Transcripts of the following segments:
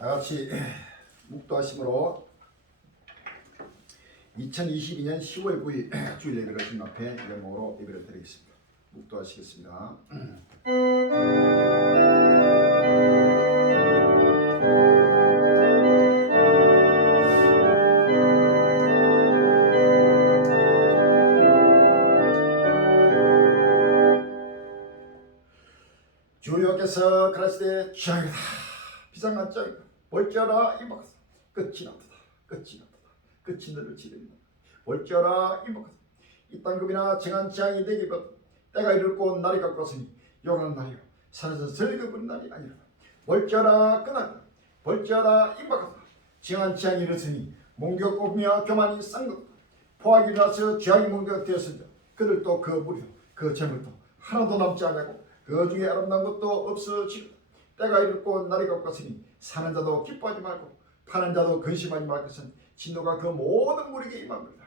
다같이 묵도하심으로 2022년 10월 9일 주일 예배를 주님 앞에 영광으로 예배를 드리겠습니다. 묵도하시겠습니다. 주여께서 가라사대 주양이다 비상한 짱이다 볼지어라 임박하사 끝이 났다 끝이 너를 지릅니다. 볼지어라 임박하사 이 땅금이나 정한 지향이 되기보다 때가 이르고 날이 가까웠으니 영원한 날이요 산에서 설거부는 날이 아니라 볼지어라 그날 볼지어라 임박하사 정한 지향이 이르으니 몽격 꼽으며 교만이 쌍긋 포악이 일어나서 지향이 몽격되었습니다. 그들 또 그 무리도 그 재물도 하나도 남지 않고 그 중에 아름다운 것도 없어지고 때가 이르고 날이 가까웠으니 사는 자도 기뻐하지 말고 파는 자도 근심하지 말 것은 진노가 그 모든 무리에게 임합니다.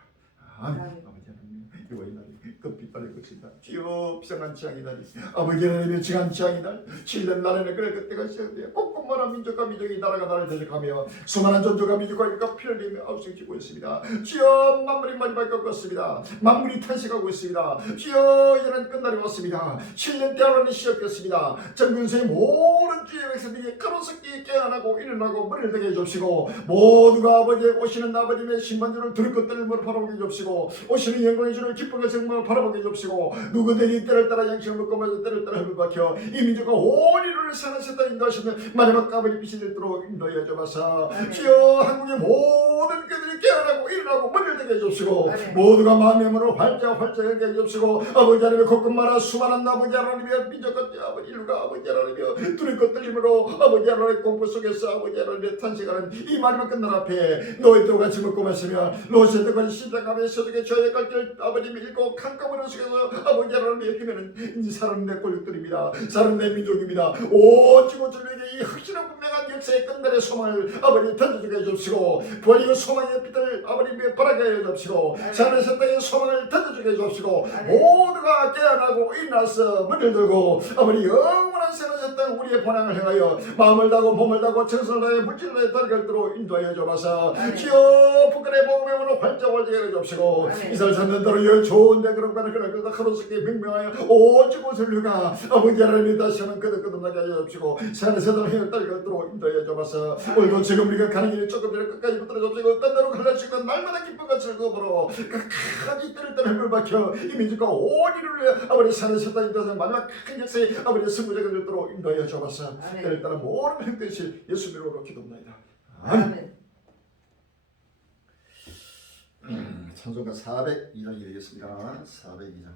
아멘. 아버지 하나님 이거 이 날이 급히 빨리 것이다. 주여 비상한 지향이다니 아버지 하나님의 지한 지향이다. 7년 날에는 그래 그때가 시작되어 꼼꼼한 민족과 민족이 나라가 나를 대적하며 수많은 존재가 민족과 일가 피를 흘리며 앞서지고 있습니다. 주여 만물이 마지막에 꺾었습니다. 만물이 탄식하고 있습니다. 주여 이제는 끝날이 왔습니다. 7년 대화론이 시작됐습니다. 전군세의 모든 주의 백성들이 가로석기 깨어나고 일어나고 머리를 대게 해주시고 모두가 아버지의 오시는 아버님의 신반주를 들을 것들을 바라보게 해주시고 오시는 영광의 주를 기쁨의 정말 바라보게 해주시고 누구들이 때를 따라 양식을 먹고 마저 때를 따라 흙을 박혀 이 민족과 온 인류를 사랑하셨다 인도하시는 마지막 까버리 빛이 되도록 인도해 주옵소서. 주여 한국의 모든 교들이 깨어나고 일어나고 머리를 대게 해주시고 모두가 마음의 문을 활짝 열게 해주시고 아버지 하나님의 곳곳마다 수많은 아버지 하나님의 민족과 아버지 인류가 아버지 하나님의 두릴 것 들림으로 아버지 하나님의 공포 속에서 아버지 하나님의 탄식하는 이 마지막 끝날 앞에 너희도 같이 먹고 마시며 로시드까지 시작하며 서쪽에 저의 갈길 아버님 읽고 캄캄한 속에서 아버지 하나님의 힘에는 이 사람 내 권력들입니다. 사람 내 민족입니다. 오직 우리에게 이 확실한 분명한 역사의 끝날의 소망을 아버지 던져주게 해주시고 부활의 소망의 빛을 아버님의 바라게 해주시고 산에서 땅의 소망을 던져주게 해주시고 모두가 깨어나고 일어나서 문을 들고 아버지 영원한 산에서 땅 우리의 본향을 행하여 마음을 다하고 몸을 다하고 정성을 다하여 물질을 다하여 달걀도록 인도하여 주옵소서. 주여 북한의 복음의 문을 활짝 해주시고 이스라엘 찾는 대로 좋은데 그런 거는 그러다 하루속에 명명하여 오직 옷을 누가 아버지 하나님이 다시 한번 거듭거듭나게 하여 주시고 산에서 땅을 달걀도록 인도하여 주옵소서. 오늘도 지금 우리가 가는 길이 조금 전에 끝까지 붙들어 주시고 어떤 대로 갈라지고 날마다 기쁨과 즐거움으로 끝까지 때를 따라 흙을 박혀 이 민족과 온 인류를 아버지 산에서 땅에 인도하여 마지막 큰 역사에 아버지 승부자가 되도록 인도하여 주옵소서. 때를 따라 모든 행되실 예수 이름으로 기도합니다. 아멘. 찬송가 402장 읽겠습니다. 402장.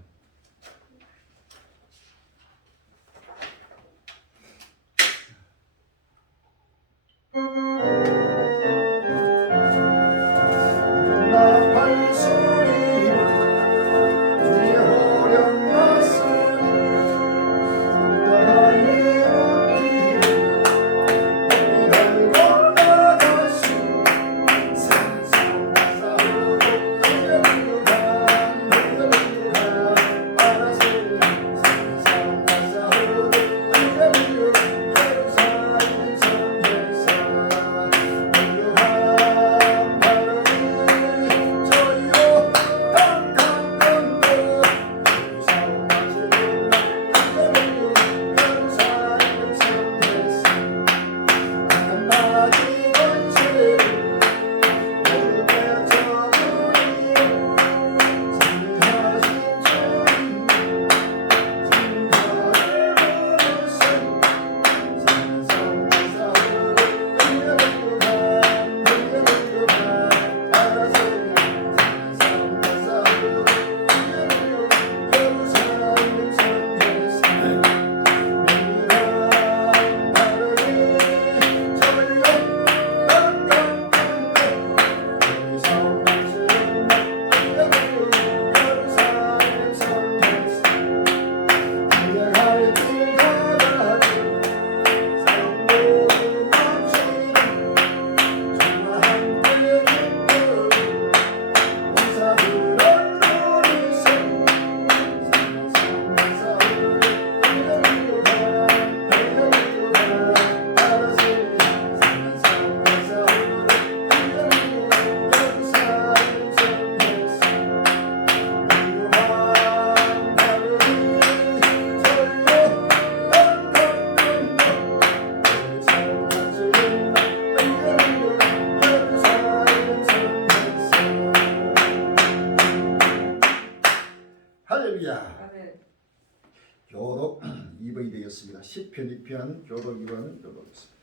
교독 2번이 되겠습니다. 10편 2편 교독 2번 교독했습니다.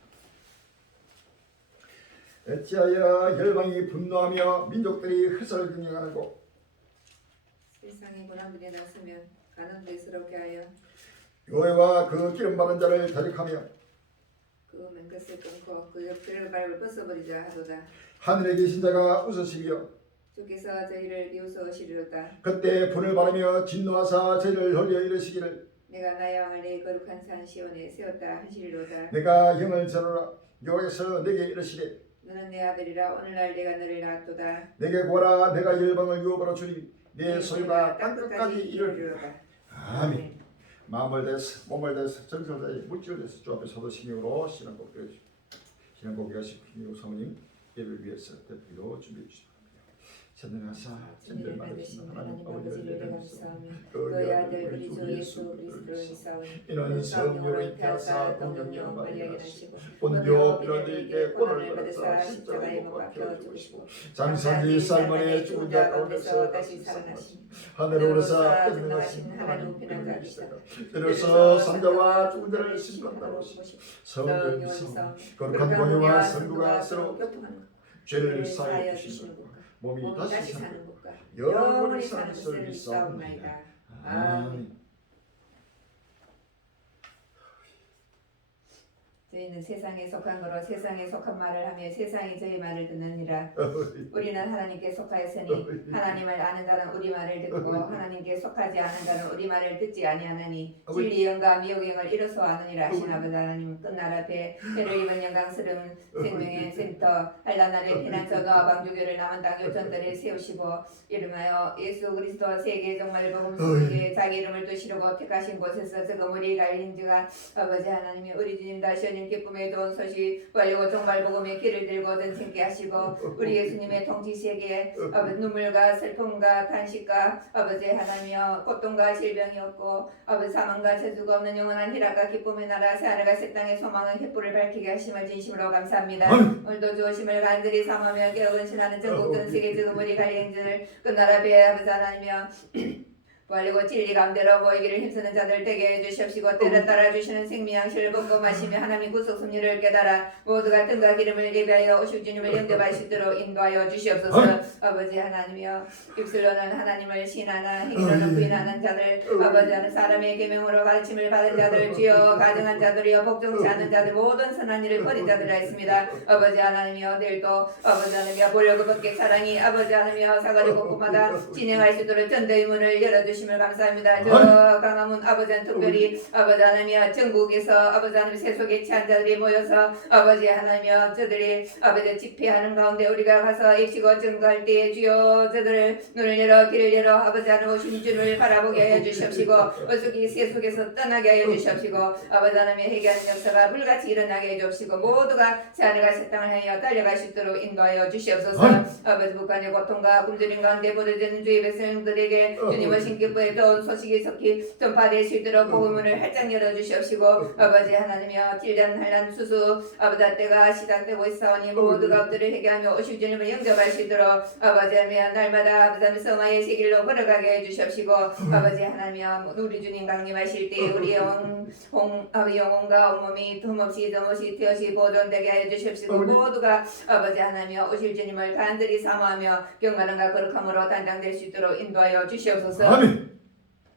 어찌하여 열방이 분노하며 민족들이 흑설을 경영하고 세상의 고난들이 났으면 가난대스럽게 하여 여호와와 그 기름 바른 자를 대적하며 그 맨끝을 끊고 그 옆들을 밟을 벗어버리자 하도다. 하늘에 계신 자가 웃으시며 주께서 저희를 비웃으시리로다. 그때 분을 바르며 진노하사 저희를 돌려 이르시기를 내가 나의 왕을 내 거룩한 산 시온에 세웠다 하시리로다. 내가 형을 전하라. 여호와께서 내게 이르시되 너는 내 아들이라 오늘날 내가 너를 낳았도다. 내게 보라. 내가 열방을 유업으로 주리 내 소유가 땅끝까지 이르리라. 이르리로다. 아멘. 마음을 다해서 몸을 다해서 정성을 다해 물질을 다해서 주 앞에 서도 신경으로 신앙곡 드려주시고 신앙곡 하시고 김유 사모님 예배를 위해서 대표로 준비해 주시기 바랍니다. 전능하사 진리를 만드신 하나님 아버지를 감사하며 그의 아들 우리 주 예수 그리스도를 믿사오니 이는 성령으로 잉태하사 동정녀 마리아에게 나시고 본디오 빌라도에게 고난을 받으사 받으사 십자가에 십자가에 못 못 박혀 박혀 죽으시고 죽으시고 장사지 살만에 죽은 자 가운데서 다시 살아나시니 하늘로서 전능하신 하나님 우편한 자이시다. 그래서 산자와 죽은 자를 심판하러 오시고 성령 성 거룩한 권위와 성부가 서로 죄를 사하여 주시는 것 몸이 다시 사는 것과 영원히 사는 것을 믿사옵나이다. 아멘. 저희는 세상에 속한 거로 세상에 속한 말을 하며 세상이 저희 말을 듣느니라. 우리는 하나님께 속하였으니 하나님을 아는 자는 우리 말을 듣고 하나님께 속하지 않은 자는 우리 말을 듣지 아니하나니 진리 영과 미혹 영을 이로써 아느니라 하신 아버지 하나님 끝날 앞에 해를 입은 영광스러운 생명의 센터 한란나를 피난처 노아 방주교를 남은 땅 요전들을 세우시고 이름하여 예수 그리스도 세계 정말 복음스럽게 자기 이름을 두시려고 택하신 곳에서 지금 우리 갈린지가 아버지 하나님이 우리 주님 다시 기쁨의 좋은 소식 완료고 정말 복음의 길을 들고 전승케 하시고 우리 예수님의 통치 세계에 아버지 눈물과 슬픔과 탄식과 아버지 하나님이여 고통과 질병이 없고 아버지 사망과 저주가 없는 영원한 희락과 기쁨의 나라 새하늘과 새 땅의 소망의 횃불을 밝히게 하심을 진심으로 감사합니다. 오늘도 주오심을 간절히 삼으며 깨어근신하는 전국 전 세계 지금 우리 갈린지를 끝날 앞에 아버지 하나님이여 벌리고 진리 가운데로 모이기를 힘쓰는 자들 되게 해주시옵시고 때를 따라 주시는 생명양식을 먹고 마시며 하나님 구속 섭리를 깨달아 모두가 뜸과 기름을 예배하여 오실 주님을 영접할 수 있도록 인도하여 주시옵소서. 아버지 하나님이여 입술로는 하나님을 신하나 행위로는 부인하는 자들 아버지 하는 사람의 계명으로 가르침을 받은 자들 주여 가정한 자들이여 복종치 않은 자들 모든 선한 일을 버린 자들이라 했습니다. 아버지 하나님이여 내일도 아버지 하나님이여 보려고 밖에 사랑이 아버지 하나님이여 사가지 곳곳마다 진행할 수 있도록 전도의 문을 열어주시옵소서. 주심을 감사합니다. 저 강화문 아버지는 특별히 아버지 하나님이여 전국에서 아버지 하나님 세속에 취한 자들이 모여서 아버지 하나님이여 저들이 아버지 집회하는 가운데 우리가 가서 입시고 증거할 때에 주여 저들을 눈을 열어 길을 열어 아버지 하나님 오신 주를 바라보게 하여 주시옵시고 어떻게 세속에서 떠나게 하여 주시옵시고 아버지 하나님의 회개하는 역사가 불같이 일어나게 해 주옵시고 모두가 새하늘과 새 땅을 향하여 달려갈 수 있도록 인도하여 주시옵소서. 아버지 북한의 고통과 굶주림 가운데 부르짖는 주의 백성들에게 주님을 신기 기쁘에 좋은 소식이 속히 전파될 수 있도록 복음문을 활짝 열어주시옵시고 아버지 하나님이여 질병 환난 수수 아버지 때가 시작되고 있사오니 모두가 엎드려 회개하며 오실 주님을 영접할 수 있도록 아버지 하나님이여 날마다 아버지 하나님 성화의 세길로 걸어가게 해주시옵시고 아버지 하나님이여 우리 주님 강림하실 때 우리 영혼과 온몸이 흠없이 점없이 튀어시 보존되게 하여 주시옵시고 모두가 아버지 하나님이여 오실 주님을 간절히 사모하며 경건함과 거룩함으로 단장될 수 있도록 인도하여 주시옵소서. 아멘.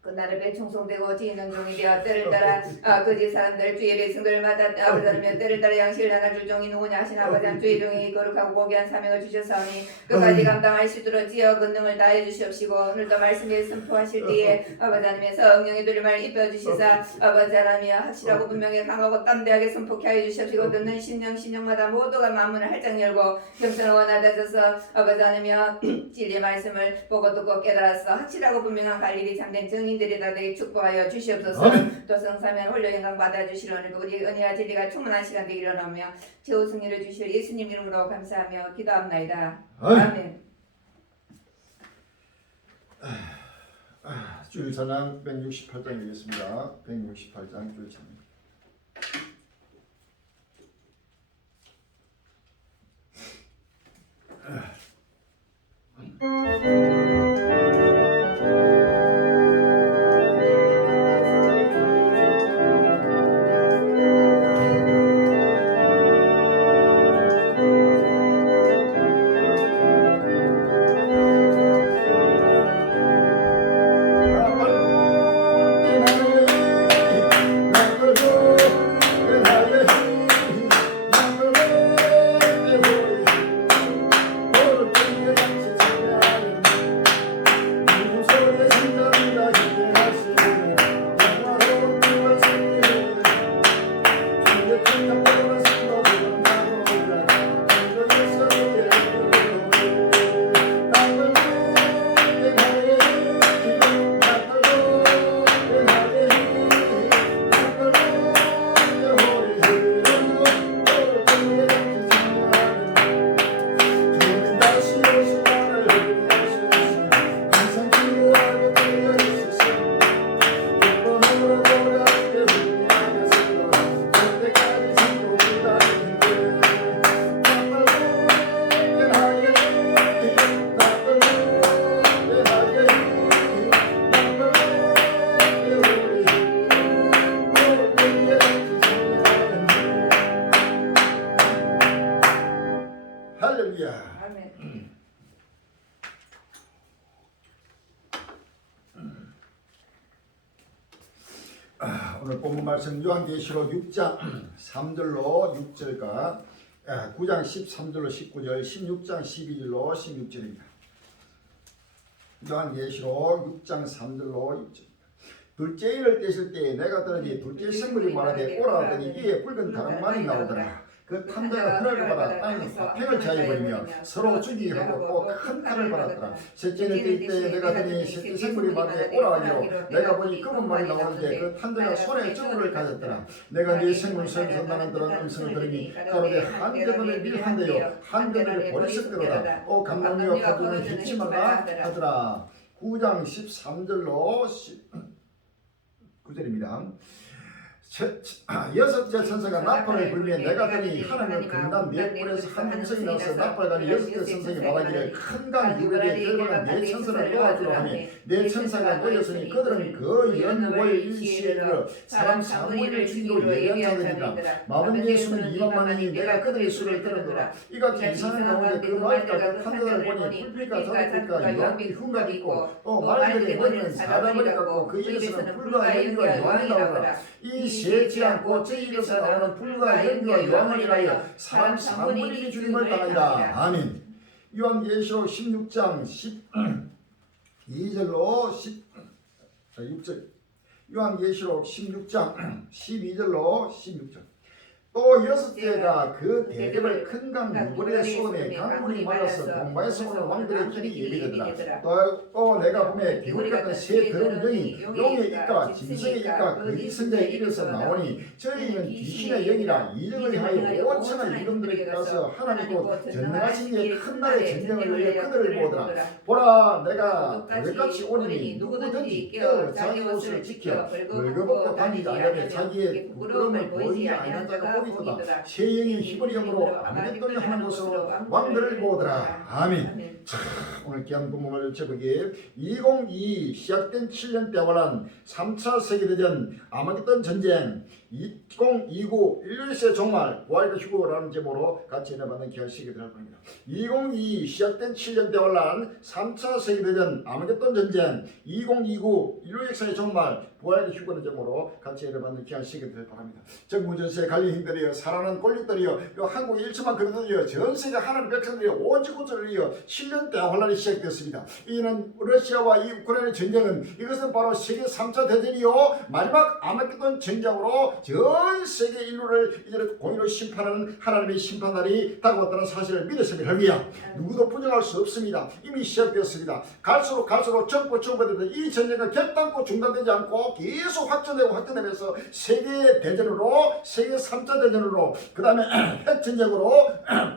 그날에 총성되고 지는 종이 되어 때를 따라 거짓 사람들 주의 백성들마다 아버지 하나님 때를 따라 양식을 나눠줄 종이 누구냐 하신 아버지 하나님 주의 종이 거룩하고 고귀한 사명을 주셨사오니 끝까지 감당할 수 있도록 지어 권능을 다해 주시옵시고 오늘도 말씀에 선포하실 때에 아버지 하나님의 성령의 두림을 입혀주시사 아버지 하나님의 확실하고 분명히 강하고 담대하게 선포케 하여 주시옵시고 듣는 심령마다 모두가 마음문을 활짝 열고 겸손을 원하다져서 아버지 하나님의 진리 말씀을 보고 듣고 깨달아서 확실하고 분명한 관리이 참된 정인 들이 다 되게 축복하여 주시옵소서. 또 성사면 홀로 영광 받아주시려니 우리 은혜와 진리가 충만한 시간 되기를 원하며 최후 승리를 주실 예수님 이름으로 감사하며 기도합나이다. 아멘. 주일 찬양 168장이겠습니다. 168장 주일 찬양. 오늘 본문 말씀 요한계시록 6장 3절로 6절과 9장 13절로 19절, 16장 12절로 16절입니다. 요한계시록 6장 3절로 6절. 둘째 인을 떼실 때에 내가 들으니 둘째 생물이 말하되 오라 하더니 이에 붉은 다락만이 나오더라. 그 탐자가 하늘을 받아 땅에 화평을 자해버리며 서로 죽이게 하고 또 큰 칼을 받았더라. 셋째를 뗄 때에 내가 들으니 셋째 생물이 말하되 오라 하기로 내가 보니 검은 말이 나오는데 그 탐자가 손에 저울을 가졌더라. 내가 네 생물 선선다는 그런 음성을 들으니 가로되 한 대들을 밀한대요 한 대들을 버리셨더라. 오 감독이여 가두는 잊지 말라 하더라. 9장 13절로 9절입니다. 여섯째 천사가 나팔을 불며 내가 들으니 하나님의 금단 네 뿔에서 한 음성이 나서 나팔관이 여섯째 천사에게 말하기를 큰 강 유배에 들어간 네 천사를 놓아주려 하니 네 천사가 모였으니 그들은 그 연월 일시에 사람 3분의 주기로 예언한 자들이라. 마흔 예수는 2만만이니 내가 그들의 수를 들었노라. 이같이 이상한 가운데 그 마을과 그 탐자를 보니 불빛과 자빛과 유황빛 흉각이 있고 또 말들의 머리는 사다머리 같고 그 입에서는 불과 연기와 유황이 나오더라. 이 세지 않고 저 입에서 나오는 불과 연기와 유황을 인하여 사람 3분의 1이 죽임을 당하리라. 아멘. 요한계시록 16장 12절로 6절. 요한계시록 16장 12절로 16절. 또 여섯째가 그 대접을 큰 강 유벌에 쏟음에 강물이 말라서 동방에서 오는 왕들의 길이 예비되더라. 또 내가 보매 개구리 같은 새 더러운 영이 용의 입과 짐승의 입과 거짓 선자의 입에서 나오니 저희는 귀신의 영이라 이적을 하여 5천의 이름들에게 가서 하나님과 전능하신 이의 큰 날의 전쟁을 위해 그들을 보더라. 보라 내가 벌같이 오리니 누구든지 깨어 자기 옷을 지켜 벌거벗고 다니지 아니하며 자기의 부끄러움을 보이지 아니한 자가 보이도다. 새 영이 히브리 영으로 아무것도 하는 곳으로 왕들을 보더라. 아멘. 참, 오늘 귀한 본문을 제목이 2022 시작된 7년 때와는 3차 세계대전 아마겟돈 전쟁 2029 인류의 종말 부활과 휴거라는 제목으로 같이 해나받는 귀한 시기들을 합니다. 2022 시작된 7년 때와는 3차 세계대전 아마겟돈 전쟁 2029 인류 역사의 종말 부활과 휴거는 제목으로 같이 해나받는 귀한 시기들을 바랍니다. 정부전세에 갈린 힘들이여 살아난 권력들이여 한국의 1천만 그들이여 전세계 하나님 백성들이여 온 지구들이여 7년 대환란이 시작됐습니다. 이는 러시아와 이 우크라이나 전쟁은 이것은 바로 세계 3차 대전이요 마지막 아마겟돈 전쟁으로 전 세계 인류를 이제 공의로 심판하는 하나님의 심판날이 다가왔다는 사실을 믿으시길 합니다. 누구도 부정할 수 없습니다. 이미 시작되었습니다. 갈수록 정부되던 이 전쟁은 결단코 중단되지 않고 계속 확전되면서 세계 대전으로 세계 3차 대전으로 그 다음에 핵전쟁으로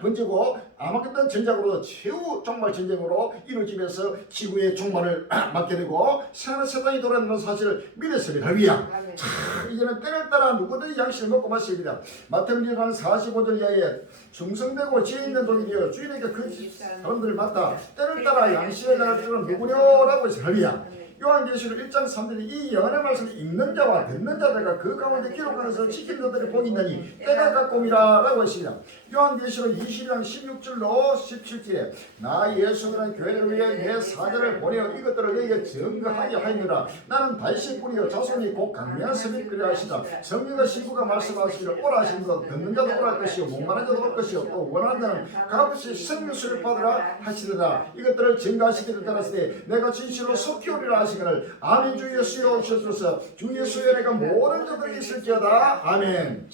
번지고 아마겟돈 전쟁으로 최후 종말 전쟁으로 이루어지면서 지구의 종말을 맞게 되고 세상의 세상이 돌아가는 사실을 믿었습니다. 할렐루야. 참 이제는 때를 따라 누구든지 양식을 먹고 마십니다. 마태복음 45절 이하에 충성되고 지혜 있는 종이되어 주인에게 그 사람들을 맡아 때를 따라 양식을 나갈 줄은 누구냐라고 해서 할렐루야. 요한계시록 1장 3절에 이 영원의 말씀을 읽는 자와 듣는 자들과 그 가운데 기록하면서 지키는 자들이 복이 있나니 때가 가까움이라 라고 했습니다. 요한계시록 20장 16절로 17절에 나 예수는 교회를 위해 내 사자를 보내어 이것들을 너희에게 증거하게 하였노라. 나는 다윗의 뿌리요 자손이 곧 강력한 섭이 그리하시다. 성령과 신부가 말씀하시기를 오라 하시면서 듣는 자도 오라 할 것이요 목마른 자도 올 것이요 또 원하는 자는 값없이 생명수를 받으라 하시더라. 이것들을 증거하시기를 따랐으니 내가 진실로 속히 오리라 하시기를 아멘. 주 예수여 오셔서 주 예수의 은혜가 모든 자들에게 있을지어다. 아멘.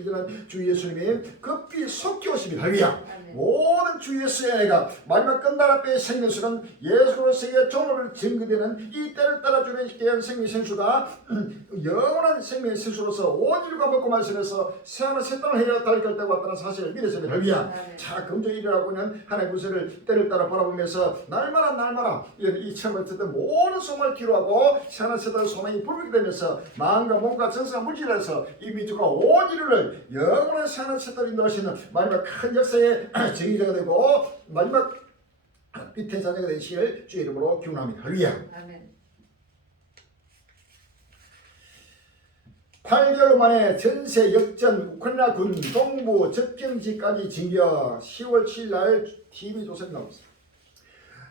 이제는 주 예수님이 급히 속히 오시길 할렐루야. 모든 주 예수의 은혜가 마지막 끝날 앞에 생명수는 예수 그리스도의 종을 증거되는 이 때를 따라 주는 귀한 생명 생수가 영원한 생명의 생수로서 온 인류가 먹고 마시면서 세상을 새 땅을 해야 달 결단과 왔다는 사실을 믿으시면 할렐루야. 자 금조일이라고는 하나님의 구세를 때를 따라 바라보면서 날마다 이 체험을 듣던 모든 소망을 기로하고 세상을 새 땅의 소망이 불붙게 되면서 마음과 몸과 정서가 물질해서 이 민족과 온 인류를 영원한 세상을 새 땅을 인도하시는 마지막 큰 역사의 증인자가 되고 마지막 빛의 자녀가 되시길 주의 이름으로 기원합니다. 할렐루야. 아멘. 8개월 만에 전세 역전 우크라이나 군 동부 접경지까지 진격 10월 7일 날 TV조선이 나옵니다.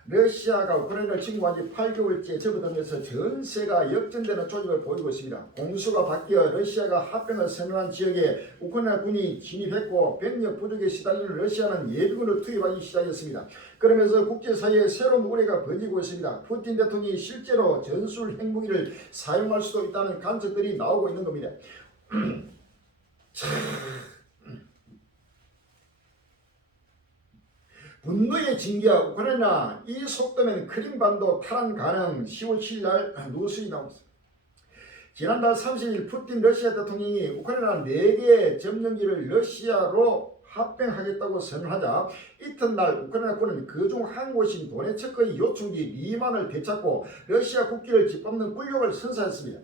러시아가 우크라이나를 침공한 지 8개월째 접어들면서 전세가 역전되는 조짐을 보이고 있습니다. 공수가 바뀌어 러시아가 합병을 선언한 지역에 우크라이나 군이 진입했고 병력 부족에 시달리는 러시아는 예비군을 투입하기 시작했습니다. 그러면서 국제사회에 새로운 우려가 번지고 있습니다. 푸틴 대통령이 실제로 전술 핵무기를 사용할 수도 있다는 관측들이 나오고 있는 겁니다. 분노의 징계와 우크라이나 이 속도면 크림반도 탈환 가능 10월 7일 날 뉴스에 나옵니다. 지난달 30일 푸틴 러시아 대통령이 우크라이나 4개의 점령지를 러시아로 합병하겠다고 선언하자 이튿날 우크라이나군은 그중 한 곳인 도네츠크의 요충지 리만을 되찾고 러시아 국기를 짓밟는 굴욕을 선사했습니다.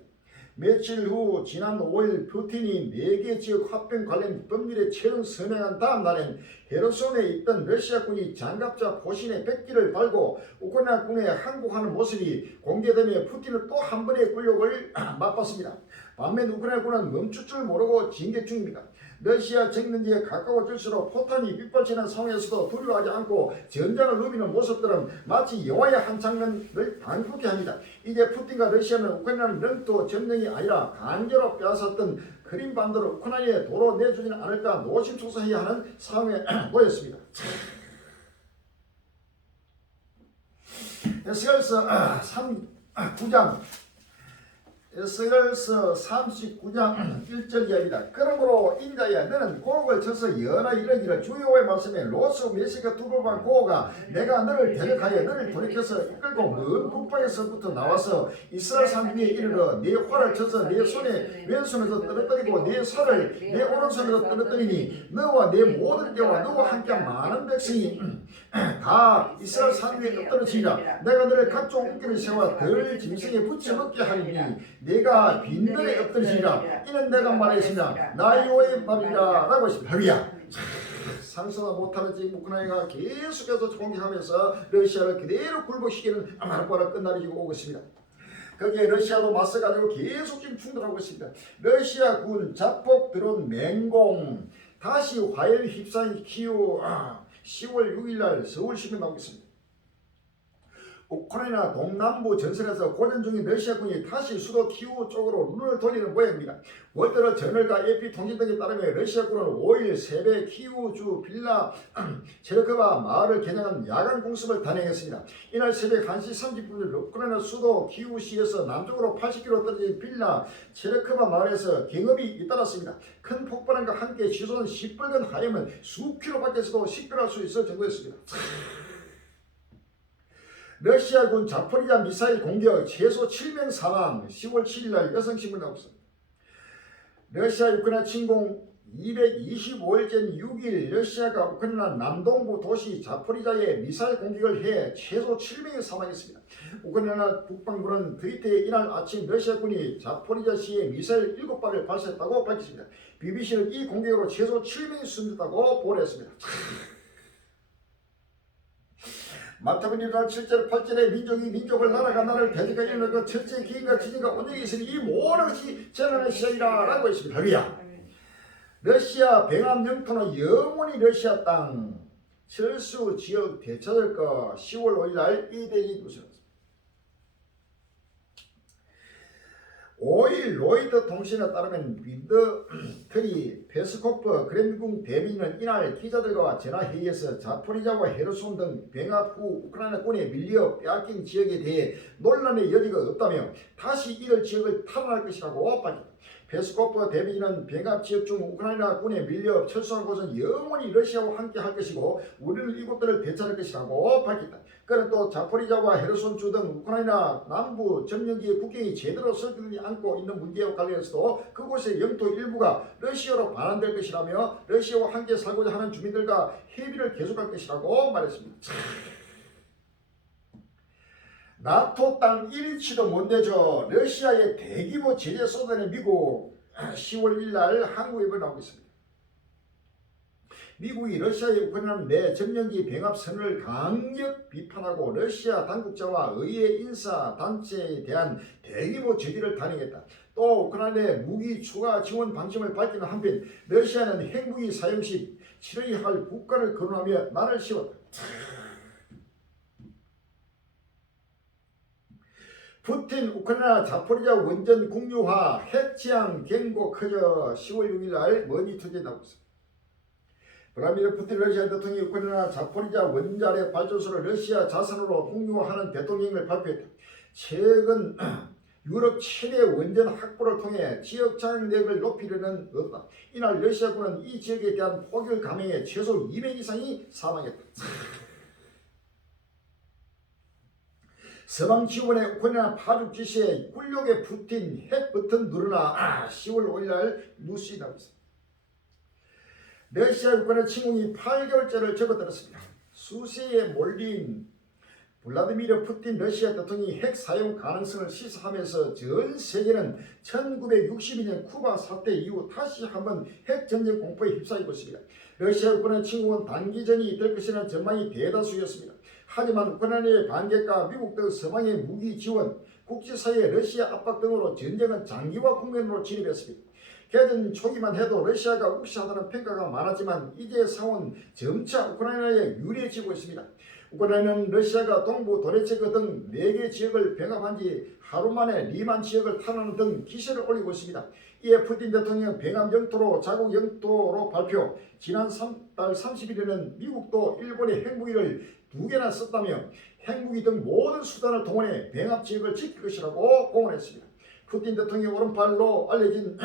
며칠 후 지난 5일 푸틴이 4개 지역 합병 관련 법률에 최종 서명한 다음 날엔 헤르손에 있던 러시아군이 장갑차 포신에 백기를 달고 우크라이나군에 항복하는 모습이 공개되며 푸틴은 또 한 번의 굴욕을 맛봤습니다. 반면 우크라이나군은 멈출 줄 모르고 진격 중입니다. 러시아 정면지에 가까워질수록 포탄이 빗발치는 상황에서도 두려워하지 않고 전장을 누비는 모습들은 마치 영화의 한 장면을 방불케 합니다. 이제 푸틴과 러시아는 우크라이나는 영토 점령이 아니라 강제로 빼앗았던 크림반도를 우크라이나에 도로 내주지는 않을까 노심초사해야 하는 상황에 놓였습니다. 에스겔서 9장 에스겔서 39장 1절 이야기다. 그러므로 인자야 너는 고혹을 쳐서 연하 이르기를 주여호와의 말씀에 로스 메시카 두볼반 고호가 내가 너를 대적하여 너를 돌이켜서 이끌고 먼 북방에서부터 나와서 이스라엘 산 위에 이르러 네 활을 쳐서 네 손에 왼손에서 떨어뜨리고 네 손을 내 오른손에서 떨어뜨리니 너와 네 모든 떼와 너와 함께한 많은 백성이 다 이스라엘 산 위에 엎드러지리라. 내가 너를 각종 웃기를 세워 덜 짐승에 붙여먹게 하리니 내가 빈들에 엎드리시리라. 이는 내가 말했으나 나 여호와의 말이라 라고 했습니다. 할렐루야. 상상도 못하는 지금 우크라이나가 계속해서 공격하면서 러시아를 그대로 굴복시키는 아마르바라 끝날이 지금 오고 있습니다. 거기에 러시아로 맞서가지고 계속 지금 충돌하고 있습니다. 러시아 군 자폭 드론 맹공 다시 화열 휩싸인 키우 10월 6일날 서울시민 나오겠습니다. 우크라이나 동남부 전선에서 고전 중인 러시아군이 다시 수도 키우 쪽으로 눈을 돌리는 모양입니다. 월드러 저널과 AP 통신 등에 따르면 러시아군은 5일 새벽 키우주 빌라 체르크바 마을을 겨냥한 야간 공습을 단행했습니다. 이날 새벽 1시 30분 우크라이나 수도 키우시에서 남쪽으로 80km 떨어진 빌라 체르크바 마을에서 경업이 잇따랐습니다. 큰 폭발함과 함께 시선 시뻘건 하염은 수 킬로 밖에서도 식별할 수 있을 정도였습니다. 러시아군 자포리자 미사일 공격 최소 7명 사망 10월 7일날 여성신문 나왔습니다. 러시아 우크라이나 침공 225일째 6일 러시아가 우크라이나 남동부 도시 자포리자에 미사일 공격을 해 최소 7명이 사망했습니다. 우크라이나 국방부는 트위터에 이날 아침 러시아군이 자포리자시에 미사일 7발을 발사했다고 밝혔습니다. BBC는 이 공격으로 최소 7명이 숨졌다고 보도했습니다. 마태복음 1장 7절 8절에 민족이 민족을 나라가 나라를 대적하는 그 첫째 기인과 지진과 온역이 있으니 이 모든 것이 재난의 시작이라 라고 했습니다. 할렐루야. 러시아 병합 영토는 영원히 러시아 땅 철수 지역 되찾을 거 10월 5일날 이대리 뉴스였습니다. 5일 로이드 통신에 따르면 윈드트리 페스코프 크렘리궁 대변인은 이날 기자들과 전화회의에서 자포리자와 헤르손 등 병합 후 우크라이나군에 밀려 빼앗긴 지역에 대해 논란의 여지가 없다며 다시 이들 지역을 탈환할 것이라고 밝혔다. 페스코프 대변인은 병합 지역 중 우크라이나군에 밀려 철수한 곳은 영원히 러시아와 함께 할 것이고 우리는 이곳들을 되찾을 것이라고 밝혔다. 그는 또 자포리자와 헤르손주 등 우크라이나 남부 점령지의 국경이 제대로 설정되지 않고 있는 문제와 관련해서도 그곳의 영토 일부가 러시아로 반환될 것이라며 러시아와 함께 살고자 하는 주민들과 협의를 계속할 것이라고 말했습니다. 나토 땅 1인치도 못 내줘 러시아의 대규모 제재 쏟아낸 미국 10월 1일 날 한국에 나오고 있습니다. 미국이 러시아의 우크라이나 내 점령지 병합 선언을 강력 비판하고 러시아 당국자와 의회 인사 단체에 대한 대규모 제재를 단행했다. 또 우크라이나의 무기 추가 지원 방침을 밝히는 한편 러시아는 핵무기 사용 시 치러야 할 국가를 거론하며 날을 씌웠다. 푸틴 우크라이나 자포리자 원전 국유화 핵지향 경고 커져 10월 6일 날 머니투데이 나오고 있습니다. 블라디미르 푸틴 러시아 대통령이 우크라이나 자포리자 원자력 발전소를 러시아 자산으로 국유화하는 대통령을 발표했다. 최근 유럽 최대 원전 확보를 통해 지역 장악력을 높이려는 의도다. 이날 러시아군은 이 지역에 대한 포격 감행에 최소 200 이상이 사망했다. 서방 지원의 우크라이나 파죽 지시에 굴욕의 푸틴 핵 버튼 누르나 10월 5일 날 뉴스에 나오고 있습니다. 러시아 우크라이나 침공이 8개월째를 접어들었습니다. 수세에 몰린 블라디미르 푸틴 러시아 대통령이 핵 사용 가능성을 시사하면서 전 세계는 1962년 쿠바 사태 이후 다시 한번 핵전쟁 공포에 휩싸이고 있습니다. 러시아 우크라이나 침공은 단기전이 될 것이라는 전망이 대다수였습니다. 하지만 우크라이나의 반격과 미국 등 서방의 무기 지원, 국제사회의 러시아 압박 등으로 전쟁은 장기화 국면으로 진입했습니다. 개전 초기만 해도 러시아가 uk시하다는 평가가 많았지만 이제 상황은 점차 우크라이나에 유리해지고 있습니다. 우크라이나는 러시아가 동부 도네츠크 등 4개 지역을 병합한 지 하루 만에 리만 지역을 탈환하는 등 기세를 올리고 있습니다. 이에 푸틴 대통령은 병합 영토로 자국 영토로 발표. 지난 3달 30일에는 미국도 일본의 핵무기를 2개나 썼다며 핵무기 등 모든 수단을 동원해 병합 지역을 지킬 것이라고 공언했습니다. 푸틴 대통령의 오른팔로 알려진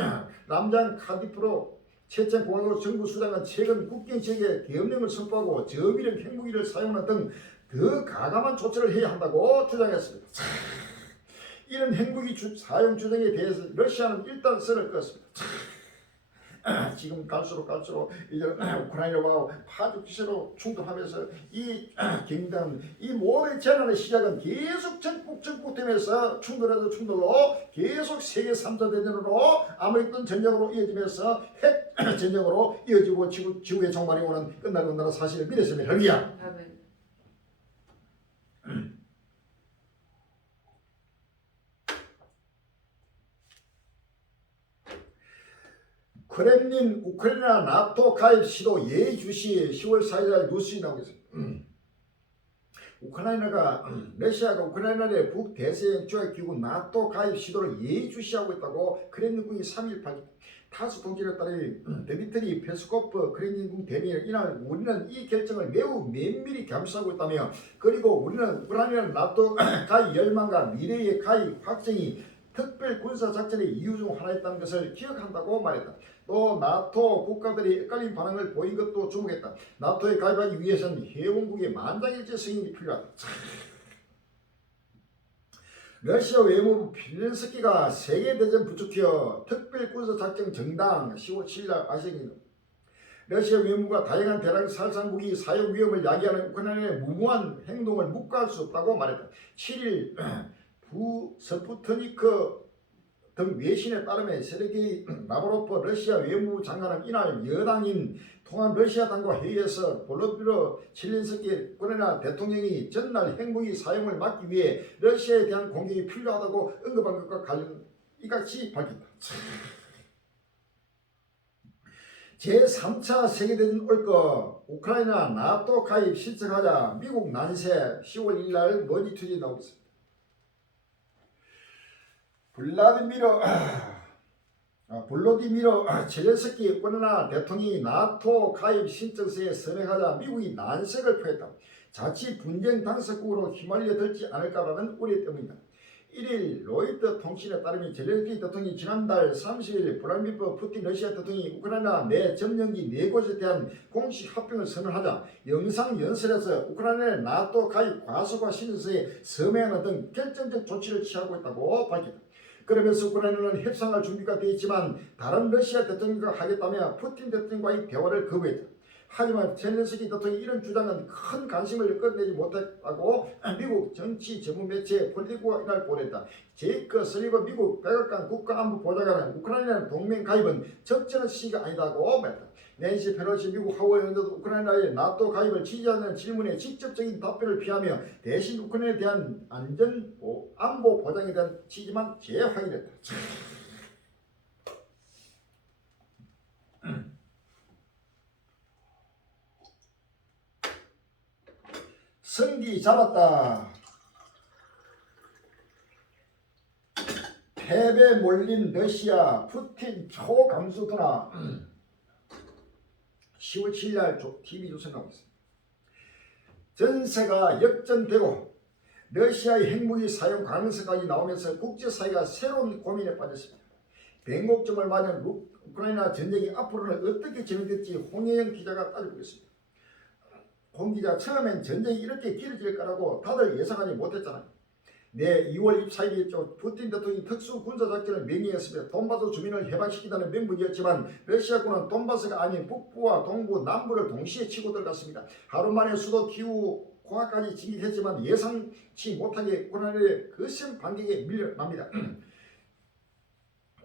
남장 카디프로 체첸 공화국 정부 수장은 최근 국경 지역에 계엄령을 선포하고 저비력 핵무기를 사용하는 등 더 가감한 조치를 해야 한다고 주장했습니다. 이런 핵무기 사용 주장에 대해서 러시아는 일단 선을 그었습니다. 지금 갈수록 이제 우크라이나와 파죽 기세로 충돌하면서 이 경단 이 모든 재난의 시작은 계속 전국되면서 충돌로 계속 세계 3차 대전으로 아메리칸 전쟁으로 이어지면서 핵 전쟁으로 이어지고 지구의 종말이 오는 끝나는 사실을 믿었습니다. 할렐루야. 아멘. 크렘린 우크라이나 나토 가입 시도 예의주시 10월 4일 뉴스에 나오고 있습니다. 러시아가 우크라이나의 북대서양 조약기구 나토 가입 시도를 예의주시하고 있다고 크렘린궁이 3일 밝혔다. 타스 통신에 따르면 드미트리 페스코프 크렘린궁 대변인은 이날 우리는 이 결정을 매우 면밀히 감시하고 있다며 그리고 우리는 우크라이나 나토 가입 열망과 미래의 가입 확정이 특별 군사작전의 이유 중 하나였다는 것을 기억한다고 말했다. 또 나토 국가들이 엇갈린 반응을 보인 것도 주목했다. 나토에 가입하기 위해서는 회원국의 만장일치 승인이 필요하다. 러시아 외무부 필렌스키가 세계대전 부추겨 특별군사작전 정당 10월 7일 아시아입니다. 러시아 외무부가 다양한 대량 살상무기 사용 위험을 야기하는 우크라이나의 무모한 행동을 묵과할 수 없다고 말했다. 7일 부스푸트니크 등 외신에 따르면 세르게이 라브로프 러시아 외무부 장관은 이날 여당인 통합 러시아당과 회의에서 볼로디미르 젤렌스키 우크라이나 대통령이 전날 핵무기 사용을 막기 위해 러시아에 대한 공격이 필요하다고 언급한 것과 관련 이같이 밝혔다. 제3차 세계대전 올 것 우크라이나 나토 가입 신청하자 미국 난세 10월 1일 날 머니투데이 나오고 있습니다. 볼로디미르 젤렌스키 우크라이나 대통령이 나토 가입 신청서에 서명하자 미국이 난색을 표했다. 자칫 분쟁 당사국으로 휘말려들지 않을까라는 우려 때문이다. 1일 로이터 통신에 따르면 젤렌스키 대통령이 지난달 30일 블라디미르 푸틴 러시아 대통령이 우크라이나 내 점령지 4곳에 대한 공식 합병을 선언하자 영상 연설에서 우크라이나의 나토 가입 과소화 신청서에 서명하는 등 결정적 조치를 취하고 있다고 밝혔다. 그러면서 우크라이나는 협상할 준비가 되어 있지만 다른 러시아 대통령과 하겠다며 푸틴 대통령과의 대화를 거부했다. 하지만 젤렌스키 대통령이 이런 주장은 큰 관심을 끌어내지 못했다고 미국 정치 전문 매체 폴리티코가 이날 보냈다. 제이크 설리번 미국 백악관 국가안보보좌관은 우크라이나 동맹 가입은 적절한 시기가 아니다고 말했다. 낸시 페로시 미국 하원의원도 우크라이나의 나토 가입을 지지하는 질문에 직접적인 답변을 피하며 대신 우크라이나에 대한 안보 보장에 대한 지지만 재확인했다. 성기 잡았다. 패배 몰린 러시아 푸틴 초강수도나 10월 7일 TV조선 나오고 있습니다. 전세가 역전되고 러시아의 핵무기 사용 가능성까지 나오면서 국제사회가 새로운 고민에 빠졌습니다. 변곡점을 맞은 우크라이나 전쟁이 앞으로는 어떻게 진행될지 홍혜영 기자가 따져보겠습니다. 홍 기자, 처음엔 전쟁이 이렇게 길어질 거라고 다들 예상하지 못했잖아요. 네, 2월 24일이었죠. 푸틴 대통령이 특수군사작전을 명령했으며 돈바스 주민을 해방시키다는 명분이었지만 러시아군은 돈바스가 아닌 북부와 동부, 남부를 동시에 치고 들어갔습니다. 하루 만에 수도 키우까지 진격했지만 예상치 못하게 우크라이나의 거센 반격에 밀려납니다.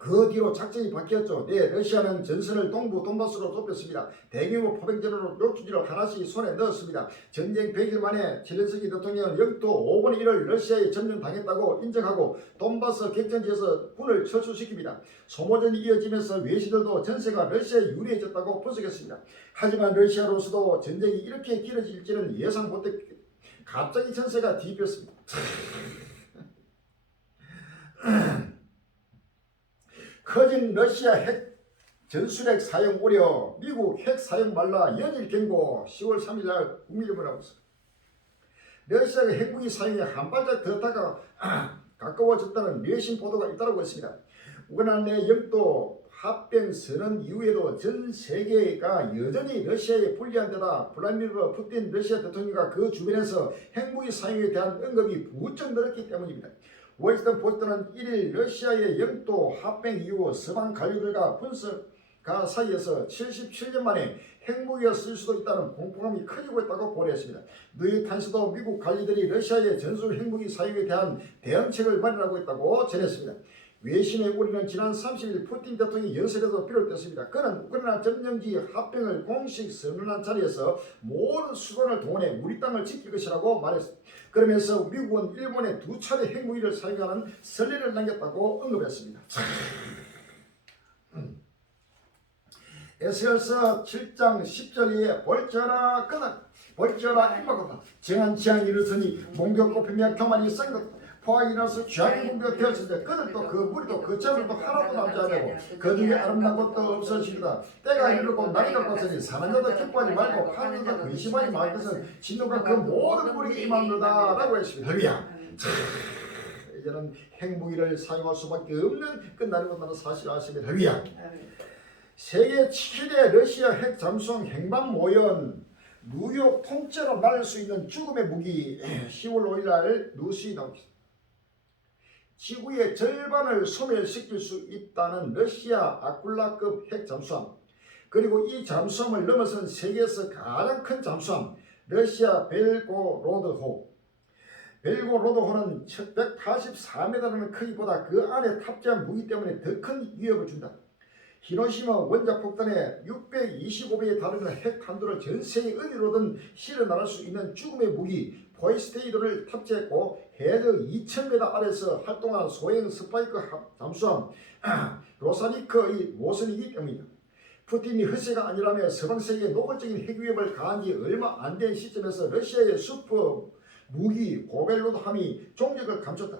그 뒤로 작전이 바뀌었죠. 네, 러시아는 전선을 동부 돈바스로 좁혔습니다. 대규모 포병전으로 요추지를 하나씩 손에 넣었습니다. 전쟁 100일 만에 젤렌스키 대통령은 영토 5분의 1을 러시아에 점령당했다고 인정하고 돈바스 객전지에서 군을 철수시킵니다. 소모전이 이어지면서 외신들도 전세가 러시아에 유리해졌다고 분석했습니다. 하지만 러시아로서도 전쟁이 이렇게 길어질지는 예상 못했기 갑자기 전세가 뒤집혔습니다. 커진 러시아 핵 전술핵 사용 우려, 미국 핵 사용 말라 연일 경고. 10월 3일 날 국민일보를 하고 있습니다. 러시아가 핵무기 사용에 한 발짝 더 가까워졌다는 외신 보도가 잇따르고 있습니다. 우크라이나 내 영토 합병 선언 이후에도 전 세계가 여전히 러시아에 불리한 데다 블라디미르 푸틴 러시아 대통령과 그 주변에서 핵무기 사용에 대한 언급이 부쩍 늘었기 때문입니다. 워싱턴 포스트는 1일 러시아의 영토 합병 이후 서방 관료들과 분석가 사이에서 77년 만에 핵무기가 쓸 수도 있다는 공포감이 커지고 있다고 보도했습니다. 뉴욕타임스도 미국 관리들이 러시아의 전술 핵무기 사용에 대한 대응책을 마련하고 있다고 전했습니다. 외신의 우리는 지난 30일 푸틴 대통령이 연설에도 비롯됐습니다. 그는 우크라이나 점령지 합병을 공식 선언한 자리에서 모든 수단을 동원해 우리 땅을 지킬 것이라고 말했습니다. 그러면서 미국은 일본에 2차례 핵무기를 사용하는 선례를 남겼다고 언급했습니다. 에스겔서 7장 10절에 볼지어라 그는 볼지어라 임박하다 정한 지향이 이르더니 몽겨 꼽히며 교만이 센 것 포악이 일어나서 죄악의 공격가 되었을 때 그들 또 그 무리도 그 재물도 하나도 남지 아니하고 그 중에 아름다운 것도 없어지리다. 때가 이르고 날이 갔으니 사는 자도 기뻐하지 말고 파는 자도 근심하지 말 것은 진노가 그 모든 무리에게 임하노다 라고 했습니다. 할렐루야. 이제는 핵무기를 사용할 수밖에 없는 끝나는 것만은 사실 아십니다. 할렐루야. 세계 7대 러시아 핵 잠수함 행방 모연 뉴욕 통째로 날릴 수 있는 죽음의 무기 10월 5일 날 뉴스에 나옵니다. 지구의 절반을 소멸시킬 수 있다는 러시아 아쿨라급 핵 잠수함, 그리고 이 잠수함을 넘어선 세계에서 가장 큰 잠수함 러시아 벨고로드호. 벨고로드호는 184m라는 크기보다 그 안에 탑재한 무기 때문에 더 큰 위협을 준다. 히로시마 원자 폭탄의 625배에 달하는 핵 탄두를 전 세계 어디로든 실어 나갈 수 있는 죽음의 무기 포이스테이드를 탑재했고 해저 2000m 아래에서 활동하는 소형 스파이크 잠수함 로사니크의 모선이기 때문이다. 푸틴이 허세가 아니라며 서방 세계에 노골적인 핵 위협을 가한 지 얼마 안 된 시점에서 러시아의 슈퍼 무기 고벨로드함이 종력을 감췄다.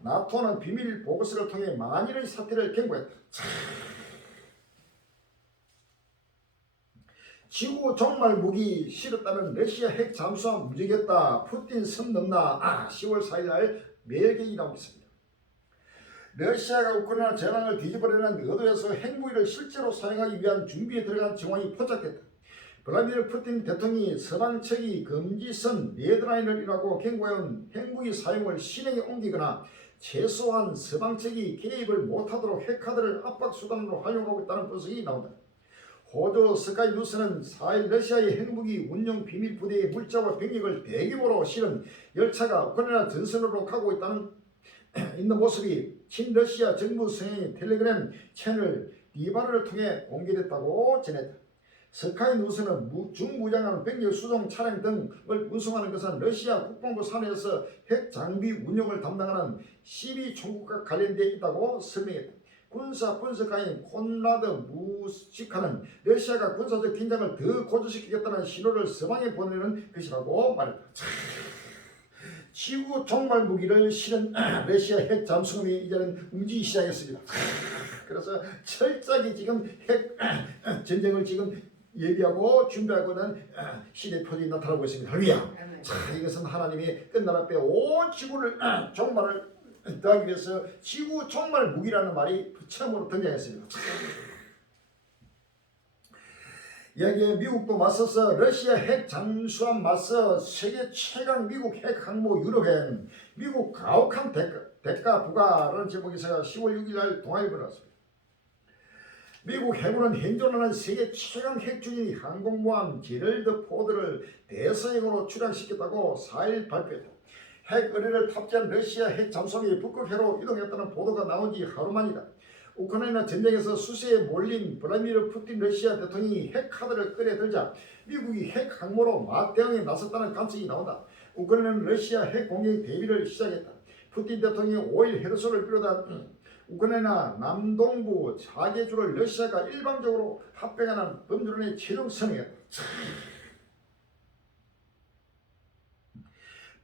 나토는 비밀 보고서를 통해 만일의 사태를 경고했다. 지구 종말 무기 실었다는 러시아 핵 잠수함 움직였다. 푸틴 선 넘나. 10월 4일 날 매일경이 나오고 있습니다. 러시아가 우크라이나 전황을 뒤집어내는 의도에서 핵무기를 실제로 사용하기 위한 준비에 들어간 정황이 포착됐다. 블라디미르 푸틴 대통령이 서방 측이 금지선 레드라인을 이라고 경고해온 핵무기 사용을 실행에 옮기거나 최소한 서방 측이 개입을 못하도록 핵카드를 압박수단으로 활용하고 있다는 분석이 나온다. 호주 스카이 뉴스는 4일 러시아의 핵무기 운용 비밀 부대의 물자와 병력을 대규모로 실은 열차가 우크라이나 전선으로 가고 있는 모습이 친러시아 정부 성향의 텔레그램 채널 디바르를 통해 공개됐다고 전했다. 스카이 뉴스는 중무장한 병력 수송 차량 등을 운송하는 것은 러시아 국방부 산하에서 핵 장비 운용을 담당하는 12총국과 관련되어 있다고 설명했다. 군사 분석가인 콘라드 무시카는 러시아가 군사적 긴장을 더 고조시키겠다는 신호를 서방에 보내는 것이라고 말했다. 지구 종말 무기를 실은 러시아 핵 잠수함이 이제는 움직이기 시작했습니다. 그래서 철저하게 지금 핵 전쟁을 지금 예비하고 준비하고 있는 시대 표적이 나타나고 있습니다. 할렐루야. 자, 이것은 하나님이 끝날 앞에 온 지구를 종말을 더하기 위해서 지구 종말 무기라는 말이 처음으로 등장했습니다. 여기에 미국도 맞서서 러시아 핵 잠수함 맞서 세계 최강 미국 핵 항모 유럽행 미국 가혹한 대가 부과라는 제목에서 10월 6일 날 동아일보를 났습니다. 미국 해군은 현존하는 세계 최강 핵주기 항공모함 제럴드 포드를 대서양으로 출항시켰다고 4일 발표했다. 핵 의뢰를 탑재한 러시아 핵 잠수함이 북극해로 이동했다는 보도가 나온 지 하루 만이다. 우크라이나 전쟁에서 수세에 몰린 블라디미르 푸틴 러시아 대통령이 핵 카드를 꺼내들자 미국이 핵 항모로 맞대응에 나섰다는 관측이 나온다. 우크라이나는 러시아 핵 공격 대비를 시작했다. 푸틴 대통령이 5일 헤르손을 비롯한 우크라이나 남동부 4개주를 러시아가 일방적으로 합병하는 범죄론에 최종 선언했다.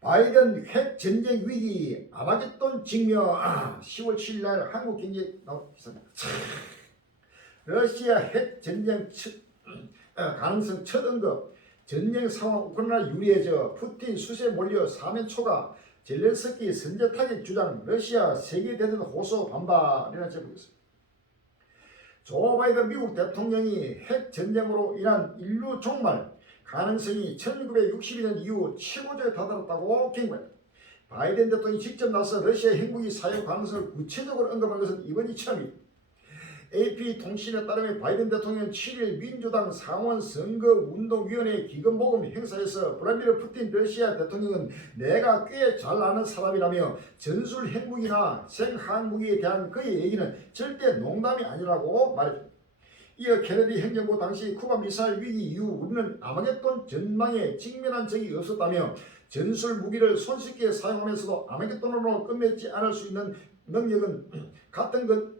바이든 핵 전쟁 위기 아마겟돈 직면 10월 7일 날 한국경제에 나온 기사입니다. 러시아 핵 전쟁 가능성 첫 언급. 전쟁 상황 우크라이나 유리해져 푸틴 수세에 몰려 사면 초과 젤렌스키 선제 타격 주장 러시아 세계대전 호소 반발이라는 제목이었습니다. 조 바이든 미국 대통령이 핵 전쟁으로 인한 인류 종말 가능성이 1962년 이후 최고조에 다다랐다고 경고했다. 바이든 대통령이 직접 나서 러시아 핵무기 사용 가능성을 구체적으로 언급한 것은 이번이 처음이다. AP 통신에 따르면 바이든 대통령은 7일 민주당 상원 선거운동위원회 기금모금 행사에서 블라디미르 푸틴 러시아 대통령은 내가 꽤 잘 아는 사람이라며 전술 핵무기나 생화학무기에 대한 그의 얘기는 절대 농담이 아니라고 말했습니다. 이어 케네디 행정부 당시 쿠바 미사일 위기 이후 우리는 아마겟돈 전망에 직면한 적이 없었다며 전술 무기를 손쉽게 사용하면서도 아마겟돈으로 끝맺지 않을 수 있는 능력 같은 건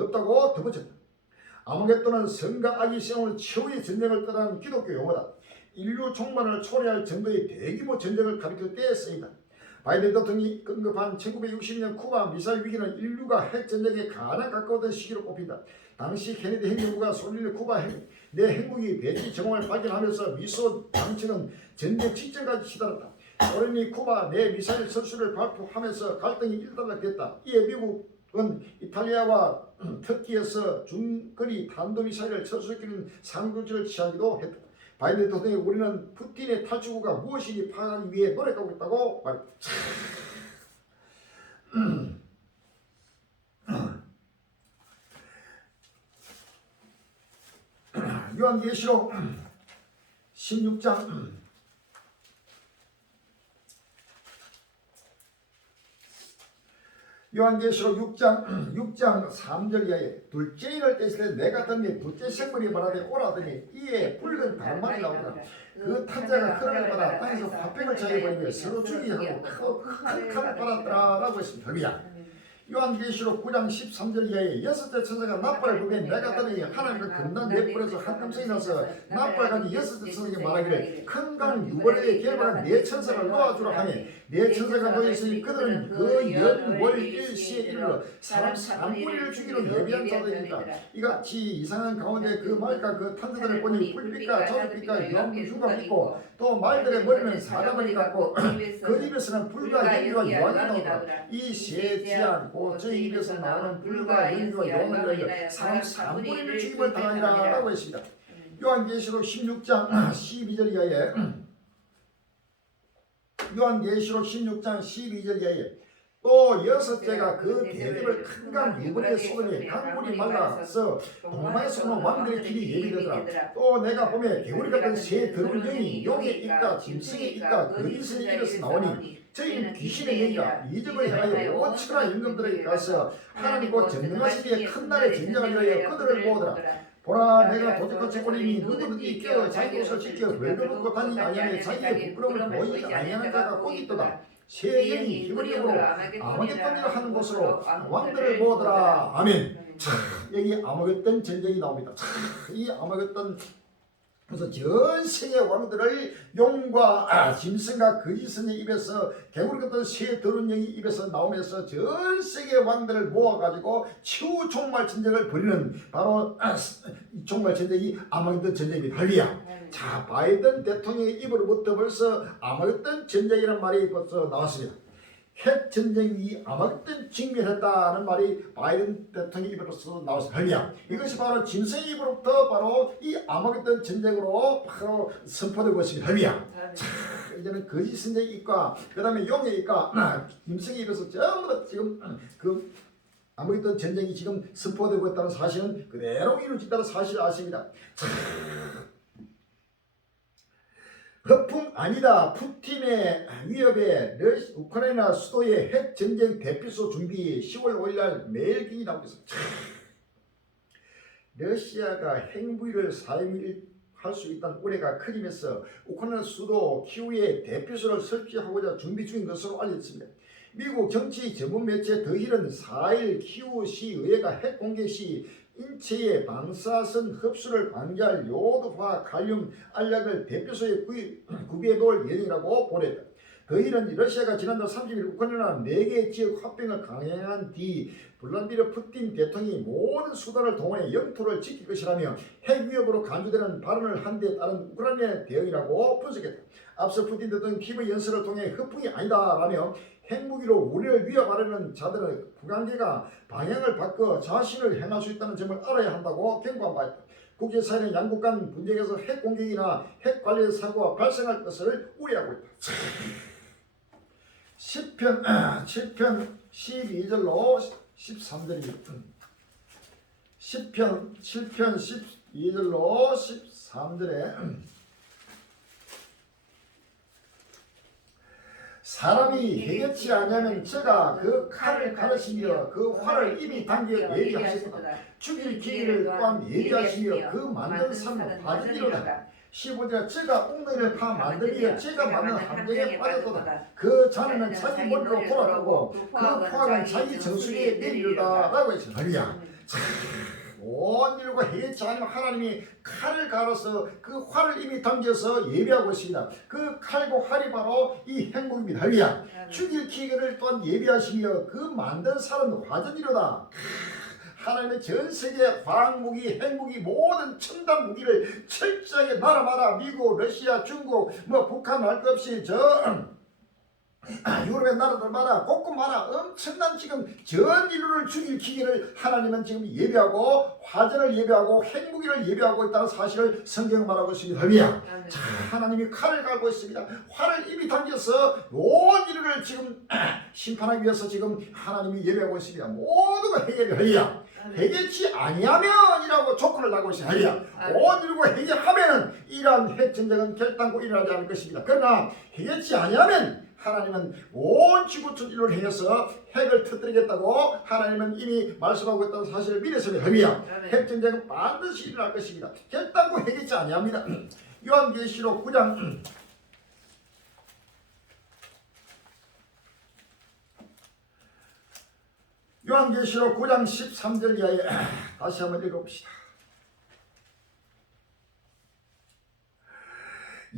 없다고 덧붙였다. 아마겟돈은 성과 악이 세우는 최후의 전쟁을 떠나는 기독교 용어다. 인류 종말을 초래할 정도의 대규모 전쟁을 가리킬 때 쓰인다. 바이든 대통령이 언급한 1960년 쿠바 미사일 위기는 인류가 핵전쟁에 가장 가까웠던 시기로 꼽힌다. 당시 케네디 행정부가 솔리드 쿠바 내 핵무기 배치 정황을 발견하면서 미소 당청은 전쟁 직전까지 치달았다. 소련이 쿠바 내 미사일 설수를 발표하면서 갈등이 일단락됐다. 이에 미국은 이탈리아와 터키에서 중거리 탄도미사일을 철수시키는 상조치를 취하기도 했다. 바이든 대통령이 우리는 푸틴의 탈출구가 무엇인지 파악하기 위해 노력하고 있다고 말했다. 요한계시록 16장 요한계시록 6장 3절 이하에 둘째 일을 떼실 때 내가 던니 둘째 생물이 말하되 오라더니 이에 붉은 달말이 나오더라. 그 탄자가 흐름을 받아 땅에서 화병을 자유버리며 서로 죽이게 하고 큰 칼을 받았더라라고 했습니다. 할렐루야. 요한계시록 9장 13절 이하에 여섯째 천사가 납발을 보게 내가 더니 하나님의 금단 네 뿔에서 한 땀성이 나서 납발까지 여섯째 천사에게 말하기를 큰 강 유벌에 결박한 네 천사를 놓아주라 하니 네 천사가 놓였으니 그들은 그 연월 일시에 이르러 사람 3분의 죽이는 예비한 자들이니까 이같이 이상한 가운데 그 말과 그 탄자들을 보니 불빛과 저빛과 영유가 있고 또 말들의 머리는 사자머리 같고 그 입에서는 불과 연기와 여왕이 나오다. 이 세 지안 곧 저희 입에서 나오는 불과 연기와 여왕을 위하여 사람 3분의 1 죽임을 당하리라 라고 했습니다. 요한계시록 16장 12절 이하에 요한계시록 16장 12절 이하에 또 여섯째가 그 대접을 큰 강 유분에 쏟으니 강물이 말라서 동방에서 오는 왕들의 길이 예비되더라. 또 내가 보매 개구리 같은 새 더러운 영이 용에 있다 짐승에 있다 거짓의 입에서 나오니 저희는 귀신의 영이라 이적을 향하여 오천하 임금들에게 가서 하나님과 전능하시기에 큰 날에 전쟁을 위하여 그들을 모으더라. 보라 내가 도적같이 꼬리니 누구든지 깨어 자기 옷을 찢겨 벌거벗고 다니지 아니하며 자기의 부끄러움을 보이지 아니하는 자가 꼭 있도다. 새 영이 힘을 입으로 아마겟돈이라 하는 곳으로 왕들을 모으더라. 아멘. 자, 여기 아마겟돈 전쟁이 나옵니다. 자, 이 아마겟돈 그래서 전 세계 왕들을 용과 짐승과 거짓선의 입에서 개구리 같은 새 더러운 영이 입에서 나오면서 전 세계 왕들을 모아가지고 최후 종말 전쟁을 벌이는 바로 이 종말 전쟁이 아마겟돈 전쟁입니다. 할렐루야. 자, 바이든 대통령의 입으로부터 벌써 아마겟돈 전쟁이라는 말이 벌써 나왔습니다. 핵 전쟁이 아마겟돈 직면했다는 말이 바이든 대통령 입으로서 나왔습니다. 할렐루야. 이것이 바로 짐승의 입으로부터 바로 이 아마겟돈 전쟁으로 바로 선포되고 있습니다. 할렐루야. 자, 이제는 거짓 선생의 입과 그 다음에 용의 입과 짐승의 입에서 전부 다 지금 그 아마겟돈 전쟁이 지금 선포되고 있다는 사실은 그대로 이루어진다는 사실을 아십니다. 자, 허풍 아니다. 푸틴의 위협에 우크라이나 수도의 핵전쟁 대피소 준비 10월 5일날 매일 기이 나오고 있습니다. 러시아가 핵무기를 사용할 수 있다는 우려가 커지면서 우크라이나 수도 키우에 대피소를 설치하고자 준비 중인 것으로 알려졌습니다. 미국 정치 전문 매체 더힐은 4일 키우시 의회가 핵 공개 시 인체의 방사선 흡수를 방지할 요오드화 칼륨 알약을 대피소에 구비해 놓을 예정이라고 보냈다. 더힐은 러시아가 지난달 30일 우크라이나 4개 지역 합병을 강행한 뒤 블라디미르 푸틴 대통령이 모든 수단을 동원해 영토를 지킬 것이라며 핵 위협으로 간주되는 발언을 한 데 따른 우크라이나의 대응이라고 분석했다. 앞서 푸틴 대통령 TV 연설을 통해 허풍이 아니다라며 핵무기로 우리를 위협하려는 자들의 국관계가 방향을 바꿔 자신을 행할 수 있다는 점을 알아야 한다고 경고한 바 있다. 국제사회는 양국 간 분쟁에서 핵 공격이나 핵 관련 사고가 발생할 것을 우려하고 있다. 10편 7편 12절로 13절입니다. 10편 7편 12절로 13절에 사람이 해결치 아니하면 저가 그 칼을 가르치며 그 활을 입이 당겨 예비하시도다. 죽일 기회를 또한 예비하시며 그 만든 삶은 받으리로다. 15절 저가 옥내를 파 만들기에 저가 만든 함정에 빠졌도다. 그 자네는 자기 머리로 돌아가고 그 포악은 자기 정수리에 내리리로다 라고 했습니다. 할렐루야. 온 인류가 해결치 않으면 하나님이 칼을 갈아서 그 활을 이미 당겨서 예비하고 있습니다. 그 칼과 활이 바로 이 핵무기입니다. 할렐루야. 죽일 기계를 또한 예비하시며 그 만든 살은 화전이로다. 하나님의 전 세계 과학무기, 핵무기, 모든 첨단 무기를 철저하게 나라마다 미국, 러시아, 중국, 북한 할 것 없이 유럽의 나라들마다 곳곳마다 엄청난 지금 전 인류를 죽일 기계를 하나님은 지금 예비하고 화전을 예비하고 핵무기를 예비하고 있다는 사실을 성경은 말하고 있습니다. 할렐루야. 자, 하나님이 칼을 갈고 있습니다. 활을 입이 당겨서 온 인류를 지금 심판하기 위해서 지금 하나님이 예비하고 있습니다. 모두가 해결이 할렐루야. 해결치 아니하면이라고 조건을 하고 있습니다. 할렐루야. 온 인류가 해결하면은 이러한 핵전쟁은 결단코 일어나지 않을 것입니다. 그러나 해결치 아니하면 하나님은 온 지구 전체를 행해서 핵을 터뜨리겠다고 하나님은 이미 말씀하고 있다는 사실을 믿었습니다. 할렐루야. 핵전쟁은 반드시 일어날 것입니다. 결단코 해결치 아니합니다. 요한계시록 9장 요한계시록 9장 13절 이하에 다시 한번 읽어봅시다.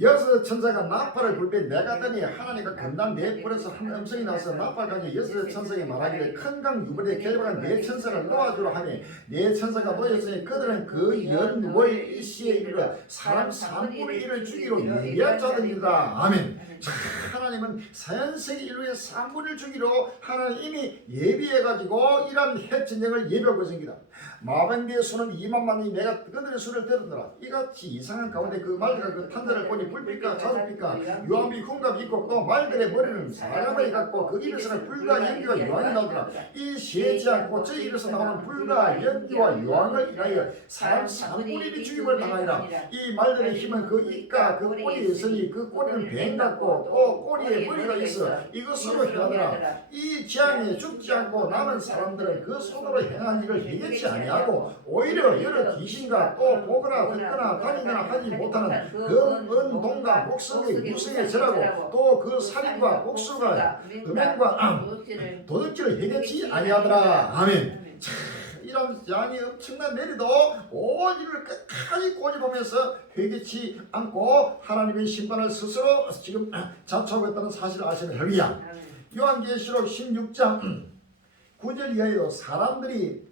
여섯 천사가 나팔을 불 때 내가 더니 하나님과 건난 네 뿔에서 한 음성이 나서 나팔강에 여섯 천사에게 말하기를 큰 강 유벌에 결박한 네 천사를 놓아주라 하니 네 천사가 놓였으니 그들은 그 연월 일시에 이르러 사람 3분의 1을 죽이로 예비한 자들이다. 아멘. 하나님은 자연세계 인류의 3분을 주기로 하나님 이미 예비해가지고 이러한 핵전쟁을 예비하고 있습니다. 마병대의 수는 2만만이 내가 그들의 수를 들었더라. 이같이 이상한 가운데 그 말들과 그 탄자를 보니 불빛과 자석빛과 유황비 흉갑이 있고 또 말들의 머리는 사람의 같고 그 입에서는 불과 연기와 유황이 나오더라. 이 세지 않고 저 입에서 나오는 불과 연기와 유황을 인하여 사람 3분의 1이 죽임을 당하리라. 이 말들의 힘은 그 입과 그 꼬리에 있으니 그 꼬리는 뱀 같고 또 꼬리에 머리가 있어 이것으로 행하더라. 이 재앙에 죽지 않고 남은 사람들은 그 손으로 행한 일을 해결치 아니하고 오히려 여러 귀신과 또 보거나 듣거나 다니거나 하지 못하는 금, 은, 동과 목성의 무성에 절하고 또 그 살인과 복수가 음행과 도둑질을 해결치 아니하더라. 아멘. 이 이런 양이 엄청난 내리도 온 일을 끝까지 고집하면서 회개치 않고 하나님의 심판을 스스로 지금 자초하고 있다는 사실을 아시면 할렐루야. 요한계시록 16장 9절 이하에도 사람들이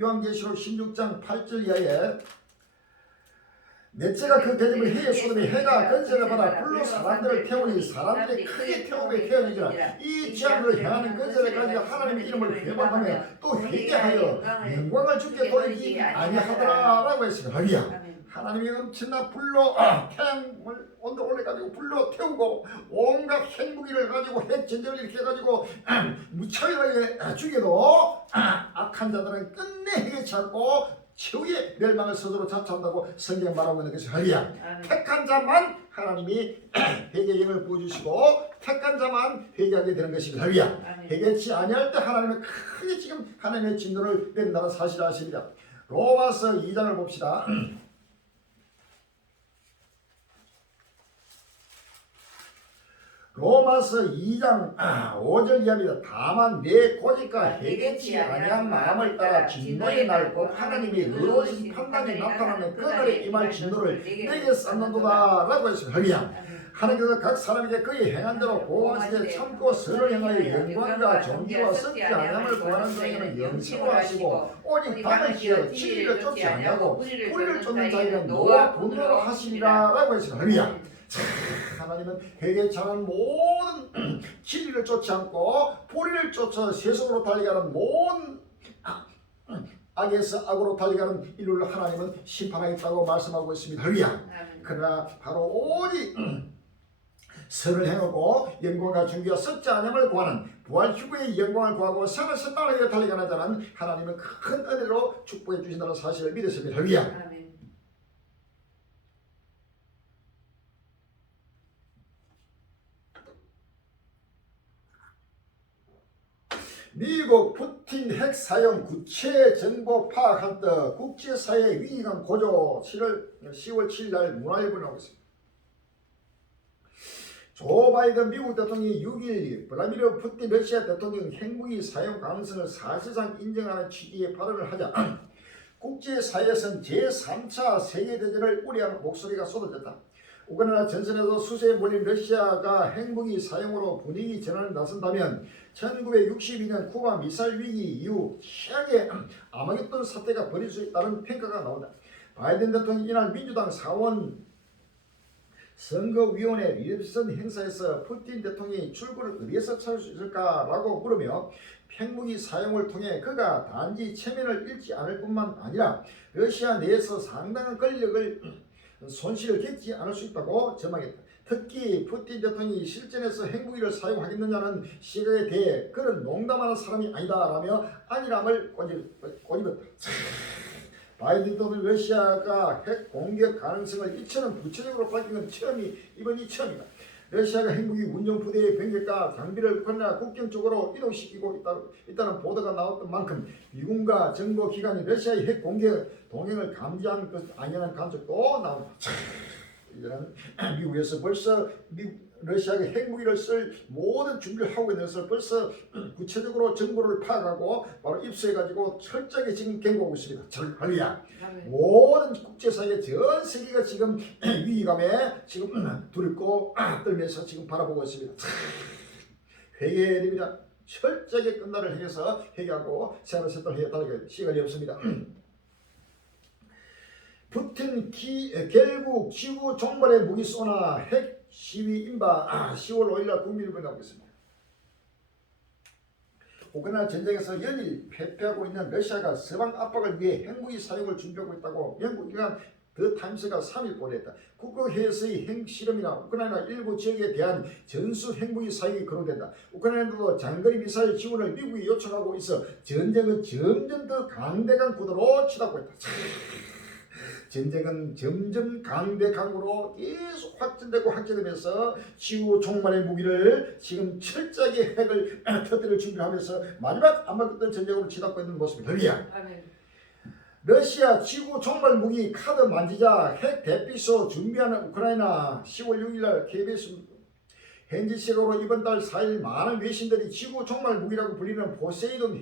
요한계시록 16장 8절 이하에 넷째가 그 계집을 해에 쏟으니 해가 건설을 받아 불로 사람들을 태우니 사람들이 크게 태움에 태워지니라. 이 지향으로 향하는 건설에 가지고 하나님의 이름을 회방하며 또 회개하여 영광을 주께 돌리지 아니하더라 라고 했습니다. 할렐루야. 하나님이 엄청난 불로 태양을 온도 올려가지고 불로 태우고 온갖 행복이를 가지고 핵전쟁을 이렇게 해가지고 무차별하게 죽여도 악한 자들은 끝내 해결치 않고 최후의 멸망을 스스로 자처한다고 성경 말하고 있는 것이 할렐루야. 택한 자만 하나님이 회개의 영을 부어주시고 택한 자만 회개하게 되는 것입니다. 할렐루야. 회개치 아니할 때 하나님은 크게 지금 하나님의 진노를 내린다는 사실을 아십니다. 로마서 2장을 봅시다. 로마서 2장 5절 이하입니다. 다만 내 고집과 회개치 아니한 마음을 따라 진노의 날 곧 하나님이 의로우신 판단이 나타나는 그날에 임할 진노를 내게 쌓는도다 라고 했습니다. 할렐루야. 하나님께서 각 사람에게 그의 행한 대로 보호하시되 참고 선을 행하여 영광과 존귀와 썩지 아니함을 구하는 자에게는 영생을 하시고 오직 담을 지어 진리를 쫓지 아니하고 불의를 쫓는 자에게는 노와 분노를 하시리라 라고 했습니다. 할렐루야. 하나님은 회개치 않은 모든 진리를 쫓지 않고 불의를 쫓아 세속으로 달려가는 모든 악에서 악으로 달려가는 인류를 하나님은 심판하겠다고 말씀하고 있습니다. 할렐루야. 그러나 바로 오직 선을 행하고 영광과 존귀와 썩지 않음을 구하는 부활 휴거의 영광을 구하고 선을 선당하여 달려가는 자는 하나님은 큰 은혜로 축복해 주신다는 사실을 믿으십니다. 할렐루야. 미국 푸틴 핵 사용 구체 정보 파악한 듯 국제사회 위기감 고조 10월 7일 날 문화일보에 나오고 있습니다. 조 바이든 미국 대통령이 6일 블라디미르 푸틴 러시아 대통령 핵무기 사용 가능성을 사실상 인정하는 취지의 발언을 하자 국제사회에서는 제3차 세계대전을 우려하는 목소리가 쏟아졌다. 우크라이나 전선에서 수세에 몰린 러시아가 핵무기 사용으로 분위기 전환을 나선다면 1962년 쿠바 미사일 위기 이후 최악의 아마겟돈 사태가 벌일 수 있다는 평가가 나온다. 바이든 대통령이 이날 민주당 사원 선거위원회 리셉션 행사에서 푸틴 대통령이 출구를 어디에서 찾을 수 있을까라고 물으며 핵무기 사용을 통해 그가 단지 체면을 잃지 않을 뿐만 아니라 러시아 내에서 상당한 권력을 손실을 겪지 않을 수 있다고 전망했다. 특히 푸틴 대통령이 실전에서 핵무기를 사용하겠느냐는 시각에 대해 그런 농담하는 사람이 아니다라며 안일함을 꼬집었다. 바이든 대통령 러시아가 핵 공격 가능성을 이처럼 구체적으로 밝힌 건 이번이 처음이다. 러시아가 핵무기 운용 부대의 병력과 장비를 우크라이나 국경 쪽으로 이동시키고 있다는 보도가 나왔던 만큼 미군과 정보기관이 러시아의 핵 공격 동행을 감지한 것 아니라는 관측도 나온다. 이제는 미국에서 벌써 러시아가 핵무기를 쓸 모든 준비를 하고 있는 것을 벌써 구체적으로 정보를 파악하고 바로 입수해가지고 철저하게 지금 경고하고 있습니다. 할렐루야. 모든 국제사회 전 세계가 지금 위기감에 지금 두렵고 떨면서 지금 바라보고 있습니다. 회개해야 됩니다. 철저하게 끝날을 행해서 회개하고 생활을 세탁해야 할 시간이 없습니다. 푸틴 결국 지구 종말의 무기 쏘나 핵 시위 임박 10월 5일날 국민일보에 나오겠습니다. 우크라이나 전쟁에서 연일 패배하고 있는 러시아가 서방 압박을 위해 핵무기 사용을 준비하고 있다고 영국 기관 더 타임스가 3일 보도했다. 국가회의에서의 핵실험이나 우크라이나 일부 지역에 대한 전수 핵무기 사용이 거론된다. 우크라이나도 장거리 미사일 지원을 미국이 요청하고 있어 전쟁은 점점 더 강대강 구도로 치닫고 있다. 전쟁은 점점 강대강으로 계속 확전되고 확전되면서 지구 종말의 무기를 지금 철저하게 핵을 터뜨릴 준비를 하면서 마지막 아마겟돈 전쟁으로 치닫고 있는 모습입니다. 할렐루야. 러시아 지구 종말 무기 카드 만지자 핵 대피소 준비하는 우크라이나 10월 6일날 KBS 현지 시각으로 이번 달 4일 많은 외신들이 지구 종말 무기라고 불리는 포세이돈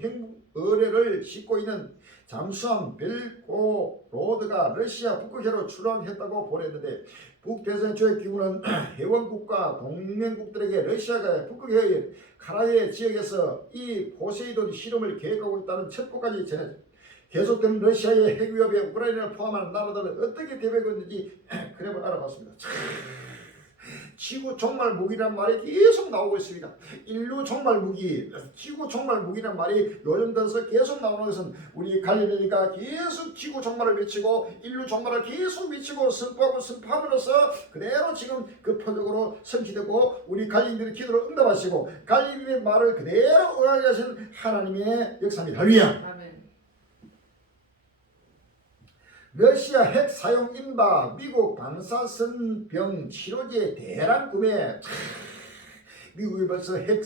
의뢰를 싣고 있는 잠수함 벨고로드가 러시아 북극해로 출항했다고 보냈는데 북대서양 조약기구는 회원국과 동맹국들에게 러시아가 북극해의 카라예 지역에서 이 포세이돈 실험을 계획하고 있다는 첩보까지 전했다. 계속되는 러시아의 핵위협에 우크라이나를 포함한 나라들은 어떻게 대비하고 있는지 그래을 알아봤습니다. 지구 종말 무기란 말이 계속 나오고 있습니다. 인류 종말 무기, 지구 종말 무기란 말이 요즘 들어서 계속 나오는 것은 우리 갈릴리가 계속 지구 종말을 외치고 인류 종말을 계속 외치고 선포하고 선포함으로써 그대로 지금 그 표적으로 성취되고 우리 갈릴리의 기도를 응답하시고 갈릴리의 말을 그대로 응하게 하신 하나님의 역사입니다. 할렐루야. 아멘. 러시아 핵 사용 인바 미국 방사선병 치료제 대량 구매. 미국이 벌써 핵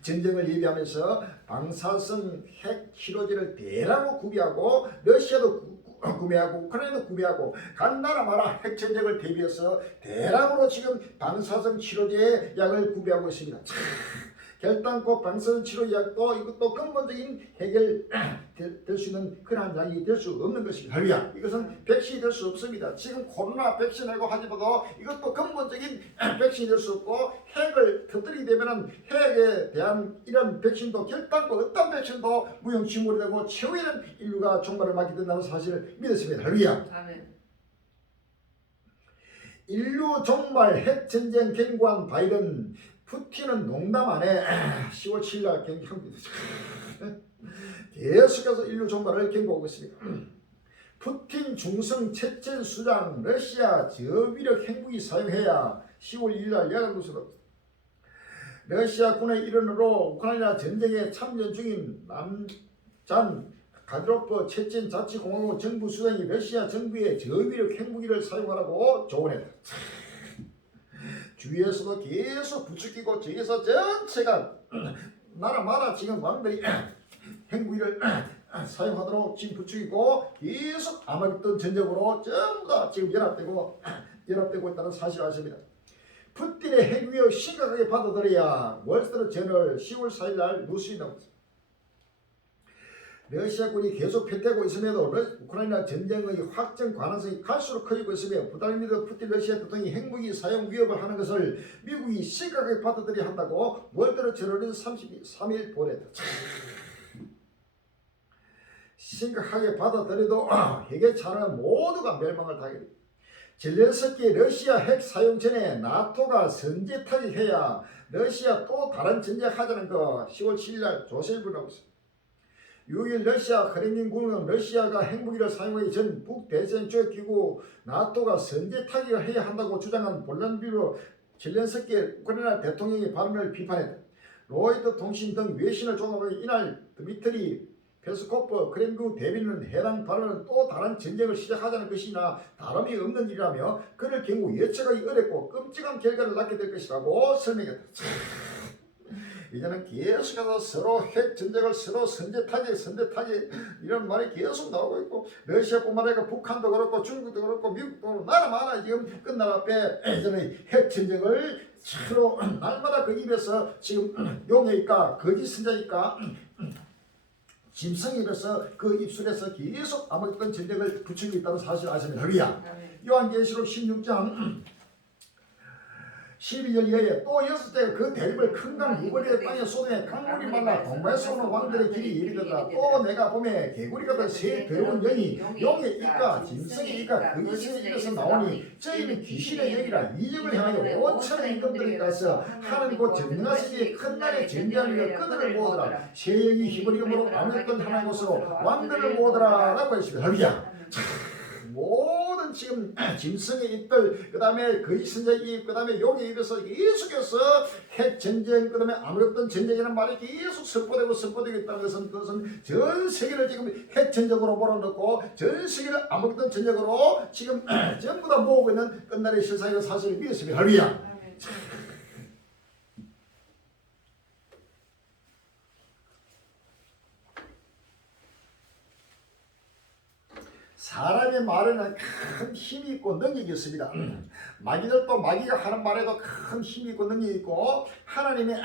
전쟁을 예비하면서 방사선 핵 치료제를 대량으로 구비하고 러시아도 구매하고 우크라이나도 구매하고 간 나라마다 핵 전쟁을 대비해서 대량으로 지금 방사선 치료제 약을 구비하고 있습니다. 결단코 방사선 치료약도 이것도 근본적인 해결 될 수 있는 그러한 약이 될 수 없는 것입니다. 할렐루야. 이것은 백신이 될 수 없습니다. 지금 코로나 백신이라고 하지만도 이것도 근본적인 백신이 될 수 없고 핵을 터뜨리게 되면은 핵에 대한 이런 백신도 결단코 어떤 백신도 무용지물이 되고 최후에는 인류가 종말을 맞게 된다는 사실을 믿었습니다. 할렐루야. 아멘. 인류 종말 핵 전쟁 경고한 바이든 푸틴은 농담 안 해. 10월 7일 날 경고합니다. 계속해서 인류 종말을 경고하고 있습니다. 푸틴 중성 체첸 수장 러시아 저위력 핵무기 사용해야 10월 2일 날 야간 뉴스로 러시아 군의 일원으로 우크라이나 전쟁에 참전 중인 남잔 가드로프 체첸 자치공화국 정부 수장이 러시아 정부의 저위력 핵무기를 사용하라고 조언했다. 주위에서도 계속 부추기고 저기서 전체가 나라마다 지금 왕들이 핵무기를 사용하도록 지금 부추기고 계속 아마겟돈 전쟁으로 전부 다 지금 연합되고 있다는 사실을 아십니다. 푸틴의 핵위협 심각하게 받아들여야 월스트리트저널 10월 4일 날 뉴스에 나왔습니다. 러시아군이 계속 패퇴하고 있음에도 우크라이나 전쟁의 확정 가능성이 갈수록 커지고 있으며 블라디미르 푸틴 러시아 대통령이 핵무기 사용 위협을 하는 것을 미국이 심각하게 받아들여야 한다고 월드저널은 33일 보냈다. 심각하게 받아들여도 핵에 차는 모두가 멸망을 당하게 됩니다. 젤렌스키 러시아 핵 사용 전에 나토가 선제 타격해야 러시아 또 다른 전쟁하자는 거 10월 7일 날 조세일보 나오고 있습니다. 6일 러시아 크렘린궁은 러시아가 핵무기를 사용하기 전 북대서양 조약기구 나토가 선제 타격을 해야 한다고 주장한 볼란비르 젤렌스키 우크라이나 대통령의 발언을 비판했다. 로이터 통신 등 외신을 종합해 이날 드미트리 페스코프 크렘린 대변인은 해당 발언은 또 다른 전쟁을 시작하자는 것이나 다름이 없는 일이라며 그를 경우 예측하기 어렵고 끔찍한 결과를 낳게 될 것이라고 설명했다. 이제는 계속해서 서로 핵 전쟁을 서로 선제 타격 이런 말이 계속 나오고 있고 러시아뿐만 아니라 북한도 그렇고 중국도 그렇고 미국도 그렇고 나라마다 지금 끝날 앞에 이제는 핵 전쟁을 서로 날마다 그 입에서 지금 용해일까 거짓 선자일까 짐승이라서 그 입술에서 계속 아무튼 전쟁을 부추기고 있다는 사실을 아시면 할렐루야. 요한계시록 16장 12절 이하에 또 6대가 그 대립을 큰 강 유벌의 땅에 쏟아 강물이 말라 동방에서 오는 왕들의 길이 이르더라. 또 내가 보매 개구리가 더 새 더러운 영이 용의 입과 짐승의 입과 그 이스의 입에서 나오니 저희는 귀신의 영이라 이적을 향하여 5천의 임금들이 가서 하나님 곧 전능하시기에 큰 날에 전쟁하여 그들을 모으더라. 새 영이 힘을 이름으로 아무랬던 하나님 곳으로 왕들을 모으더라 라고 했습니다. 할렐루야. 모든 지금 짐승의 입들, 그 다음에 거짓 선자의 입, 그 다음에 용의 입에서 계속해서 핵 전쟁, 그 다음에 아무랬던 전쟁이라는 말이 계속 선포되고 있다는 것은 그것은 전 세계를 지금 핵 전쟁으로 몰아넣고 전 세계를 아무랬던 전쟁으로 지금 전부 다 모으고 있는 끝날의 실상이라는 사실을 믿었습니다. 할렐루야. 사람의 말에는 큰 힘이 있고 능력이 있습니다. 마귀들도 마귀가 하는 말에도 큰 힘이 있고 능력이 있고 하나님의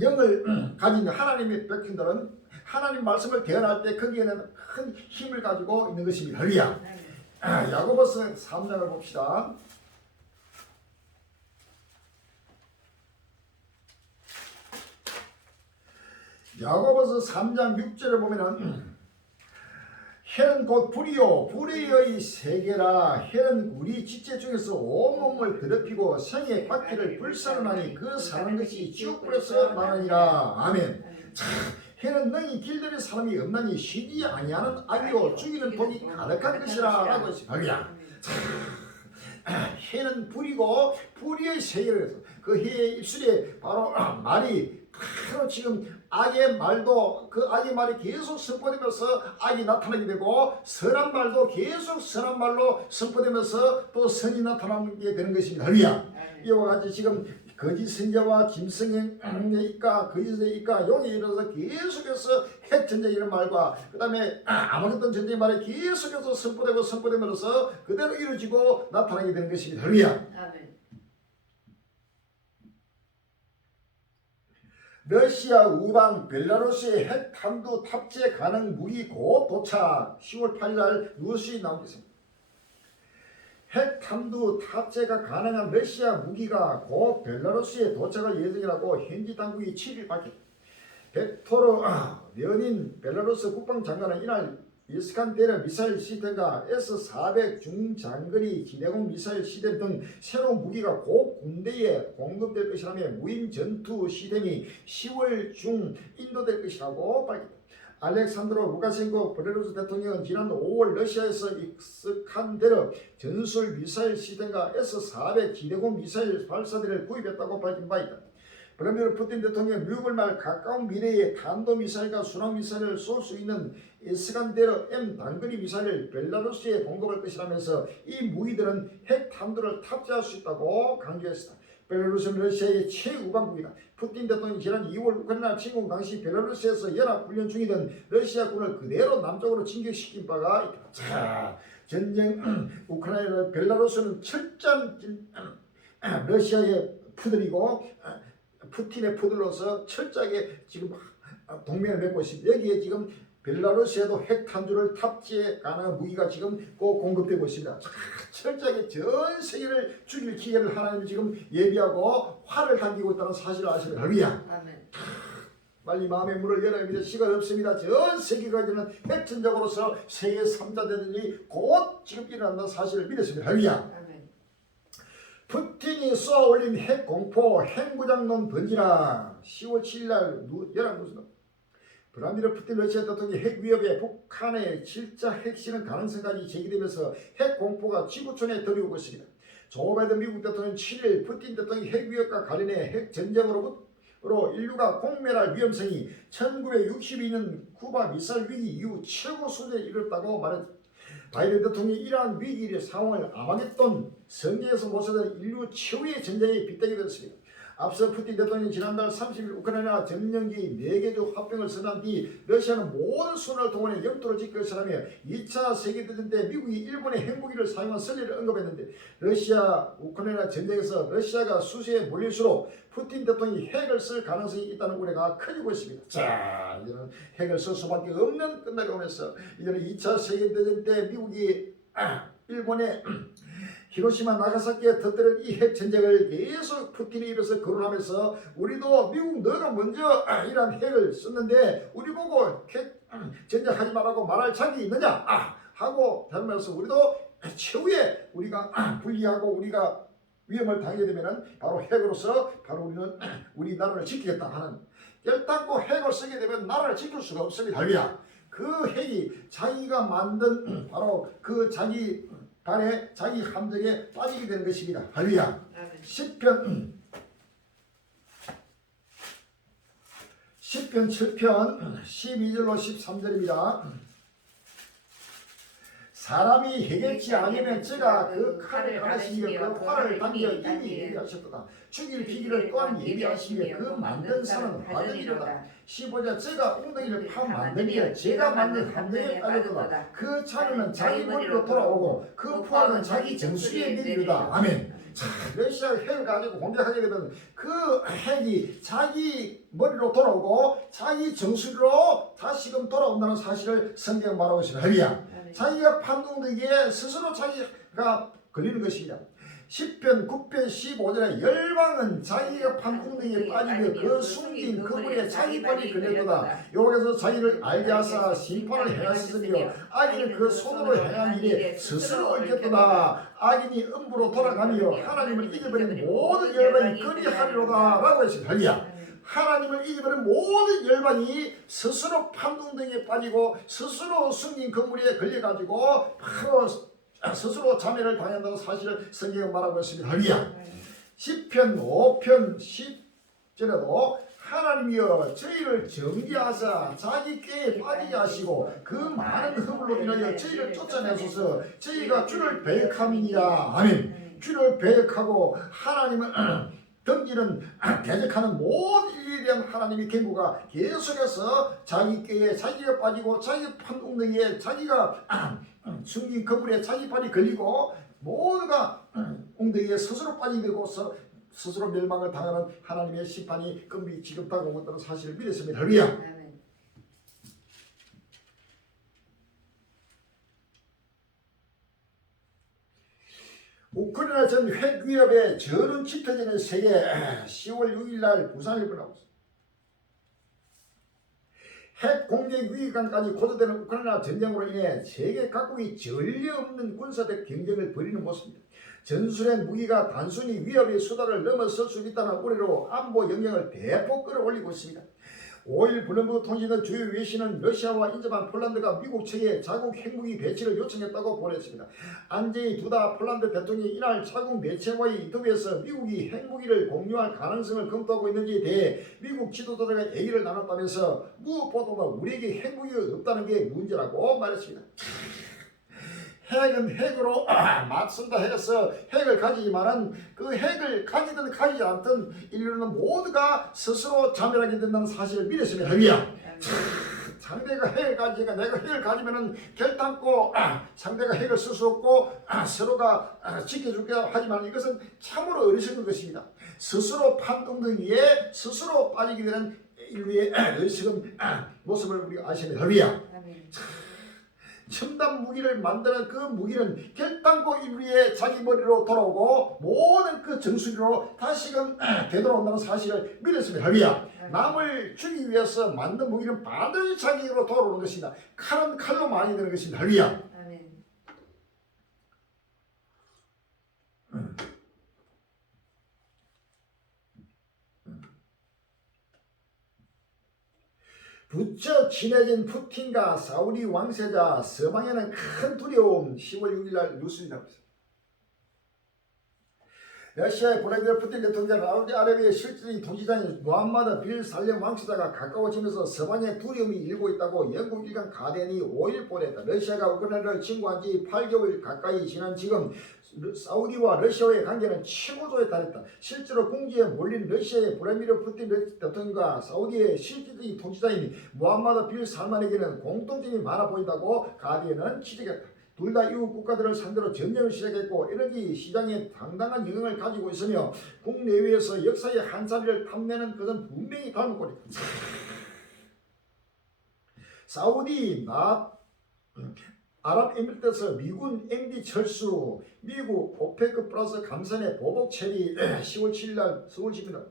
영을 가진 하나님의 백성들은 하나님 말씀을 대언할 때 거기에는 큰 힘을 가지고 있는 것입니다. 할렐루야. 아멘. 야고보서 3장을 봅시다. 야고보서 3장 6절을 보면은 해는 곧 불이요 불의의 세계라. 해는 우리 지체 중에서 온몸을 더럽히고 생의 바퀴를 불살라나니 그 사는 것이 지옥불에서 나느니라. 아멘. 자, 해는 능히 길들인 사람이 없나니 쉬지 아니하는 악이요 죽이는 독이 가득한 것이라 라고 했습니다. 해는 불이고 불의의 세계를 해서 그 해의 입술에 바로 말이 바로 지금 악의 말도 그 악의 말이 계속 선포되면서 악이 나타나게 되고 선한 말도 계속 선한 말로 선포되면서 또 선이 나타나게 되는 것입니다. 할렐루야. 이와 같이 지금 거짓 선자와 짐승의 이까 거짓의 이까 용에 이르러서 계속해서 핵 전쟁 이런 말과 그 다음에 아마겟돈 전쟁의 말이 계속해서 선포되면서 그대로 이루어지고 나타나게 되는 것입니다. 할렐루야. 아멘. 러시아 우방 벨라루스의 핵 탄두 탑재 가능 무기 곧 도착. 10월 8일 날 뉴스에 나오겠습니다. 핵 탄두 탑재가 가능한 러시아 무기가 곧 벨라루스에 도착할 예정이라고 현지 당국이 7일 밝혔다. 벡토르 레오닌 벨라루스 국방장관은 이날 이스칸데르 미사일 시스템과 S-400 중장거리 지대공 미사일 시스템 등 새로운 무기가 곧 군대에 공급될 것이라며 무인 전투 시스템이 10월 중 인도될 것이라고 밝혔다. 알렉산드로 루카셴코 벨라루스 대통령은 지난 5월 러시아에서 이스칸데르 전술 미사일 시스템과 S-400 지대공 미사일 발사대를 구입했다고 밝힌 바 있다. 블라디미르 푸틴 대통령은 미국을 말 가까운 미래에 탄도미사일과 순항미사일을 쏠 수 있는 이스칸데르 M 단거리 미사일을 벨라루스에 공급할 것이라면서 이 무기들은 핵 탄두를 탑재할 수 있다고 강조했다. 벨라루스는 러시아의 최우방국이다. 푸틴 대통령이 지난 2월 우크라이나 침공 당시 벨라루스에서 연합훈련 중이던 러시아군을 그대로 남쪽으로 진격시킨 바가 있다. 자, 전쟁 우크라이나 벨라루스는 철저한 러시아의 푸들이고 푸틴의 푸들로서 철저하게 지금 동맹을 맺고 있습니다. 여기에 지금 벨라루스에도 핵 탄두를 탑재해 가능한 무기가 지금 꼭 공급되고 있습니다. 철저하게 전 세계를 죽일 기회를 하나님이 지금 예비하고 활을 당기고 있다는 사실을 아시면 할렐루야. 아멘. 빨리 마음의 문을 열어야 합니다. 시간 없습니다. 전 세계가 되는 핵전적으로서 세계 3자 대전이 곧 지금 일어난다는 사실을 믿었습니다. 할렐루야. 아멘. 푸틴이 쏘아올린 핵공포 핵무장론 번지라. 10월 7일날 연합뉴스 블라디미르 푸틴 러시아 대통령이 핵 위협에 북한의 실자 핵실험 가능성까지 제기되면서 핵 공포가 지구촌에 들이오고 있습니다. 조 바이든 미국 대통령 7일 푸틴 대통령이 핵 위협과 관련해 핵 전쟁으로 인류가 공멸할 위험성이 1962년 쿠바 미사일 위기 이후 최고 수준에 이르렀다고 말했다. 바이든 대통령이 이러한 위기의 상황을 아마겟돈 성경에서 모색된 인류 최후의 전쟁에 빗대게 되었습니다. 앞서 푸틴 대통령이 지난달 30일 우크라이나 점령기 4개주 합병을 선언한 뒤 러시아는 모든 수단을 동원해 영토를 지킬 것이라며 2차 세계대전 때 미국이 일본의 핵무기를 사용한 선례를 언급했는데 러시아 우크라이나 전쟁에서 러시아가 수세에 몰릴수록 푸틴 대통령이 핵을 쓸 가능성이 있다는 우려가 커지고 있습니다. 자, 이제는 핵을 쓸 수밖에 없는 끝날이 오면서 이제는 2차 세계대전 때 미국이 일본의 히로시마 나가사키에 터뜨린 이 핵전쟁을 계속 푸틴의 입에서 거론하면서 우리도 미국 너가 먼저 이런 핵을 썼는데 우리 보고 핵 전쟁하지 말라고 말할 자격이 있느냐 하고 하면서 우리도 최후에 우리가 불리하고 우리가 위험을 당하게 되면 바로 핵으로서 바로 우리는 우리 나라를 지키겠다 하는 결단코 핵을 쓰게 되면 나라를 지킬 수가 없습니다. 할렐루야. 그 핵이 자기가 만든 바로 그 자기 발에 자기 함정에 빠지게 되는 것입니다. 할렐루야. 시편 7편 12절로 13절입니다. 사람이 해결치 아니면 제가 그 칼을 가르시며 그 활을 당겨 이미 예비하셨도다. 죽일 기기를 또한 예비하시며 그 만든 산은 받으리로다. 15절 제가 웅덩이를 파 만드며 제가 만든 함정에 빠졌도다. 그 자녀는 자기 머리로 돌아오고 그 포악은 자기 정수리에 내리리로다. 아멘. 자, 러시아가 핵을 가지고 공격하게 되면 그 핵이 자기 머리로 돌아오고 자기 정수리로 다시금 돌아온다는 사실을 성경 말하고 있습니다. 할렐루야. 자기가 판동되기에 스스로 자기가 걸리는 것이냐. 10편 9편 15절에 열방은 자기가 판동되기에 빠지며 그 숨긴 그물에 자기 발이 걸렸도다. 여기서 자기를 알게 하사 심판을 행하셨으며 악인은 그 손으로 행한 일에 스스로 얽혔도다. 악인이 음부로 돌아가며 하나님을 잊어버린 모든 열방이 그리하리로다 라고 했습니다. 할렐루야. 하나님을 잊어버린 모든 열방이 스스로 판동등에 빠지고 스스로 숨긴 그물에 걸려가지고 바로 스스로 자멸을 당한다는 사실을 성경은 말하고 있습니다. 할렐루야. 10편 5편 10절에도 하나님이여 저희를 정죄하사 자기 꾀에 빠지게 하시고 그 많은 허물로 인하여 저희를 쫓아내소서. 저희가 주를 배역함이니라. 아멘. 주를 배역하고 하나님을 던지는 대적하는 모든 일에 대한 하나님의 경고가 계속해서 자기 꾀에 자기가 빠지고 자기 판웅덩이에 자기가 숨긴 그물에 자기 발이 걸리고 모두가 웅덩이에 스스로 빠지게 되고서 스스로 멸망을 당하는 하나님의 심판이 금비 지금 다가오고 있다는 사실을 믿었습니다. 할렐루야. 우크라이나 전 핵 위협에 저는 짙어지는 세계 10월 6일 날 부산을 일어나고 있습니다. 핵 공격 위기감까지 고조되는 우크라이나 전쟁으로 인해 세계 각국이 전례 없는 군사적 경쟁을 벌이는 모습입니다. 전술핵 무기가 단순히 위협의 수단을 넘어설 수 있다는 우려로 안보 영향을 대폭 끌어올리고 있습니다. 5일 블룸버그 통신의 주요 외신은 러시아와 인접한 폴란드가 미국 측에 자국 핵무기 배치를 요청했다고 보냈습니다. 안제이 두다 폴란드 대통령이 이날 자국 매체와의 인터뷰에서 미국이 핵무기를 공유할 가능성을 검토하고 있는지에 대해 미국 지도자들과 얘기를 나눴다면서 무엇보다도 우리에게 핵무기가 없다는 게 문제라고 말했습니다. 핵은 핵으로 맞선다 해서 핵을 가지지만은 그 핵을 가지든 가지지 않든 인류는 모두가 스스로 자멸하게 된다는 사실을 믿었습니다. 할렐루야. 상대가 핵을 가지니까 내가 핵을 가지면은 결단코 상대가 핵을 쓸 수 없고 서로가 지켜줄게 하지만 이것은 참으로 어리석은 것입니다. 스스로 판동등위에 스스로 빠지게 되는 인류의 어리석은 모습을 우리가 아셔야 됩니다. 할렐루야. 첨단 무기를 만드는 그 무기는 결단코 인류의 자기 머리로 돌아오고 모든 그 정수리로 다시금 되돌아온다는 사실을 믿었습니다. 할렐루야. 남을 죽이기 위해서 만든 무기는 반드시 자기로 돌아오는 것이다. 칼은 칼로 많이 되는 것입니다. 할렐루야. 부쩍 친해진 푸틴과 사우디 왕세자 서방에는 큰 두려움. 10월 6일 날 뉴스에 나왔습니다. 러시아의 블라디미르 푸틴 대통령과 사우디아라비아의 실질적인 통치자인 무함마드 빌 살렘 왕세자가 가까워지면서 서방의 두려움이 일고 있다고 영국 일간 가디언이 5일 보냈다. 러시아가 우크라이나를 침공한 지 8개월 가까이 지난 지금 사우디와 러시아의 관계는 최고조에 달했다. 실제로 궁지에 몰린 러시아의 블라디미르 푸틴 대통령과 사우디의 실질적인 통치자인 무함마드 빌 살만에게는 공통점이 많아 보인다고 가디언은 지적했다. 둘 다 이웃 국가들을 상대로 전쟁을 시작했고 에너지 시장에 상당한 영향을 가지고 있으며 국내외에서 역사의 한 자리를 탐내는 것은 분명히 닮은 꼴이다. 사우디 아랍에미리트에서 미군 MD 철수, 미국 오페크 플러스 감산의 보복 체리 10월 7일 날 서울시입니다.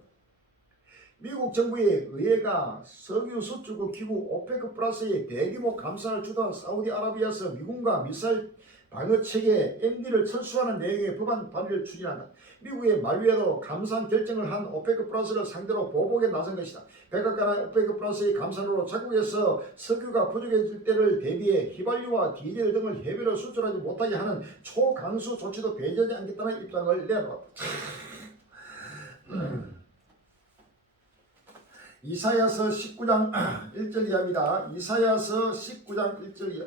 미국 정부의 의회가 석유 수출국 기구 오페크 플러스의 대규모 감산을 주도한 사우디아라비아에서 미군과 미사일 방어체계 MD를 철수하는 내용의 법안 발의를 추진한다. 미국의 만류에도 감산 결정을 한 오페크 플러스를 상대로 보복에 나선 것이다. 백악관은 오페크 플러스의 감산으로 자국에서 석유가 부족해질 때를 대비해 휘발유와 디젤 등을 해외로 수출하지 못하게 하는 초강수 조치도 배제하지 않겠다는 입장을 내놓았다. 이사야서 19장 1절 이하입니다. 이사야서 19장 1절 이하.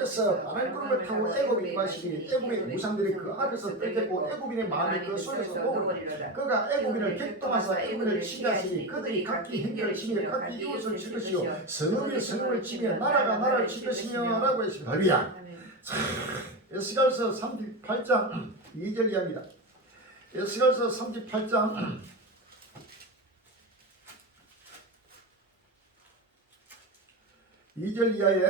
하나님께서 다른 구름을 타고 애굽에 임하시니 애굽의 우상들이 그 앞에서 떨겠고 애굽인의 마음이 그 속에서 녹으리라. 그가 애굽인을 격동하사 애굽인을 치게 하시니 그들이 각기 행렬을 치며 각기 이웃을 칠 것이요 성읍이 성읍을 치며 나라가 나라를 칠 것이며 라고 했습니다. 할렐루야. 에스겔서 38장 2절 이야기입니다. 에스겔서 38장 2절 이하에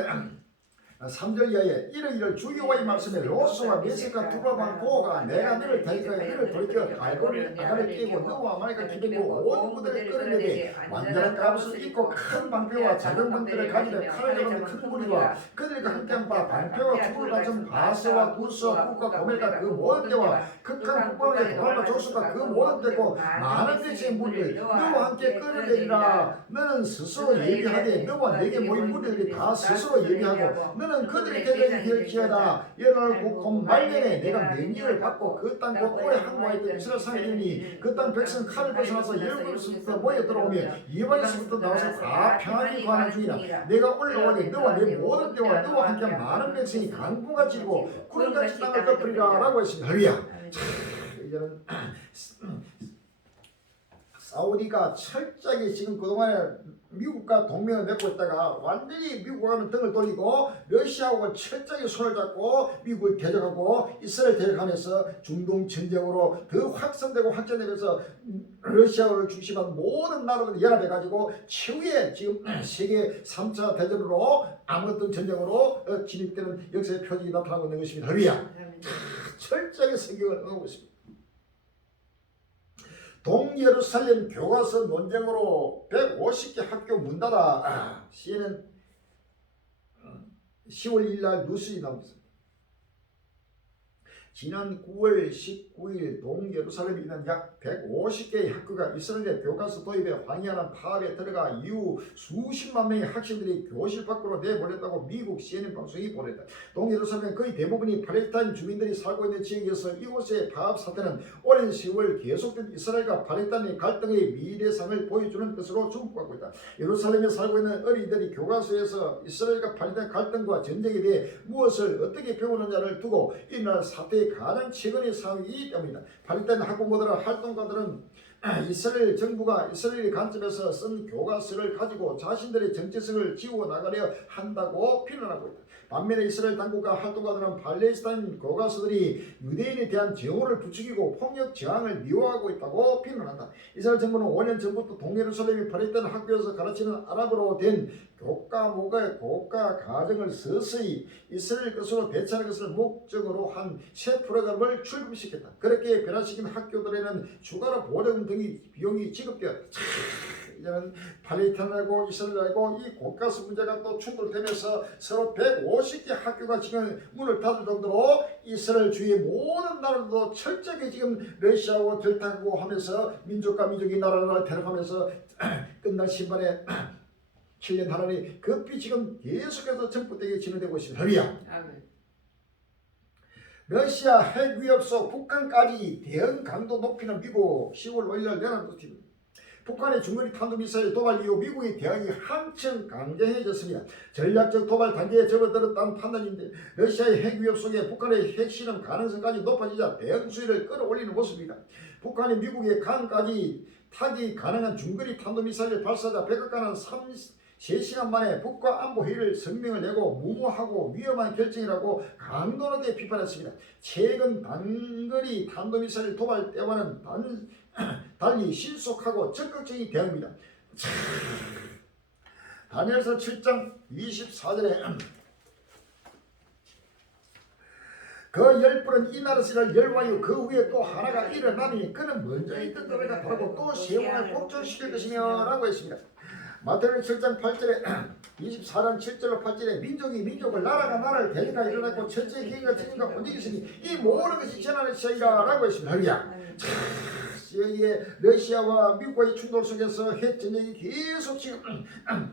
3절 이하에 이를 주기와의 말씀에 로스와 메섹과 두발과 고가 내가 너를 대하여 너를 돌이켜 갈고리를 아가를 끼고 너와 마이가 기대고 온 무대를 끌어내게 완전한 값을 입고 큰 방패와 작은 방패를 가지되 칼을 잡은 큰 무리와 그들과 함께한 바 방패와 투를 가진 바스와 두스와 굿과 고멜과 그 모든 때와 극한 국방의 도발과 조수가 그 모든 때고 많은 대체의 무리를 너와 함께 끌어내리라. 너는 스스로 예비하되 너와 내게 모인 무리들이 다 스스로 예비하고 너는 그들의 대적이 될지어다. 이날 곧 말년에 내가 명령을 받고 그 땅 곧 오래 항구하였던 이스라엘 상인이니 그 땅 백성 칼을 벗어나서 열국에서부터 모여 들어오며 이방에서부터 나와서 다 평안히 거하는 중이라. 내가 올라오니 너와 내 모든 때와 너와 함께 많은 백성이 강풍같이 일고 구름같이 땅을 덮으리라 라고 했습니다. 할렐루야. 이제는 사우디가 철저하게 지금 그동안에 미국과 동맹을 맺고 있다가 완전히 미국과는 등을 돌리고 러시아하고 철저하게 손을 잡고 미국을 대적하고 이스라엘 대적하면서 중동 전쟁으로 더 확산되고 확장되면서 러시아를 중심한 모든 나라들이 연합해가지고 최후의 지금 세계 3차 대전으로 아무것도 전쟁으로 진입되는 역사의 표징이 나타나고 있는 것입니다. 할렐루야. 철저하게 성경을 응하고 있습니다. 동예루살렘 교과서 논쟁으로 150개 학교 문 닫아. CNN 10월 1일 날 뉴스에 나옵니다. 지난 9월 19일 동예루살렘에 있는 약 150개의 학교가 이스라엘의 교과서 도입에 항의하는 파업에 들어가 이후 수십만 명의 학생들이 교실 밖으로 내보냈다고 미국 CNN 방송이 보냈다. 동예루살렘 거의 대부분이 팔레스타인 주민들이 살고 있는 지역이어서 이곳의 파업 사태는 오랜 세월 계속된 이스라엘과 팔레스타인의 갈등의 미래상을 보여주는 것으로 주목받고 있다. 예루살렘에 살고 있는 어린이들이 교과서에서 이스라엘과 팔레스타인 갈등과 전쟁에 대해 무엇을 어떻게 배우느냐를 두고 이날 사태의 가장 최근의 상황이기 때문이다. 팔레스타인 학부모들과 활동가들은 이스라엘 정부가 이스라엘의 관점에서 쓴 교과서를 가지고 자신들의 정체성을 지워나가려 한다고 비난하고 있다. 반면에 이스라엘 당국과 활동가들은 팔레스타인 교과서들이 유대인에 대한 정오를 부추기고 폭력 저항을 미화하고 있다고 비난한다. 이스라엘 정부는 5년 전부터 동예루살렘이 팔레스타인 학교에서 가르치는 아랍어로 된 교과목의 교과 과정을 서서히 이스라엘 것으로 대체하는 것을 목적으로 한 새 프로그램을 출범시켰다. 그렇게 변화시킨 학교들에는 추가로 보조금 등의 비용이 지급되었다. 이제는 팔레스타인하고 이스라엘하고 이 교과서 문제가 또 충돌되면서 서로 150개 학교가 지금 문을 닫을 정도로 이스라엘 주위의 모든 나라도 철저하게 지금 러시아하고 결탁하고 하면서 민족과 민족이 나라를 대립하면서 끝날 신발에 7년 하나니 급히 지금 계속해서 전폭되게 진행되고 있습니다. 할렐루야. 러시아 핵 위협 속 북한까지 대응 강도 높이는 미국 10월 5일 내란 노티입니다. 북한의 중거리 탄도미사일 도발 이후 미국의 대응이 한층 강경해졌습니다. 전략적 도발 단계에 접어들었다는 판단인데 러시아의 핵 위협 속에 북한의 핵 실험 가능성까지 높아지자 대응 수위를 끌어올리는 모습입니다. 북한이 미국의 강까지 타기 가능한 중거리 탄도미사일 발사자 백악관은 3시간 만에 북과 안보 회의를 성명을 내고 무모하고 위험한 결정이라고 강도 높게 비판했습니다. 최근 단거리 탄도미사일 도발 때와는 달리 신속하고 적극적인 대응입니다. 다니엘서 7장 24절에 그 열불은 이 나라를 열화하여 그 위에 또 하나가 일어나니 그는 먼저 있던 노래가 다르고 또 세왕을 복종시킬 것이며 라고 했습니다. 마태복음 7장 8절에 24장 7절로 8절에 민족이 민족을 나라가 나라를 대적하여 일어났고 철저히 기회가 진행과 본적이 있으니 이 모든 것이 전하는 시이라 라고 했습니다. 할렐루야. 여기에 러시아와 미국과의 충돌 속에서 핵 전쟁이 계속 지금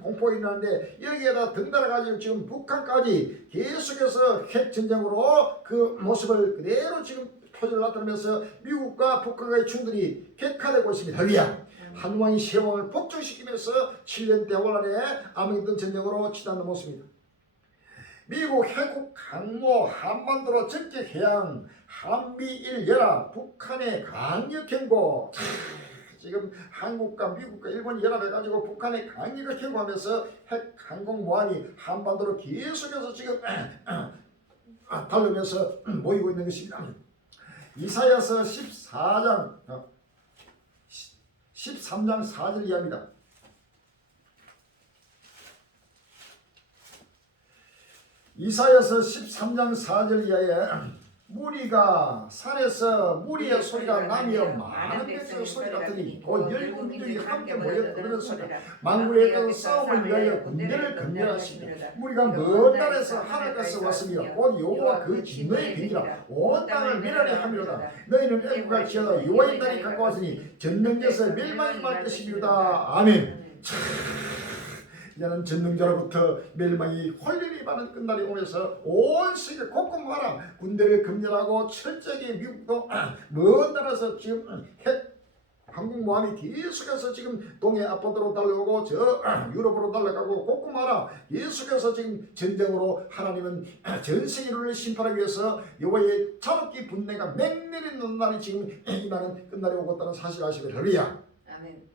공포가 일어나는데 여기에다 등달아가지고 지금 북한까지 계속해서 핵 전쟁으로 그 모습을 그대로 지금 표지를 나타내면서 미국과 북한과의 충돌이 격화되고 있습니다. 할렐루야. 한왕이 세왕을 복종시키면서 7년 대환란에 아메리칸 전쟁으로 치닫는 모습입니다. 미국 해국 항모 한반도로 적격 해양 한미일 연합 북한의 강력 경고. 지금 한국과 미국과 일본이 연합해가지고 북한의 강력을 경고하면서 핵 항공모함이 한반도로 계속해서 지금 달리면서 모이고 있는 것입니다. 이사야서 13장 4절 이하입니다. 이사야서 13장 4절 이하에 무리가 산에서 무리의 소리가 나며 많은 백성의 소리가 들리니 곧 열군들이 함께 모여 떠드는 소리가 만군에게도 싸움을 위하여 군대를 건멸하시며 무리가 먼 땅에서 하늘까지 왔으며 곧 여호와 그 진노의 비니라 온 땅을 멸하려 함이로다. 너희는 애국할 지어다 여호와의 날이 가까웠으니 전능에서 멸망이 말 것이니로다. 아멘. 이제는 전능자로부터 멸망이 혼란이 많은 끝날이 오면서 온 세계 곳곳마다 군대를 검열하고 철저하게 미국도 먼 나라에서 지금 핵 항공모함이 계속해서 지금 동해 앞바다로 달려오고 저 유럽으로 달려가고 곳곳마다 계속해서 지금 전쟁으로 하나님은 전 세계를 심판하기 위해서 여호와의 잔혹기 분내가 맹렬히 있는 날이 지금 이만한 끝날이 오고 있다는 사실을 아시고 할렐루야. 아멘.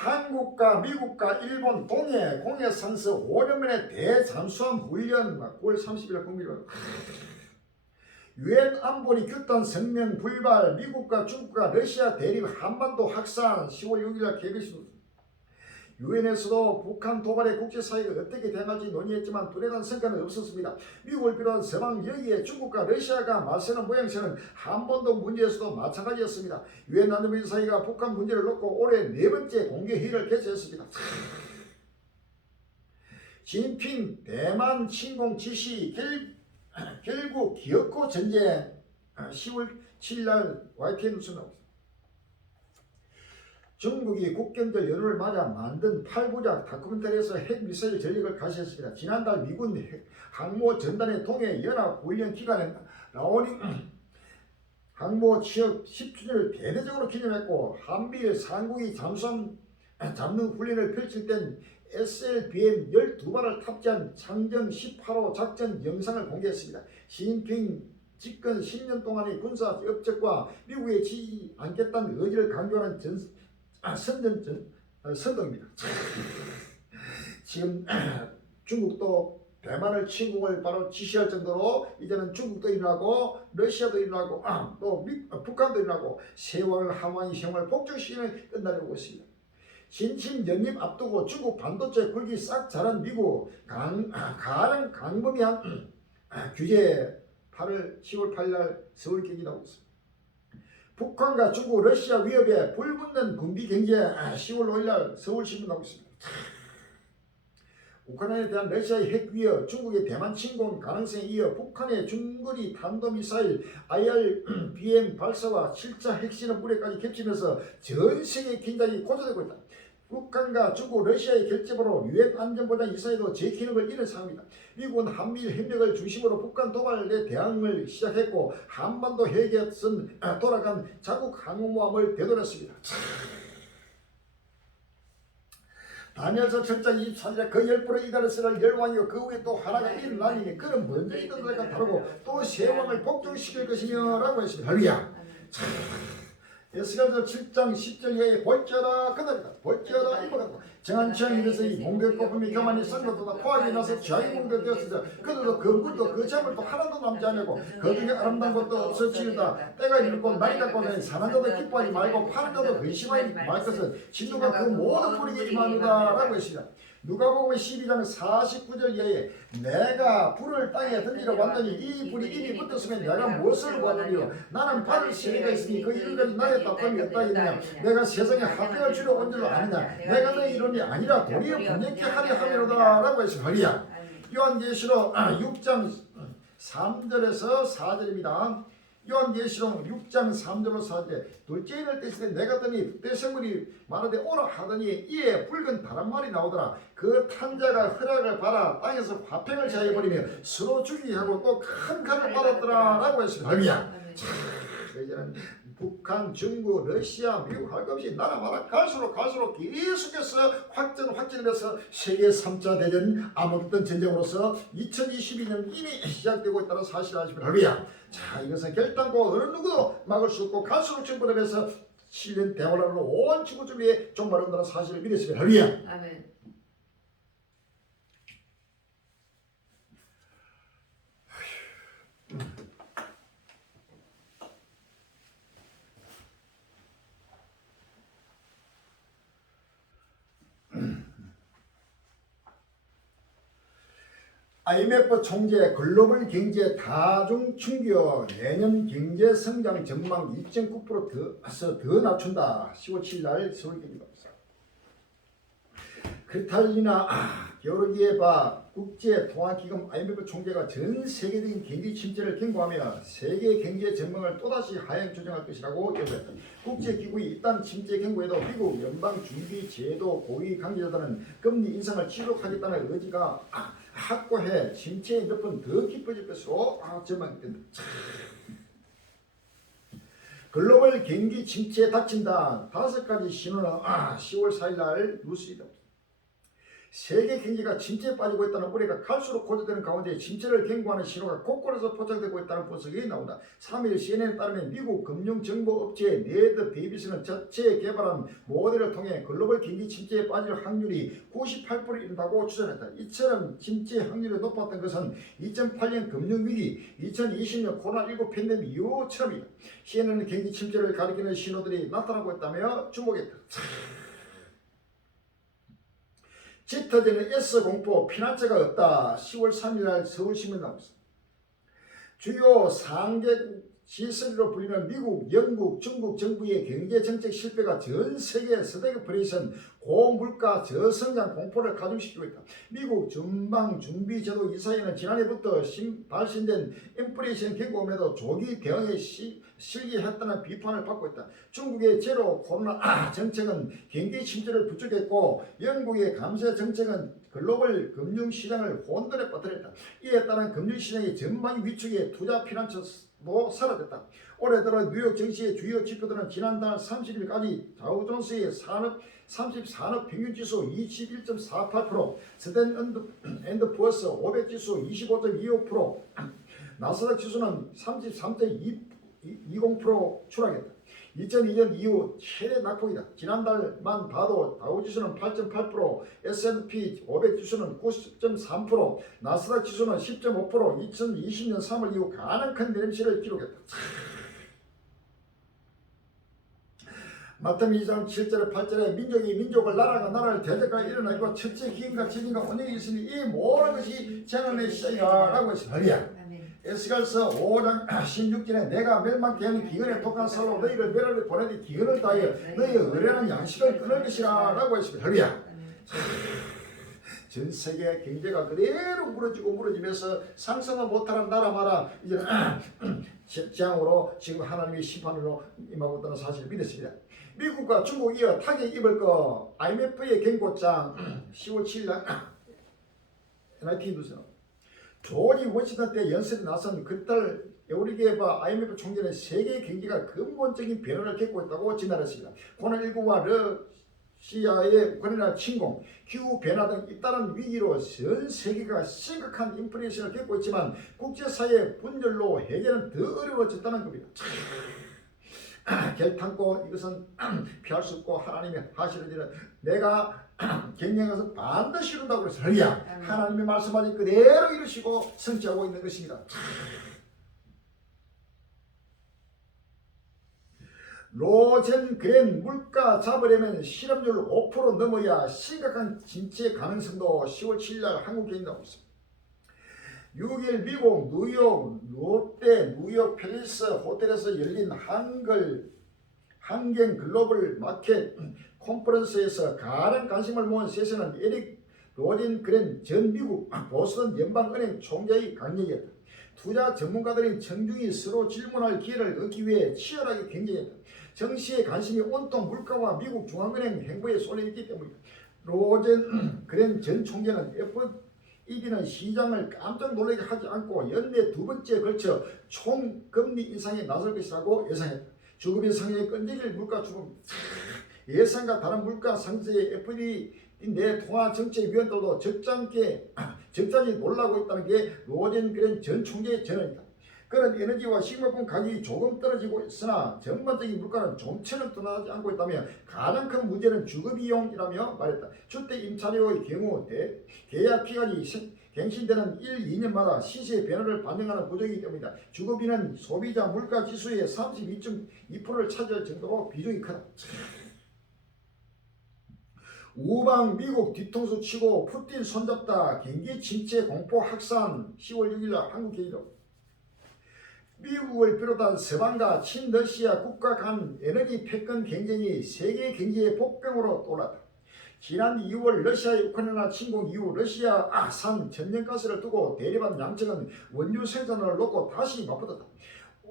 한국과 미국과 일본 동해 공해 상서 5년 만에 대잠수함 훈련 9월 30일 공개로 유엔 안보리 규탄 성명 불발 미국과 중국과 러시아 대립 한반도 확산 10월 6일 개최 유엔에서도 북한 도발에 국제사회가 어떻게 대응할지 논의했지만 뚜렷한 성과는 없었습니다. 미국을 비롯한 서방 여기에 중국과 러시아가 맞서는 모양새는 한반도 문제에서도 마찬가지였습니다. 유엔 안전보리사회가 북한 문제를 놓고 올해 4번째 공개회의를 개최했습니다. 진핑 대만 침공 지시 결국 기어코 전쟁 10월 7일 YTN 뉴스 나옵니다. 중국이 국경절 연휴를 맞아 만든 8부작 다큐멘터리에서 핵미사일 전력을 가시했습니다. 지난달 미군 항모 전단의 동해 연합 훈련 기간에 라오닝 항모 취업 10주년을 대대적으로 기념했고 한미일 상국이 잠수함 잡는 훈련을 펼칠 땐 SLBM 12발을 탑재한 창정 18호 작전 영상을 공개했습니다. 시진핑 집권 10년 동안의 군사 업적과 미국에 지지 않겠다는 의지를 강조하는 선동입니다. 지금 중국도 대만을 침공을 바로 지시할 정도로 이제는 중국도 일어나고 러시아도 일어나고 또 북한도 일어나고 세왕을 하와이 형을 복종시키는 끝날이 오고 있습니다. 진심 연립 앞두고 중국 반도체 굴기 싹 자란 미국 가장 강범위한 규제 10월 8일 서울 경기 나오고 있습니다. 북한과 중국, 러시아 위협에 불붙는 군비 경제 10월 5일 서울신문 나오고 있습니다. 우크라이나에 대한 러시아의 핵 위협, 중국의 대만 침공 가능성에 이어 북한의 중거리 탄도미사일 IRBM 발사와 7차 핵실험 무례까지 겹치면서 전 세계 긴장이 고조되고 있다. 북한과 중국, 러시아의 결재로 유엔 안전보장 이사회도 제 기능을 잃은 상황입니다. 미국은 한미일 협력을 중심으로 북한 도발에 대항을 시작했고 한반도 해역에선 돌아간 자국 항공모함을 되돌렸습니다. 다니엘서 7장 24절에 그 10분의 이달에서는 열왕이요 그 후에 또 하나가 일어나니 그는 먼저 있던 것과 다르고 또 세 왕을 복종시킬 것이며 라고 했습니다. 할렐루야. 에스겔서 7장 10절 이하에 볼지어다 그들이다 볼지어다 이보다 정한 취향이 돼서 이 공백 거품이 교만이 싼 것보다 포악이 나서 취향이 공백 되었으자 그들도 금물도 그 재물도 하나도 남지 않고 그 중에 아름다운 것도 없어지리다 때가 이르고 날이 닿고 나니 사는 자도 기뻐하지 말고 파는 자도 근심하지 말 것은 진노가 그 모든 뿌리게 임합니다 라고 했습니다. 누가복음 12장 49절 이하에 내가 불을 땅에 던지러 왔더니 이 불이 이미 붙었으면 내가 무엇을 구하느냐 나는 받을 시리가 있으니 그 이름까지 나의 답함이 없다 했느냐 내가 세상에 합병을 주려 온 줄로 아느냐 내가 너 이론이 아니라 도리어 분명케 하려 함이로다 라고 했습니다. 할렐루야. 요한계시록 6장 3절에서 4절입니다. 요한계시록 6장 3절로 4절에 둘째 인을 떼시되 내가 더니 떼생물이 말하되 오라 하더니 이에 붉은 바람말이 나오더라. 그 탄자가 허락을 받아 땅에서 화평을 자해버리며 서로 죽이게 하고 또 큰 칼을 받았더라 라고 했습니다. 할렐루야. 이제는 북한, 중국, 러시아, 미국 할 것 없이 나라마다 갈수록 계속해서 확전해서 세계 3차 대전 암흑던 전쟁으로서 2022년 이미 시작되고 있다는 사실을 아시면 합니다. 자, 이것은 결단코 어느 누구도 막을 수 없고 갈수록 전부되면서 7년 대화로 온 지구 준비에 종말한다는 사실을 믿으시면 합니다. 아멘. IMF 총재 글로벌 경제 다중 충격 내년 경제 성장 전망 2.9% 더 낮춘다. 10월 7일 날 서울경제지입니다. 크리탈리나 게오르기에바 국제통화기금 IMF 총재가 전 세계적인 경기 침체를 경고하며 세계 경제 전망을 또다시 하향 조정할 것이라고 예고했다. 국제기구의 이딴 침체 경고에도 미국 연방준비제도 고위 관계자들은 금리 인상을 지속하겠다는 의지가 확고해 침체의 늪은 더 깊어질 것으로 전망된다. 글로벌 경기 침체에 닥친다. 5가지 신호는 10월 4일 날 뉴스이다. 세계 경제가 침체에 빠지고 있다는 우려가 갈수록 고조되는 가운데 침체를 경고하는 신호가 곳곳에서 포착되고 있다는 분석이 나온다. 3일 CNN에 따르면 미국 금융정보업체 네드 데이비스는 자체 개발한 모델을 통해 글로벌 경기 침체에 빠질 확률이 98%에 이른다고 추정했다. 이처럼 침체 확률이 높았던 것은 2008년 금융위기, 2020년 코로나19 팬데믹 이후처럼이다. CNN은 경기 침체를 가리키는 신호들이 나타나고 있다며 주목했다. 짙어지는 S공포 피난처가 없다. 10월 3일 날 서울신문 나왔습니다. 주요 3개국 G3로 불리는 미국, 영국, 중국 정부의 경제정책 실패가 전 세계 스태그플레이션, 고물가, 저성장 공포를 가중시키고 있다. 미국 전방준비제도 이사회는 지난해부터 발신된 인플레이션 경고음에도 조기 대응에 실기했다는 비판을 받고 있다. 중국의 제로 코로나 정책은 경기 침체를 부추겼고 영국의 감세 정책은 글로벌 금융시장을 혼돈에 빠뜨렸다. 이에 따른 금융시장의 전망 위축에 투자 피난처도 사라졌다. 올해 들어 뉴욕 증시의 주요 지표들은 지난달 30일까지 다우존스의 30산업 평균지수 21.48%, 스탠드앤드푸어스 500지수 25.25%, 나스닥 지수는 33.20% 추락했다. 2002년 이후 최대 낙폭이다. 지난달만 봐도 다우지수는 8.8%, S&P 500지수는 9.3%, 나스닥 지수는 10.5%, 2020년 3월 이후 가장 큰 내림세를 기록했다. 마태복음 2장 7절에 8절에 민족이 민족을 나라가 나라를 대적하여 일어나고 첫째 기인과 책임과 언약이 있으니 이 모든 것이 재난의 시작이라고 했습니다. 에스겔서 5장 16절에 내가 멸망케 하는 기근에 독한 살로 너희를 멸하려 보내니 기근을 다하여 너희의 의뢰한 양식을 끊을 것이라 라고 했습니다. 할렐루야. 전 세계 경제가 그대로 무너지면서 상승을 못하는 나라마다 이제는 재앙으로 지금 하나님의 심판으로 임하고 있다는 사실을 믿었습니다. 미국과 중국 이어 타격 입을 거 IMF의 경고장 10월 7일 날 NIT 뉴스 조지 워싱턴 때 연설에 나선 그달 에우리게바 IMF 총재는 세계 경제가 근본적인 변화를 겪고 있다고 진단했습니다. 코로나19와 러시아의 우크라이나 침공, 기후 변화 등 잇따른 위기로 전 세계가 심각한 인플레이션을 겪고 있지만 국제사회 분열로 해결은 더 어려워졌다는 겁니다. 결탄코 이것은 피할 수 없고 하나님의 하시는 일은 내가 경영에서 반드시 이룬다고 그래서 하나님의 말씀하신 그대로 이루시고 성취하고 있는 것입니다. 로젠그랜 물가 잡으려면 실업률 5% 넘어야 심각한 침체 가능성도 10월 7일 날 한국경이 나오고 있습니다. 6일 미국 뉴욕 롯데 뉴욕 팰리스 호텔에서 열린 한경 글로벌 마켓 컨퍼런스에서 가장 관심을 모은 세션은 에릭 로젠그랜 전 미국 보스턴 연방은행 총재의 강력이었다. 투자 전문가들이 청중이 서로 질문할 기회를 얻기 위해 치열하게 경쟁했다. 정시의 관심이 온통 물가와 미국 중앙은행 행보에 쏠려있기 때문이다. 로젠그랜 전 총재는 FED는 시장을 깜짝 놀라게 하지 않고 연내 두 번째에 걸쳐 총금리 인상에 나설 것이라고 예상했다. 주급이 상승의 끈질길 물가 주급. 예상과 다른 물가 상승의 FD 내 통화정책위원회도 적잖이 놀라고 있다는 게 로젠그랜 전 총재의 전언이다. 그런 에너지와 식료품 가격이 조금 떨어지고 있으나 전반적인 물가는 좀처럼 떠나지 않고 있다며 가장 큰 문제는 주거비용이라며 말했다. 주택 임차료의 경우 계약 기간이 갱신되는 1, 2년마다 시세 변화를 반영하는 구조이기 때문이다. 주거비는 소비자 물가 지수의 32.2%를 차지할 정도로 비중이 크다. 우방 미국 뒤통수 치고 푸틴 손잡다 경기 침체 공포 확산 10월 6일 한국 경제로 미국을 비롯한 서방과 친러시아 국가 간 에너지 패권 경쟁이 세계 경제의 복병으로 떠올랐다. 지난 2월 러시아의 우크라이나 침공 이후 러시아산 천연가스를 두고 대립한 양측은 원유 생산을 놓고 다시 맞붙었다.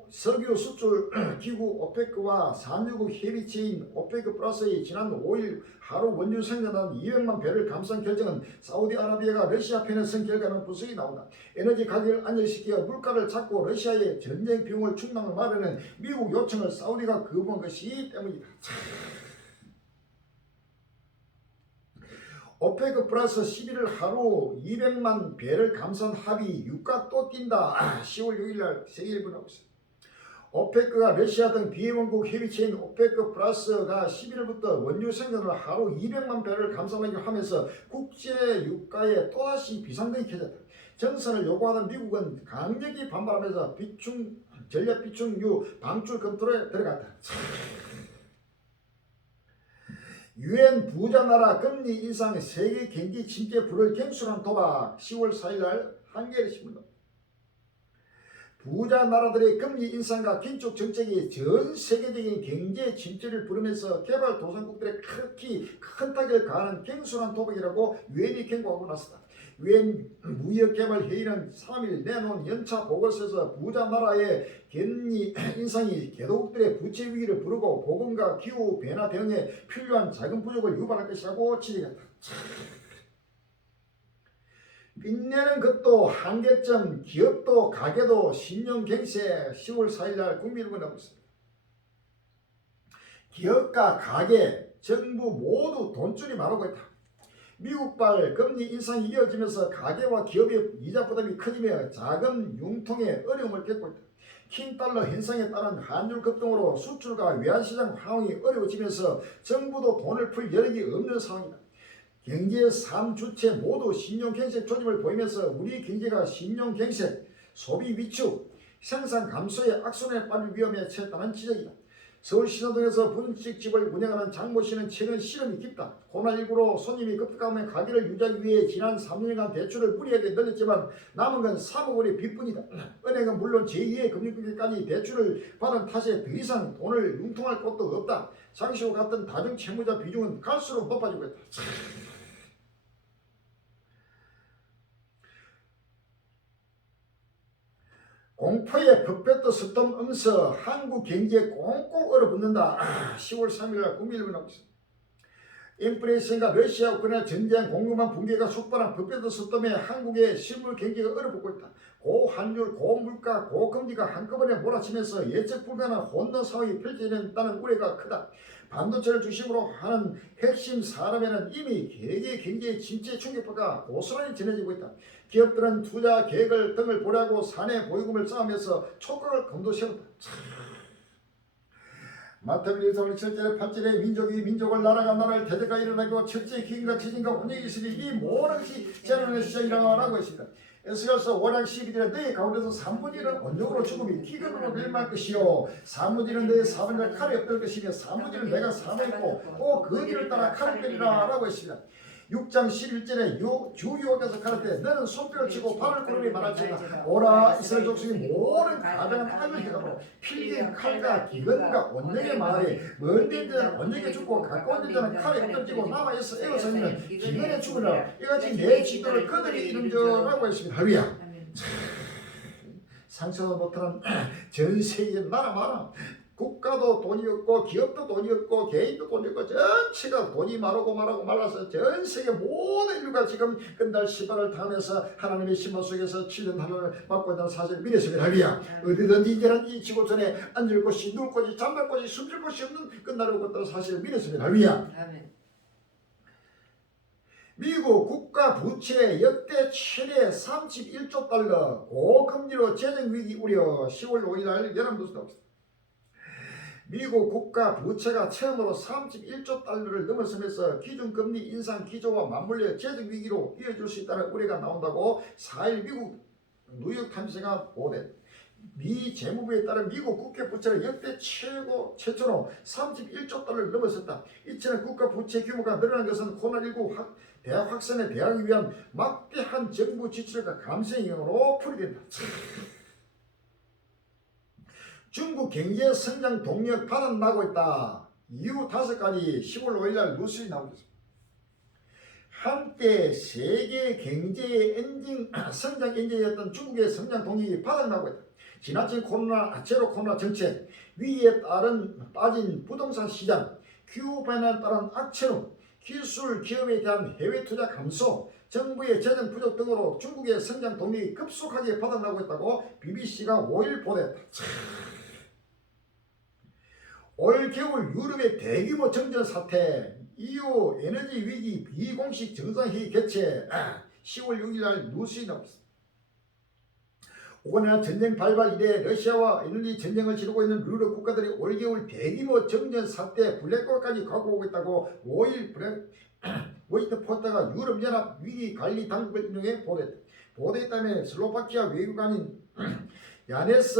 석유 수출 기구 오페크와 산유국 협의체인 오페크 플러스의 지난 5일 하루 원유 생산한 200만 배를 감싼 결정은 사우디아라비아가 러시아 편에 선 결과는 분석이 나온다. 에너지 가격을 안정시켜 물가를 잡고 러시아의 전쟁 비용을 충당을 마련한 미국 요청을 사우디가 거부한 것이 때문이다. 오페크 플러스 11일 하루 200만 배를 감싼 합의 유가 또 뛴다. 10월 6일 세계일보 나오고 있습니다. 오페크가 러시아 등 비원국 협의체인 오페크 플러스가 11일부터 원유 생산을 하루 200만 배를 감산하기로 하면서 국제 유가에 또다시 비상등이 켜졌다. 정선을 요구하는 미국은 강력히 반발하면서 전략 비축유 방출 검토에 들어갔다. 유엔 부자 나라 금리 인상 세계 경기 침체 불을 갱수란 도박 10월 4일 한겨레 신문. 부자 나라들의 금리 인상과 긴축 정책이 전 세계적인 경제 침체를 부르면서 개발도상국들의 크게 큰 타격을 가하는 갱수란 도박이라고 유엔이 경고하고 나섰다. 유엔 무역개발회의는 3일 내놓은 연차 보고서에서 부자 나라의 금리 인상이 개도국들의 부채 위기를 부르고 보건과 기후 변화 대응에 필요한 자금 부족을 유발할 것이라고 지적했다. 빚내는 것도 한계점, 기업도 가게도 신용갱세 10월 4일날 국민일보 나오고 있습니다. 기업과 가게, 정부 모두 돈줄이 마르고 있다. 미국발 금리 인상이 이어지면서 가계와 기업의 이자 부담이 커지며 자금 융통에 어려움을 겪고 있다. 킹달러 현상에 따른 환율 급등으로 수출과 외환시장 상황이 어려워지면서 정부도 돈을 풀 여력이 없는 상황이다. 경제 3주체 모두 신용경색 조짐을 보이면서 우리 경제가 신용경색, 소비 위축, 생산 감소의 악순환에 빠질 위험에 처했다는 지적이다. 서울 신호등에서 분식집을 운영하는 장모 씨는 최근 시름이 깊다. 코로나19로 손님이 급격하면 가게를 유지하기 위해 지난 3년간 대출을 무리하게 늘렸지만 남은 건 3억 원의 빚뿐이다. 은행은 물론 제2의 금융위기까지 대출을 받은 탓에 더 이상 돈을 융통할 곳도 없다. 장시호 같은 다중채무자 비중은 갈수록 높아지고 있다. 공포의 퍼펙트 스톰 음서 한국 경제에 꽁꽁 얼어붙는다. 10월 3일 국민일보 나오고 있습니다. 인플레이션과 러시아 우크라이나 전쟁 공급망 붕괴가 속발한 퍼펙트 스톰에 한국의 실물 경제가 얼어붙고 있다. 고환율, 고물가, 고금리가 한꺼번에 몰아치면서 예측 불가능한 혼돈 상황이 펼쳐진다는 우려가 크다. 반도체를 중심으로 하는 핵심 산업에는 이미 개개 경제의 침체 충격파가 고스란히 전해지고 있다. 기업들은 투자 계획을 등을 보려고 사내 보유금을 쌓으면서 촉각을 검도세운다. 마태복음 1절에 8절에 민족이 민족을 나라가 나라를 대적하여 일어나고 첫째 기근과 지진과 혼역이 있으니 이 모든 것이 재난의 시작이라고 했습니다. 에스겔서 5장 12절에 너희 가운데서 3분의 1은 원력으로 죽음이 기근으로 멸망할 것이요 3분의 1은 너희 4분의 1 칼에 엎드릴 것이며 3분의 1은 내가 사망했고 또 그 길을 따라 칼을 빼리라 라고 했습니다. 6장 11절에 주유옥에서 가르때 너는 손뼉을 치고 발을 구르며 말할지어다 오라 이스라엘 족속이 모든 가장한 악을 해가고 필긴 칼과 기근과 원력의 말이 먼데 자는 원력에 죽고 가까운 자는 칼에 엎드리고 남아있어 애워서는 기근에 죽으라 이같이 내 지도를 그들이 이름저라고 했습니다. 할렐루야. 상처도 못하는 전 세계 나라 많아. 국가도 돈이 없고 기업도 돈이 없고 개인도 돈이 없고 전체가 돈이 마르고 말라서 전 세계 모든 인류가 지금 끝날 시발을 당해서 하나님의 신만 속에서 7년 하나를 맞고 있다는 사실을 믿으시면 할렐루야. 어디든지 이제는 이 지구촌에 앉을 곳이 누울 곳이 잠잘 곳이 숨쉴 곳이 없는 끝날 것다는 사실을 믿으시면 할렐루야. 아멘. 미국 국가 부채 역대 최대 31조 달러 고금리로 재정위기 우려 10월 5일 날 연합뉴스 나옵니다. 미국 국가 부채가 처음으로 31조 달러를 넘어서면서 기준금리 인상 기조와 맞물려 재정위기로 이어질 수 있다는 우려가 나온다고 4일 미국 뉴욕타임스가 보도했다. 미 재무부에 따른 미국 국가 부채가 역대 최초로 31조 달러를 넘어섰다. 이처럼 국가 부채 규모가 늘어난 것은 코로나19 대학 확산에 대하기 위한 막대한 정부 지출과 감세 영향으로 풀이된다. 중국 경제 성장 동력 바닥나고 있다. 이후 5가지 10월 5일날 뉴스에 나오겠습니다. 한때 세계 경제의 성장 엔진이었던 중국의 성장 동력이 바닥나고 있다. 지나친 제로 코로나 정책, 위기에 빠진 부동산 시장, 기후변화에 따른 악천후, 기술 기업에 대한 해외 투자 감소, 정부의 재정 부족 등으로 중국의 성장 동력이 급속하게 바닥나고 있다고 BBC가 5일 보도했다. 올 겨울 유럽의 대규모 정전 사태, EU 에너지 위기 비공식 정상회의 개최 10월 6일 날 뉴스에 나왔습니다. 우크라이나 전쟁 발발 이래 러시아와 에너지 전쟁을 치르고 있는 유럽 국가들이 올겨울 대규모 정전 사태 블랙홀까지 갖고 오고 있다고 5일 워이트 포스트가 유럽연합 위기관리 당국을 인용해 보도했다. 보도에 따르면 슬로바키아 외교관인 야네스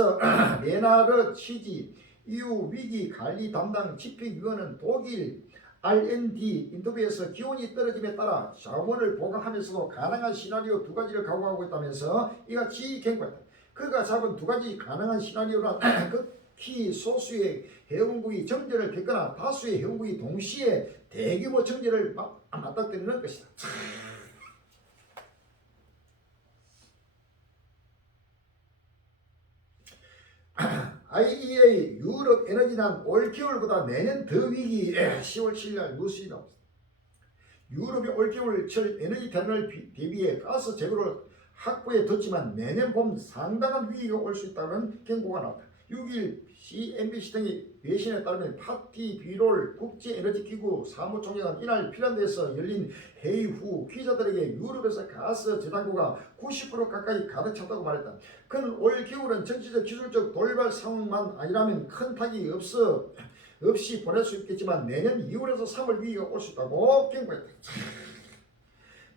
레나르 치지 EU 위기관리 담당 집행위원은 독일 R&D 인터뷰에서 기온이 떨어짐에 따라 자원을 보강하면서도 가능한 시나리오 2가지를 각오하고 있다면서 이같이 경고했다. 그가 잡은 2가지 가능한 시나리오란 극히 소수의 해운국이 정전을 겪거나 다수의 해운국이 동시에 대규모 정전을 맞닥뜨리는 것이다. IEA 유럽 에너지난 올 겨울보다 내년 더 위기 10월 7일 날 뉴스에 나옵니다. 유럽이 올 겨울철 에너지 대란을 대비해 가스 재고를 확보해 뒀지만 내년 봄 상당한 위기가 올 수 있다는 경고가 나왔다. 6일 CNBC 등의 외신에 따르면 파티 비롤 국제에너지기구 사무총장은 이날 핀란드에서 열린 회의 후 기자들에게 유럽에서 가스 저장고가 90% 가까이 가득 찼다고 말했다. 그는 올 겨울은 정치적 기술적 돌발 상황만 아니라면 큰 타격이 없이 보낼 수 있겠지만 내년 2월에서 3월 위기가 올 수 있다고 경고했다.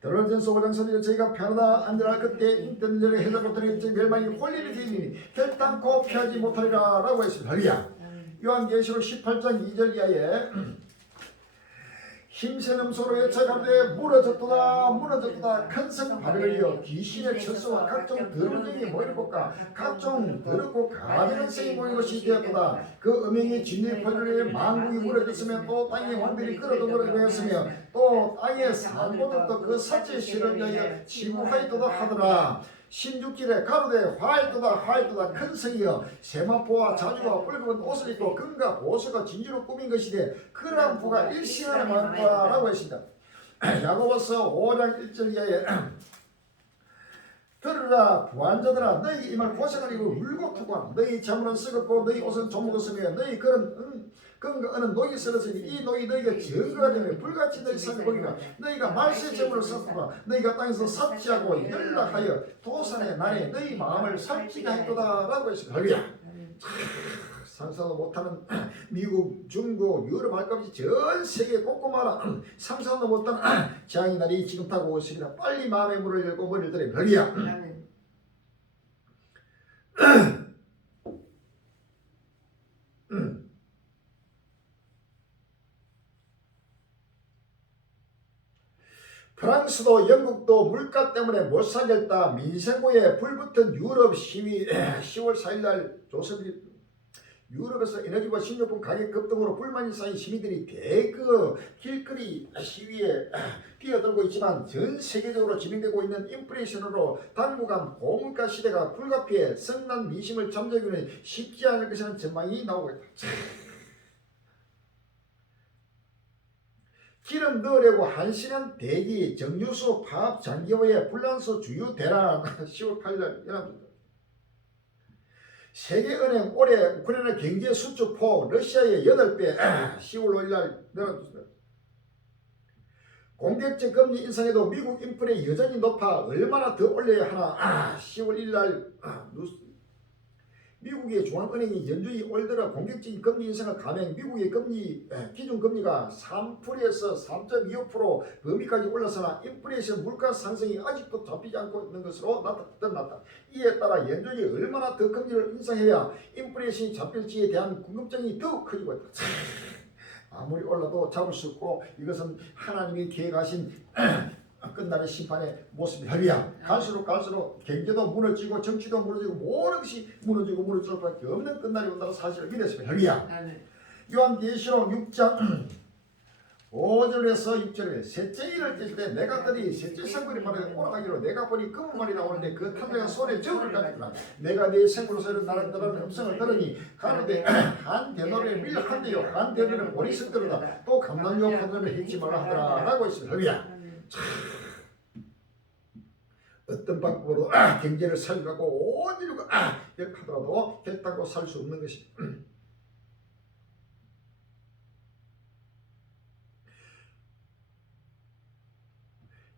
드러전서 5장 3절에 저희가 편하다 안전할 그때 인터넷을 해달라고 드리겠지 멸망이 홀리는 되니 결단코 피하지 못하리라 라고 했습니다. 할렐루야. 요한계시록 18장 2절 이하에 힘센 음소로 외쳐가되 무너졌도다 큰성 바벨을 이어 귀신의 철수와 각종 더러운 영이 모이는 곳과 각종 더럽고 가증한 성이 모이는 것이 되었도다. 그 음행이 진리의 포도를 위해 만국이 무너졌으며 또 땅의 왕들이 끌어도 무너졌으며 또 땅의 산모들도 그 사체의 실을 위하여 지구하였도다 하더라. 신죽질에 가로되 화이도다 큰 성이여 세마포와 자주와 붉은 옷을 입고 금과 보석과 진주로 꾸민 것이되 그러한 부가 일시간에 많다 라고 했습니다. 야고보서 5장 1절 이하에 들으라 부한자들아 너희 이말 고생하리고 울고 투구하라 너희 잠은 썩었고 너희 옷은 조목었으며 너희 그런 은은 녹이 썰었으니 이 녹이 너희가 증거가 되며 불같이 너희 삶을 보기가 너희가 말세의 재물을 썩구나 너희가 땅에서 삽지하고 연락하여 도산의 날에 너희 마음을 살찌게 했도다 라고 했습니다. 할렐루야. 상상도 못하는 미국, 중국, 유럽 할 것 없이 전 세계 꼼꼼하라 상상도 못하는 재앙의 날이 지금 타고 오십니다. 빨리 마음의 문을 열고 머리를 들여 할렐루야. 프랑스도 영국도 물가 때문에 못 살겠다. 민생고에 불붙은 유럽 시위 10월 4일 날 조선일보 유럽에서 에너지와 식료품 가격 급등으로 불만이 쌓인 시민들이 대거 길거리 시위에 뛰어들고 있지만 전 세계적으로 진행되고 있는 인플레이션으로 당분간 고물가 시대가 불가피해 성난 민심을 잠재우기는 쉽지 않을 것이라는 전망이 나오고 있다. 기름 넣으려고 1시간 대기, 정유소 파업 장기화의 불란서 주유 대란 10월 8일 연합뉴스. 세계은행 올해 우크라이나 경제 수출포 러시아의 8배 10월 5일 날 연합뉴스. 공격적 금리 인상에도 미국 인플레 여전히 높아 얼마나 더 올려야 하나 10월 1일 날 뉴스. 미국의 중앙은행이 연준이 올 들어 공격적인 금리 인상을 감행 미국의 기준금리가 3%에서 3.25% 범위까지 올라서나 인플레이션 물가 상승이 아직도 잡히지 않고 있는 것으로 드러났다. 이에 따라 연준이 얼마나 더 금리를 인상해야 인플레이션이 잡힐지에 대한 궁금증이 더욱 커지고 있다. 아무리 올라도 잡을 수 없고 이것은 하나님이 계획하신 끝나는 심판의 모습이 할렐루야. 갈수록 경제도 무너지고 정치도 무너지고 모든 것이 무너질 수밖에 없는 끝날이 온다는 사실을 믿었습니다. 할렐루야. 요한계시록 6장 5절에서 6절에 셋째 일을 뗄 때 내가 들이 셋째 생물이 말하되 오라하기로 내가 보니 검은 말이 나오는데 그 탐정한 손에 저울을 가졌더라. 내가 네 생물로서 나를 떠나는 음성을 들으니 가로되 한 대노를 밀 한대요 한 대노는 오리 섞더라 또 감남요 포도를 해치 말라 하더라 라고 있습니다. 할렐루야. 어떤 방법으로 경제를 살려고 온 인류가 이렇게 하더라도 결단코 살 수 없는 것이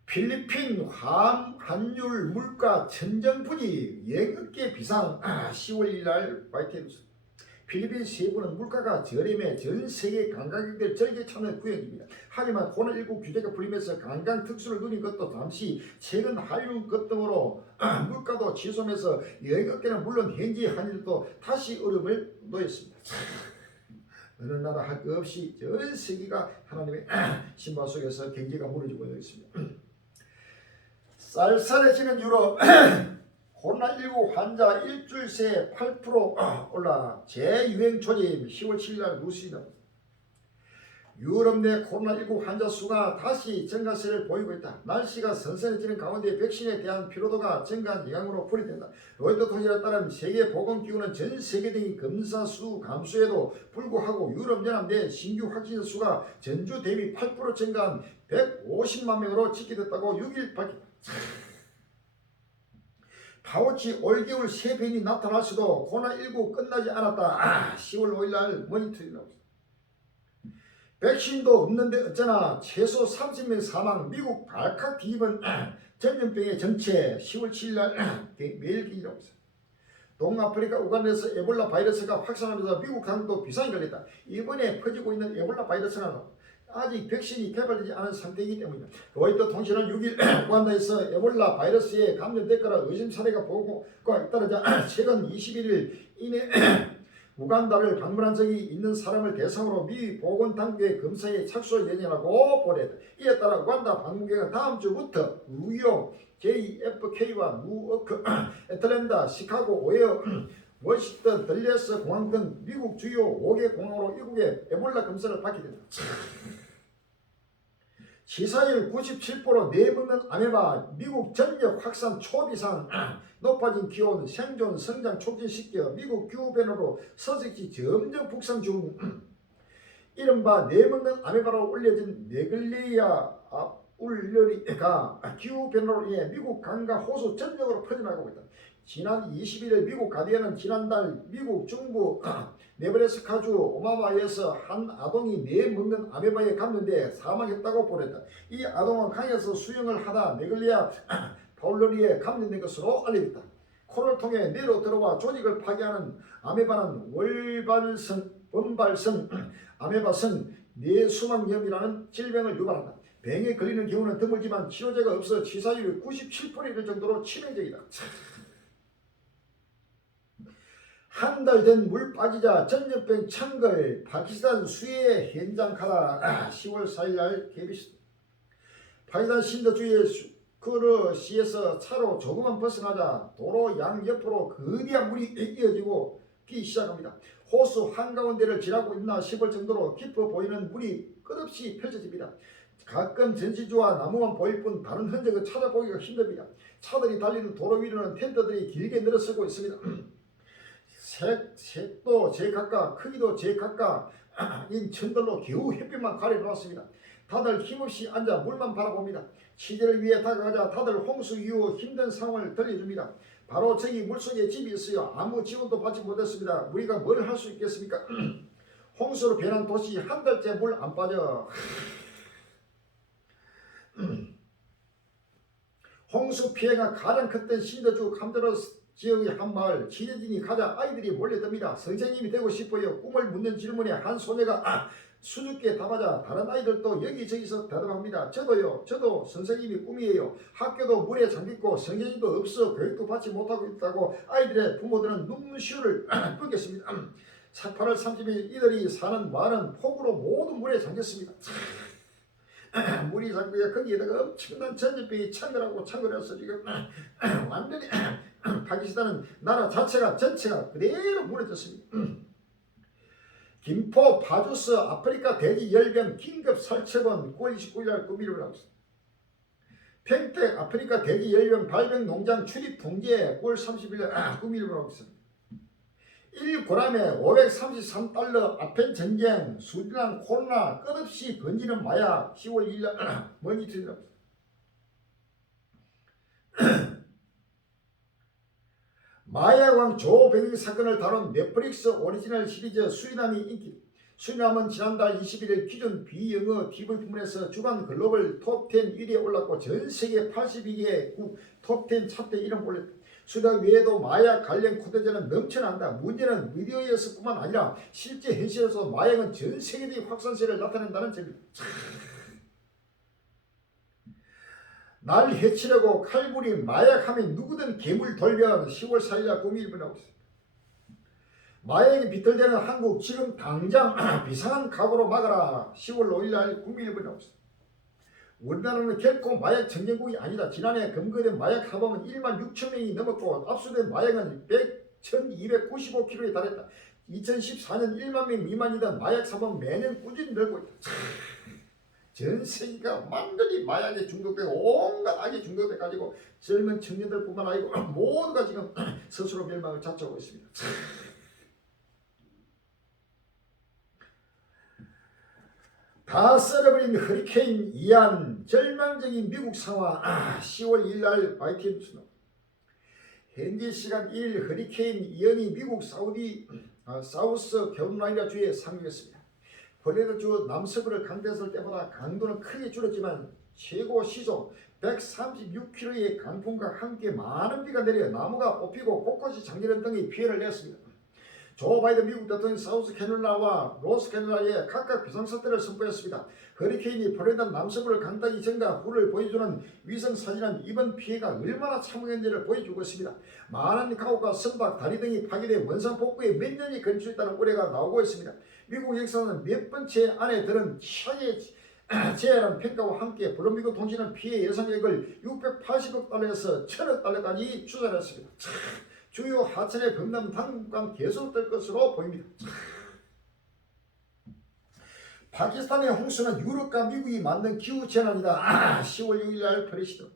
필리핀 환율 물가 천정부지 예급계 비상 10월 1일 날 YTN뉴스. 필리핀 세부는 물가가 저렴해 전 세계 관광객들 절개 찾는 구역입니다. 하지만 코로나19 규제가 풀리면서 관광 특수를 누린 것도 잠시 최근 한류 급등으로 물가도 치솟으면서 여행업계는 물론 현지 한일도 다시 어려움을 놓였습니다. 어느 나라 할 것 없이 전 세계가 하나님의 신발 속에서 경제가 무너지고 있습니다. 쌀쌀해지는 유럽 코로나19 환자 일주일 새 8% 올라 재유행 초임 10월 7일 뉴스입니다. 유럽 내 코로나19 환자 수가 다시 증가세를 보이고 있다. 날씨가 선선해지는 가운데 백신에 대한 피로도가 증가한 영향으로 풀이된다. 로이터 통신에 따르면 세계보건기구는 전 세계적인 검사 수 감소에도 불구하고 유럽연합 내 신규 확진자 수가 전주 대비 8% 증가한 150만 명으로 집계됐다고 6일 밝혔다. 파우치 올겨울 새 변이 나타날 수도 코로나19 끝나지 않았다. 10월 5일 날 모니터링 나옵니다. 백신도 없는데 어쩌나 최소 30명 사망 미국 발칵 뒤집은 전염병의 정체 10월 7일 날 매일 기록하고 있습니다. 동아프리카 우간다에서 에볼라 바이러스가 확산하면서 미국 당도 비상이 걸렸다. 이번에 퍼지고 있는 에볼라 바이러스는 아직 백신이 개발되지 않은 상태이기 때문입니다. 로이터 통신은 6일 우간다에서 에볼라 바이러스에 감염됐거나 의심 사례가 보고가 잇따르자 최근 21일 이내 우간다를 방문한 적이 있는 사람을 대상으로 미 보건당국의 검사에 착수할 예정이라고 보냈다. 이에 따라 우간다 방문객은 다음 주부터 뉴욕, JFK와 누워크, 애틀랜타, 시카고, 오헤어, 워싱턴, 덜레스 공항 등 미국 주요 5개 공항으로 이국에 에볼라 검사를 받게 된다. 시사일 97% 내먹는 아메바 미국 전역 확산 초비상 높아진 기온 생존 성장 촉진시켜 미국 기후변화로 서식지 점점 북상 중 이른바 내먹는 아메바로 올려진 네글리아 울레리가 기후변화로 인해 미국 강과 호수 전역으로 퍼져나가고 있다. 지난 21일 미국 가디언은 지난달 미국 중부 네브래스카주 오마바에서 한 아동이 뇌 먹는 아메바에 감염돼 사망했다고 보냈다. 이 아동은 강에서 수영을 하다 네글리아 파울러리에 감염된 것으로 알려졌다. 코를 통해 뇌로 들어와 조직을 파괴하는 아메바는 원발성 아메바성 뇌수막염이라는 질병을 유발한다. 병에 걸리는 경우는 드물지만 치료제가 없어 치사율이 97% 이를 정도로 치명적이다. 한 달 된 물 빠지자 전염병 창걸 파키스탄 수해 현장 가라 10월 4일 날 KBC. 파키스탄 신도주의 쿠르시에서 차로 조금만 벗어나자 도로 양옆으로 거대한 물이 이어지고 기 시작합니다. 호수 한가운데를 지나고 있나 싶을 정도로 깊어 보이는 물이 끝없이 펼쳐집니다. 가끔 전시주와 나무만 보일 뿐 다른 흔적을 찾아보기가 힘듭니다. 차들이 달리는 도로 위로는 텐트들이 길게 늘어서고 있습니다. 색도 제각각, 크기도 제각각 인 천들로 겨우 햇빛만 가려놓았습니다. 다들 힘없이 앉아 물만 바라봅니다. 취재를 위해 다가가자 다들 홍수 이후 힘든 상황을 들려줍니다. 바로 저기 물속에 집이 있어요. 아무 지원도 받지 못했습니다. 우리가 뭘 할 수 있겠습니까? 홍수로 변한 도시 한 달째 물 안 빠져. 홍수 피해가 가장 컸던 신도주 감자로스 지역의 한 마을. 취재진이 가자 아이들이 몰려듭니다. 선생님이 되고 싶어요. 꿈을 묻는 질문에 한 소녀가 수줍게 답하자 다른 아이들도 여기저기서 대답합니다. 저도요. 저도 선생님이 꿈이에요. 학교도 물에 잠겼고 선생님도 없어 교육도 받지 못하고 있다고 아이들의 부모들은 눈시울을 붉겠습니다. 8월 30일 이들이 사는 마을은 폭우로 모두 물에 잠겼습니다. 물이 잠기가 거기에다가 엄청난 전염병이 창궐하고 창궐해서 지금 완전히 파키스탄은 나라 자체가 전체가 그대로 무너졌습니다. 김포 파주스 아프리카 돼지 열병 긴급 살처분 9월 29일 구미를 하고 있습니다. 평택 아프리카 돼지 열병 발병 농장 출입 통제 9월 30일 구미를 하고 있습니다. 1g에 533달러 아펜 전쟁 수리랑 코로나 끝없이 번지는 마약 10월 1일 머니터링 마약왕 조뱅이 사건을 다룬 넷플릭스 오리지널 시리즈 수리남이 인기. 수리남은 지난달 21일 기존 비영어 TV 부문에서 주간 글로벌 톱10 1위에 올랐고 전 세계 82개국 톱10 차트에 이름 올렸다. 수리남 외에도 마약 관련 코드제는 넘쳐난다. 문제는 미디어에서뿐만 아니라 실제 현실에서 마약은 전 세계적인 확산세를 나타낸다는 점입니다. 날 해치려고 칼부림 마약하면 누구든 괴물 돌변 10월 4일 구미 일본하고 있습니다. 마약이 비틀대는 한국 지금 당장 비상한 각오로 막아라 10월 5일 구미 일본하고 있습니다. 우리나라는 결코 마약 전쟁국이 아니다. 지난해 검거된 마약 사범은 1만 6천 명이 넘었고 압수된 마약은 1,295kg에 달했다. 2014년 1만 명 미만이던 마약 사범은 매년 꾸준히 늘고 있다. 전 세계가 완전히 마약에 중독되고 온갖 악에 중독돼 가지고 젊은 청년들뿐만 아니고 모두가 지금 스스로 멸망을 자초하고 있습니다. 다 썰어버린 허리케인 이안 절망적인 미국 상황 10월 2일 날 YTN 뉴스. 현지 시간 1일 허리케인 이안이 미국 사우스 캐롤라이나 주에 상륙했습니다. 플로리다주 남서부를 강대했을 때보다 강도는 크게 줄었지만 최고 시속 136km의 강풍과 함께 많은 비가 내려 나무가 뽑히고 곳곳이 장렬한 등의 피해를 냈습니다. 조 바이든 미국 대통령이 사우스 캐롤라이나와 노스 캐롤라이나에 각각 비상사태를 선포했습니다. 허리케인이 플로리다 남서부를 강타기 전과 후를 보여주는 위성사진은 이번 피해가 얼마나 참혹한지를 보여주고 있습니다. 많은 가옥과 선박, 다리 등이 파괴돼 원상복구에 몇 년이 걸릴 수 있다는 우려가 나오고 있습니다. 미국 역사는 몇 번째 안에 들은 최악의 재해라는 평가와 함께 블룸버그 통신은 피해 예상액을 680억 달러에서 1000억 달러까지 추산했습니다. 주요 하천의 범람 당분간 계속될 것으로 보입니다. 파키스탄의 홍수는 유럽과 미국이 만든 기후재난이다. 10월 6일 날 프레시드.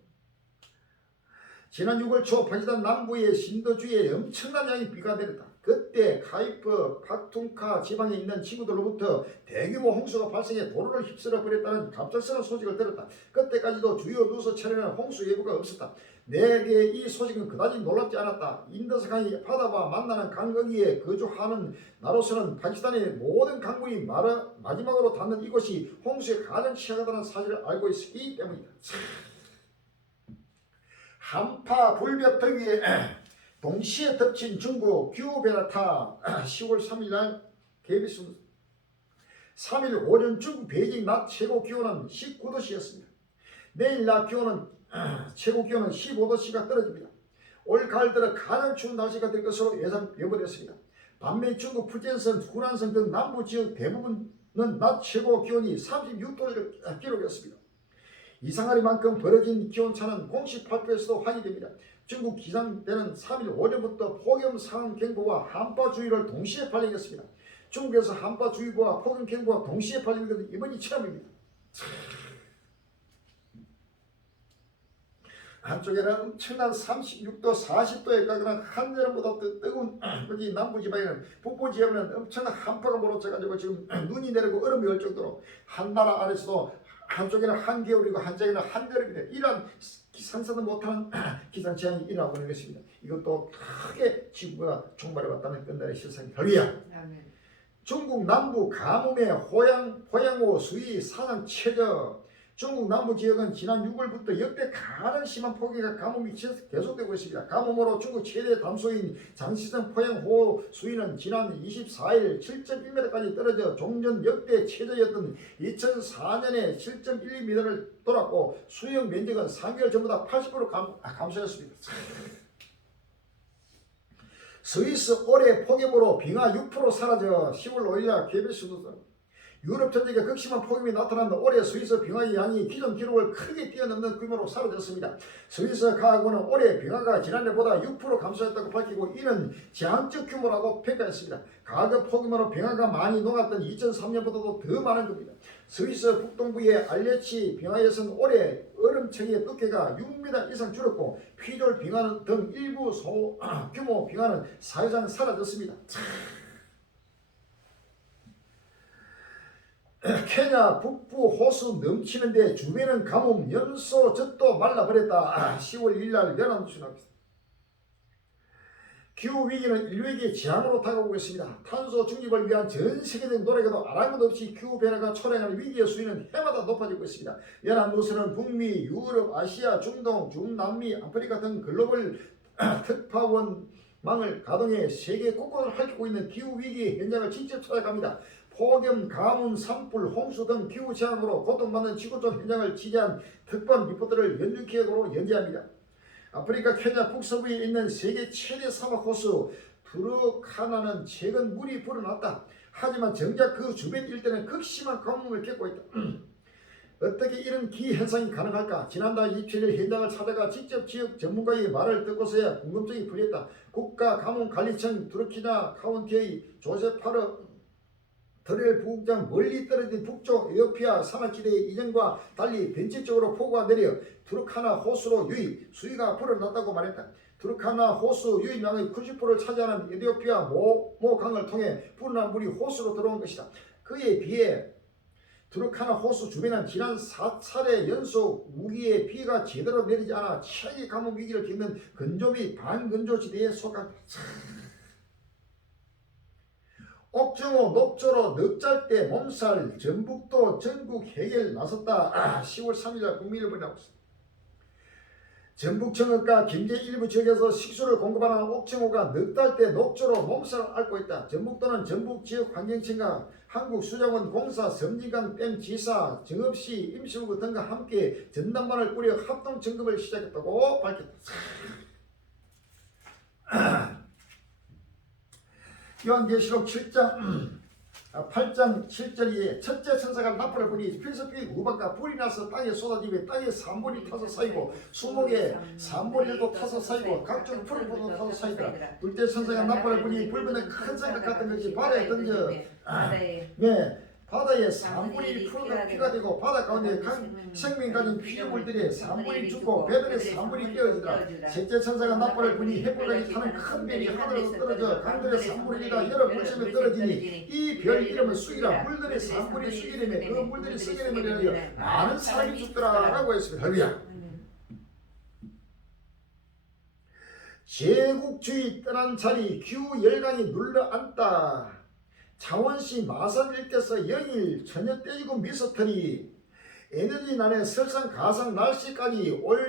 지난 6월 초 파키스탄 남부의 신도주에 엄청난 양의 비가 내렸다. 그때 카이프, 파퉁카 지방에 있는 지구들로부터 대규모 홍수가 발생해 도로를 휩쓸어 버렸다는 갑작스러운 소식을 들었다. 그때까지도 주요 누수처에는 홍수 예보가 없었다. 내게 이 소식은 그다지 놀랍지 않았다. 인더스 강이 바다와 만나는 강거기에 거주하는 나로서는 파키스탄의 모든 강물이 마지막으로 닿는 이곳이 홍수에 가장 취약하다는 사실을 알고 있었기 때문이다. 한파 불볕 더위에 동시에 덮친 중국 규베라타 10월 3일 날 KBS 3일 오전 중국 베이징 낮 최고 기온은 19도씨였습니다. 내일 낮 기온은 최고 기온은 15도씨가 떨어집니다. 올 가을 들어 가장 추운 날씨가 될 것으로 예보됐습니다. 반면 중국 푸젠성, 후난성 등 남부 지역 대부분은 낮 최고 기온이 36도를 기록했습니다. 이상하리만큼 벌어진 기온차는 공식 발표에서도 확인됩니다. 중국 기상대는 3일 오전부터 폭염 상황 경보와 한파주의를 동시에 발령했습니다. 중국에서 한파주의보와 폭염 경보가 동시에 발령된 것은 이번이 처음입니다. 한쪽에는 엄청난 36도, 40도에 가거나 한여름보다 더 뜨거운 여기 남부지방에는 북부지방에는 엄청난 한파가 몰아쳐가지고 지금 눈이 내리고 얼음이 올 정도로 한 나라 안에서도 한쪽에는 한겨울이고 한쪽에는 한여름이다. 이런 상상도 못하는 기상재앙이 일어나고 있는 것입니다. 이것도 크게 지구가 종말에 왔다는 끝날의 실상입니다. 할렐루야. 중국 남부 가뭄의 호양호 수위 사상 최저. 중국 남부 지역은 지난 6월부터 역대 가장 심한 폭염과 가뭄이 계속되고 있습니다. 가뭄으로 중국 최대 담수인 장시성 포양호 수위는 지난 24일 7.1m까지 떨어져 종전 역대 최저였던 2004년에 7.12m를 돌았고 수용 면적은 3개월 전보다 80% 감소했습니다. 스위스 올해 폭염으로 빙하 6% 사라져 10월 5일날 KBS 유럽 전역에 극심한 폭염이 나타난 올해 스위스 빙하의 양이 기존 기록을 크게 뛰어넘는 규모로 사라졌습니다. 스위스 과학원은 올해 빙하가 지난해보다 6% 감소했다고 밝히고 이는 제한적 규모라고 평가했습니다. 과거 폭염으로 빙하가 많이 녹았던 2003년보다도 더 많은 겁니다. 스위스 북동부의 알레치 빙하에서는 올해 얼음층의 두께가 6m 이상 줄었고 피졸 빙하 등 일부 소규모 빙하는 사실상 사라졌습니다. 케냐 북부 호수 넘치는데 주변은 가뭄, 염소, 젖도 말라버렸다. 10월 1일 연합뉴스 나왔습니다. 기후위기는 인류에게 재앙으로 다가오고 있습니다. 탄소 중립을 위한 전 세계적인 노력에도 아랑곳 없이 기후변화가 초래하는 위기의 수위는 해마다 높아지고 있습니다. 연합뉴스는 북미, 유럽, 아시아, 중동, 중남미, 아프리카 등 글로벌 특파원망을 가동해 세계 곳곳을 핥히고 있는 기후위기 현장을 직접 찾아갑니다. 폭염, 가뭄, 산불, 홍수 등 기후재앙으로 고통받는 지구촌 현장을 취재한 특별 리포터를 연중기획으로 연재합니다. 아프리카 케냐 북서부에 있는 세계 최대 사막 호수 투르카나는 최근 물이 불어났다. 하지만 정작 그 주변 일대는 극심한 가뭄을 겪고 있다. 어떻게 이런 기현상이 가능할까? 지난달 27일 현장을 찾아가 직접 지역 전문가의 말을 듣고서야 궁금증이 풀렸다. 국가가뭄관리청 투르키나 카운티의 조세파르 터렐 부국장 멀리 떨어진 북쪽 에티오피아 사막지대의 이전과 달리 변칙적으로 폭우가 내려 투르카나 호수로 유입, 수위가 불어났다고 말했다. 투르카나 호수 유입량의 90%를 차지하는 에티오피아 모강을 통해 불어난 물이 호수로 들어온 것이다. 그에 비해 투르카나 호수 주변은 지난 4차례 연속 우기의 비가 제대로 내리지 않아 최악의 가뭄 위기를 겪는 건조 및 반건조 지대에 속한다. 옥정호, 녹조로, 넉잘대, 몸살, 전북도 전국 해결 나섰다. 10월 3일 국민일보에 나왔습니다. 전북청업과 김제 일부 지역에서 식수를 공급하는 옥정호가 넉달대, 녹조로 몸살을 앓고 있다. 전북도는 전북지역환경청과 한국수자원 공사, 섬진강 지사, 정읍시, 임시부부 등과 함께 전담반을 꾸려 합동점검을 시작했다고 밝혔다. 요한계시록 8장 7절에 첫째 천사가 나팔을 부니 필수피 우박과 불이 나서 땅에 쏟아지며 땅에 산불이 타서 쌓이고 수목에 산불일도 타서 쌓이고 각종 풀포도 타서 쌓이더라. 둘째 천사가 나팔을 부니 불변의 큰 산것 같은 것이 바다에 던져 바다에 산물이 피가 되고 바다 가운데 생명 가진 피조물들이 산물이 죽고 배들의 산물이 깨어지더라. 셋째 천사가 나팔을 부니 햇불같이 타는 큰 별이 하늘에서 떨어져 강들의 산물이가 여러 불심에 떨어지니 이 별 이름은 수기라. 물들의 산물이 수기되며 그 물들이 썩이되며 많은 사람이 죽더라 라고 했습니다. 할렐루야. 제국주의 떠난 자리 기후열강이 눌러앉다. 창원시 마산 일대에서 영일 천여 떼지고 미스터리 에너지난의 설상 가상 날씨까지 올해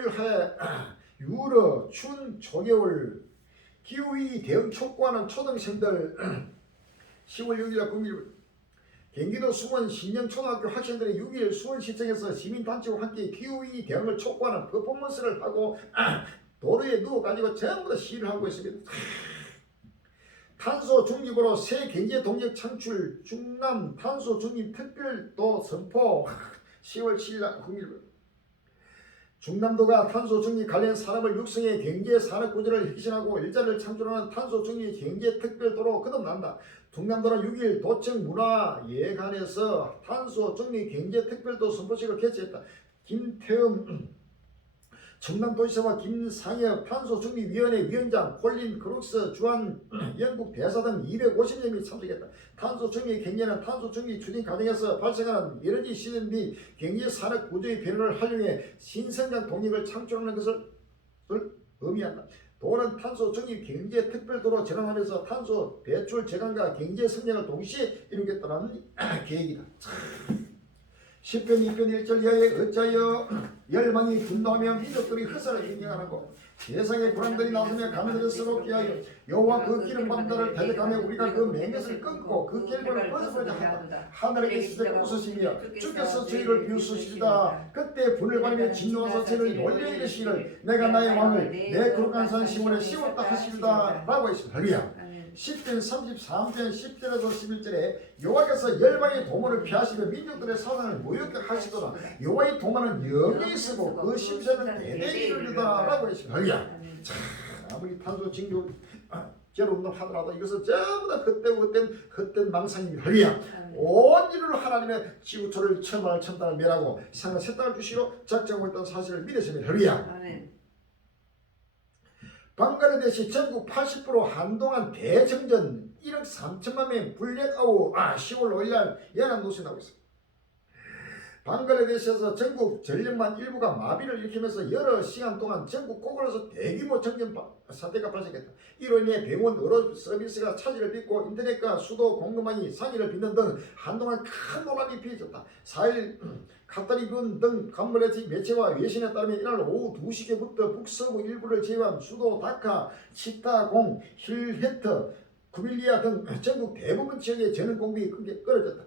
유러 춘 초겨울 기후위기 대응 촉구하는 초등생들 10월 6일 국민 경기도 수원 신영초등학교 학생들이 6일 수원시청에서 시민단체와 함께 기후위기 대응을 촉구하는 퍼포먼스를 하고 도로에 누워가지고 전부 다 시위를 하고 있습니다. 탄소 중립으로 새 경제 동력 창출 중남 탄소 중립 특별도 선포 10월 7일 국민일보 중남도가 탄소 정리 관련 산업을 육성해 경제 산업 구조를 혁신하고 일자리를 창출하는 탄소 정리 경제 특별도로 거듭난다. 중남도는 6일 도청 문화예관에서 탄소 정리 경제 특별도 선포식을 개최했다. 김태음 청남도지사와 김상엽 탄소정리위원회 위원장, 콜린 크룩스 주한 영국 대사 등 250명이 참석했다. 탄소정리 경제는 탄소정리 추진 과정에서 발생하는 여러 가지 시설 및 경제 산업 구조의 변화를 활용해 신성장 동력을 창출하는 것을 의미한다. 도는 탄소 정립 경제 특별도로 전환하면서 탄소 배출 저감과 경제 성장을 동시에 이루겠다는 계획이다. 10편 2편 1절 이하에 어찌하여 열망이 분노하며 민족들이 흑사를 인정하고 세상의 군왕들이 나서며 가면들을 서럽게 하여 여호와 그 기름 받은 자를 대적하며 우리가 그 맹것을 끊고 그 결과를 벗어보자 하다. 하늘에 계시되 웃으시며 주께서 저희를 비웃으시리다. 그때 분을 받으며 진노하사 저를 놀려 이르시기를 내가 나의 왕을 내 거룩한 산 시온에 씌웠다 하시리다 라고 했습니다. 할렐루야. 10편 33편 10절에서 11절에 여호와께서 열방의 도모를 피하시며 민족들의 사상을 모욕게 하시도다. 여호와의 도모는 영원히 쓰고 그 심사는 대대에 이르리다 라고 했습니다. 할렐루야. 아무리 탄소 징조 제로 운동 하더라도 이것은 전부 다 헛된 망상입니다. 할렐루야. 온 인류를 하나님의 지구초를 천만을 천단을 멸하고 세상을 새 땅을 주시로 작정하고 있다는 사실을 믿으십니다. 할렐루야. 방글라데시 전국 80% 한동안 대정전 1억 3천만 명 블랙아웃 10월 5일날 연합 노선하고 있습니다. 방글라데시에서 전국 전력망 일부가 마비를 일으키면서 여러 시간 동안 전국 곳곳에서 대규모 정전 사태가 발생했다. 이로 인해 병원 의료 서비스가 차질을 빚고 인터넷과 수도 공급망이 상위를 빚는 등 한동안 큰 논란이 빚어졌다. 4일 카타리군 등 캄보디아 매체와 외신에 따르면 이날 오후 2시경부터 북서부 일부를 제외한 수도 다카, 치타공, 힐헤트, 구빌리아 등 전국 대부분 지역의 전원 공급이 끊어졌다.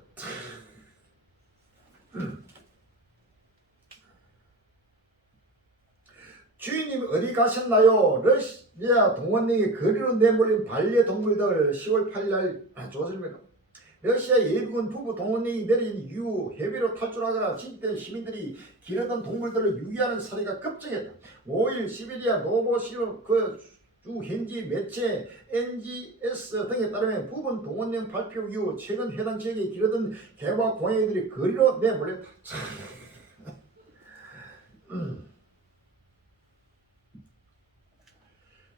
주인님 어디 가셨나요? 러시아 동원령이 거리로 내몰린 반려동물들 10월 8일 조선입니다. 러시아 예비군 부부 동원령이 내린 이후 해외로 탈출하거나 진입된 시민들이 기르던 동물들을 유기하는 사례가 급증했다. 5일 시베리아 노보시오 주 현지 매체 NGS 등에 따르면 부분 동원령 발표 이후 최근 해당 지역에 기르던 개와 고양이들이 거리로 내몰렸다.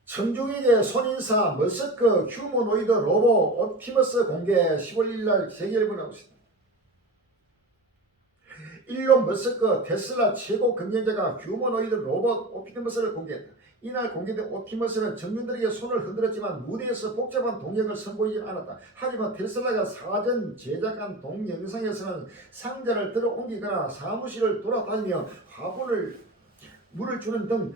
청중에게 손인사 머스크 휴머노이드 로봇 옵티머스 공개 10월 1일 세계일보에 나오고 있습니다. 일론 머스크 테슬라 최고 경쟁자가 휴머노이드 로봇 옵티머스를 공개했다. 이날 공개된 옵티머스는 청중들에게 손을 흔들었지만 무대에서 복잡한 동력을 선보이지 않았다. 하지만 테슬라가 사전 제작한 동영상에서는 상자를 들어 옮기거나 사무실을 돌아다니며 화분을 물을 주는 등의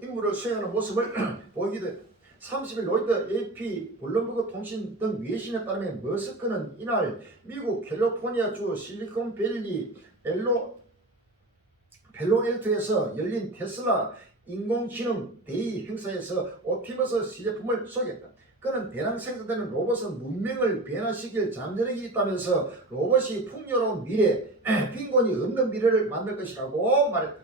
임무를 수행하는 모습을 보이기도 했다. 30일 로이터, AP, 블룸버그 통신 등 외신에 따르면 머스크는 이날 미국 캘리포니아주 실리콘밸리 펠로엘트에서 열린 테슬라 인공지능 데이 행사에서 옵티머스 시제품을 소개했다. 그는 대량 생산되는 로봇은 문명을 변화시킬 잠재력이 있다면서 로봇이 풍요로운 미래, 빈곤이 없는 미래를 만들 것이라고 말했다.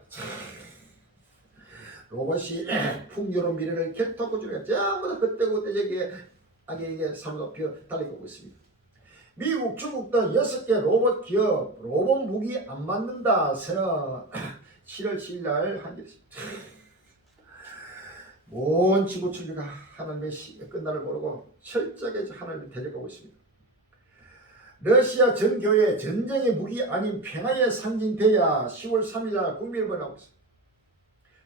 로봇이 풍요로운 미래를 결토하고 주니까 전부 다 그때그때 악에게 사로잡혀 달리고 있습니다. 미국, 중국 등 6개 로봇 기업 로봇 무기 안 만든다 선언 7월 7일 날 한겼습니다. 온 지구 천지가 하나님의 끝날을 모르고 철저하게 하나님을 대적하고 있습니다. 러시아 전교회 전쟁의 무기 아닌 평화의 상징돼야 10월 3일 날 국민일보에 나오고 있습니다.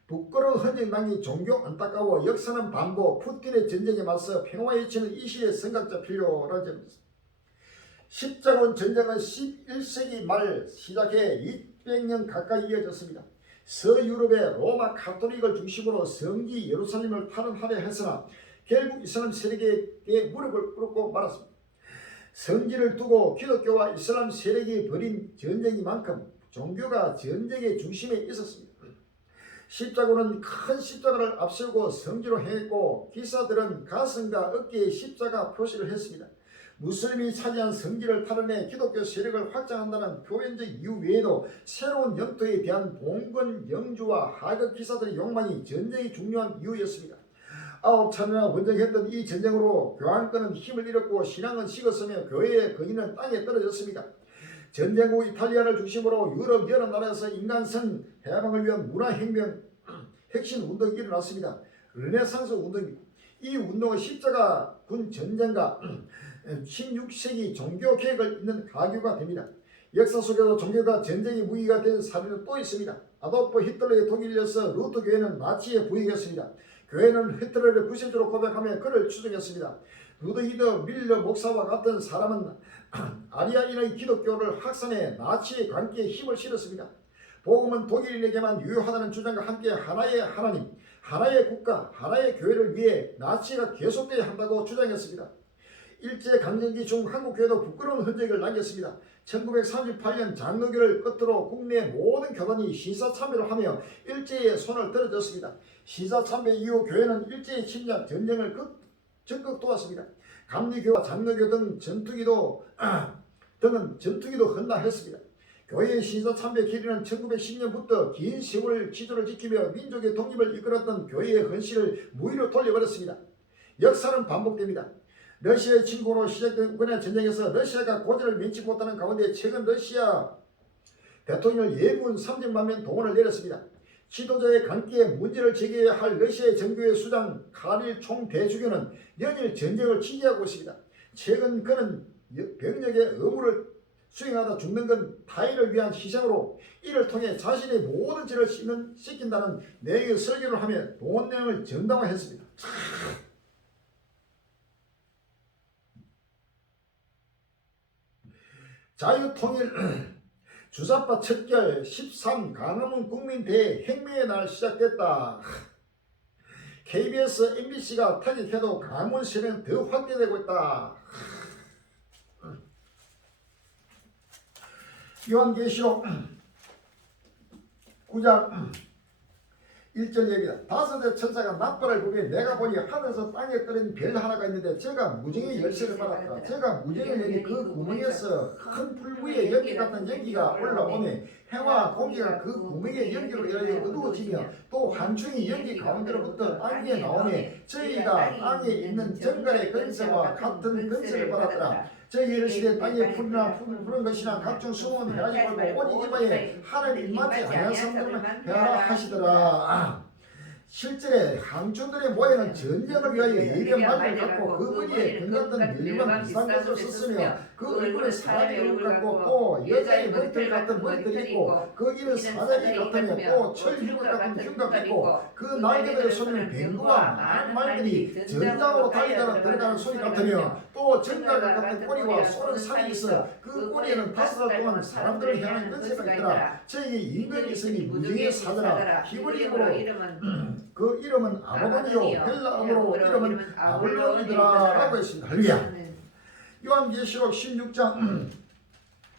부끄러운 헌정당이 종교 안타까워 역사는 반복 푸틴의 전쟁에 맞서 평화 외치는 이 시대의 선각자 필요라는 점입니다. 십자군 전쟁은 11세기 말 시작해 200년 가까이 이어졌습니다. 서유럽의 로마 카톨릭을 중심으로 성지 예루살렘을 탈환하려 했으나 결국 이슬람 세력에게 무릎을 꿇고 말았습니다. 성지를 두고 기독교와 이슬람 세력이 벌인 전쟁이만큼 종교가 전쟁의 중심에 있었습니다. 십자군은 큰 십자가를 앞세우고 성지로 행했고 기사들은 가슴과 어깨에 십자가 표시를 했습니다. 무슬림이 차지한 성지를 탈환해 기독교 세력을 확장한다는 표면적 이유 외에도 새로운 영토에 대한 봉건, 영주와 하급 기사들의 욕망이 전쟁이 중요한 이유였습니다. 아홉 차례나 원정했던 이 전쟁으로 교황권은 힘을 잃었고 신앙은 식었으며 교회의 권위는 땅에 떨어졌습니다. 전쟁 후 이탈리아를 중심으로 유럽 여러 나라에서 인간성 해방을 위한 문화혁명 핵심 운동이 일어났습니다. 르네상스 운동입니다. 이 운동은 십자가 군 전쟁과 16세기 종교 개혁을 잇는 가교가 됩니다. 역사 속에서 종교가 전쟁의 무기가 된 사례는 또 있습니다. 아도프 히틀러의 독일에서 루터 교회는 나치에 부역했습니다. 교회는 히틀러를 구세주로 고백하며 그를 추종했습니다. 루드히드 밀러 목사와 같은 사람은 아리아인의 기독교를 확산해 나치의 관계에 힘을 실었습니다. 복음은 독일인에게만 유효하다는 주장과 함께 하나의 하나님, 하나의 국가, 하나의 교회를 위해 나치가 계속돼야 한다고 주장했습니다. 일제강점기 중 한국교회도 부끄러운 흔적을 남겼습니다. 1938년 장로교를 끝으로 국내 모든 교단이 신사참배를 하며 일제의 손을 들어줬습니다. 신사참배 이후 교회는 일제의 침략, 전쟁을 적극 도왔습니다. 감리교와 장로교 등은 전투기도 헌납했습니다. 교회의 신사참배 길이는 1910년부터 긴 세월 기조를 지키며 민족의 독립을 이끌었던 교회의 헌신을 무의로 돌려버렸습니다. 역사는 반복됩니다. 러시아의 침공으로 시작된 우크라이나 전쟁에서 러시아가 고전을 면치 못하는 가운데 최근 러시아 대통령을 예군 30만 명 동원을 내렸습니다. 지도자의 관계에 문제를 제기해야 할 러시아의 정교회 수장 카릴 총대주교는 연일 전쟁을 지지하고 있습니다. 최근 그는 병력의 의무를 수행하다 죽는 건 타인을 위한 희생으로 이를 통해 자신의 모든 죄를 씻긴다는 내용의 설교를 하며 동원 내용을 정당화했습니다. 자유통일 주사파 척결 13 광화문 국민대회 혁명의 날 시작됐다. KBS, MBC가 타격해도 광화문 시위는 더 확대되고 있다. 요한계시록 9장 1절 얘기다. 다섯의 천사가 나팔을 불며 내가 보니 하늘에서 땅에 떨어진 별 하나가 있는데 제가 무정의 열쇠를 받았다. 제가 무정을 여기 그 구멍에서 큰 풀 위에 연기 같은 연기가 올라오며 해와 공기가 그 구멍의 연기로 인하여 어두워지며 또 한충이 연기 가운데로부터 땅 위에 나오며 저희가 땅에 있는 정갈의 근세와 같은 근세를 받았더라. 저희 이르시되 땅에 풀이나 푸른 것이나 각종 수목은 해하지 말고 오직 이마에 하나님 입맞지 아니한 사람들만 해하라 하시더라. 실제 항중들의 모양은 전쟁을 위하여 예비한 말을 갖고 그 머리에 금 같은 밀과 비싼 것을 썼으며 그 얼굴은 사람의 얼굴 같고 또 여자의 머리털 같은 머리털이 있고 그 이는 사자기 같으며 또 철흉 같은 흉곽이 있고 그 날개들의 소리는 뱅구와 많은 말들이 전장으로 달리다가 들어가는 소리 같으며 또 정갈과 같은 꼬리와 쏘는 살이 있어 그 꼬리에는 5달 동안 사람들을 향하는 근세가 있더라. 저에게 임금이 있으니 무정의 사자라. 히브리어로 그 이름은 아바돈이요 헬라어로 이름은 아볼론이더라 라고 했습니다. 할렐루야. 요한계시록 16장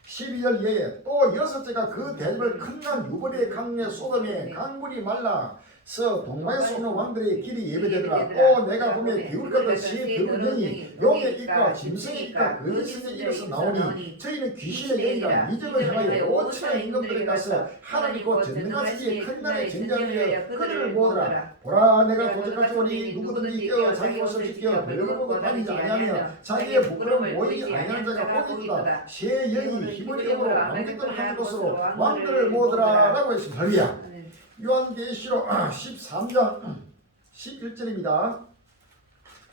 12절 예에 또 여섯째가 그 대접을 큰강 유벌의 강에 쏟음에 강물이 말라서 동방에 쏘는 왕들의 길이 예배되더라. 또 내가 보며 개울가도 새 붉은 영이 용의 입과 짐승의 입과 거짓의 입에서 나오니 저희는 귀신의 영이라 이적을 향하여 5천의 임금들에 가서 하나님 곧 전능하시기에 큰 날에 정장하여 그들을 모으라. 보라 내가 도적같이 오니 누구든지 껴 자기 옷을 지켜 별거보고 다니지 아니하며 자기의 부끄러움 보이지 아니하는 자가 복이다. 새 영이 히브리 영으로 왕들을 하는 것으로 왕들을 모으더라 라고 했습니다. 할렐루야. 요한계시록 13장 11절입니다.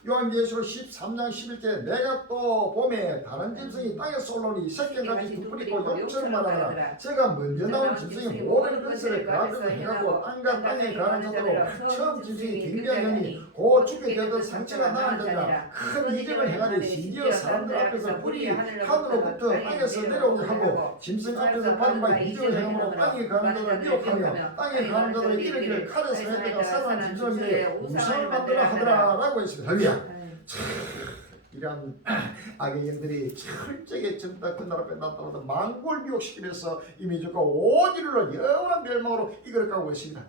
요한계시록 13장 11절 내가 또 봄에 다른 짐승이 땅에서 올라오니 새끼같이 두 뿔 있고 용처럼 말하더라. 제가 먼저 나온 짐승이 모든 근세를 가하고 해가고 땅과 땅에 가는 자들로 처음 짐승이 경비한 영이 곧 죽게 되던 상처가 나은 자들아 큰 이적을 행하니 심지어 사람들 앞에서 불이 하늘로부터 땅에서 내려오게 하고 짐승 앞에서 받은 바 이적을 행함으로 땅에 가는 자들을 미혹하며 땅에 가는 자들을 이르기를 칼에서 했다가 살아난 짐승을 위해 우상을 만들어 하더라 라고 했습니다. 할렐루야. 이러한 악의 영들이 철저하게 전부 그 나라 빼놨다고 망골 미혹시키면서 이 민족과 온 인류를 영원한 멸망으로 이끌어가고 있습니다.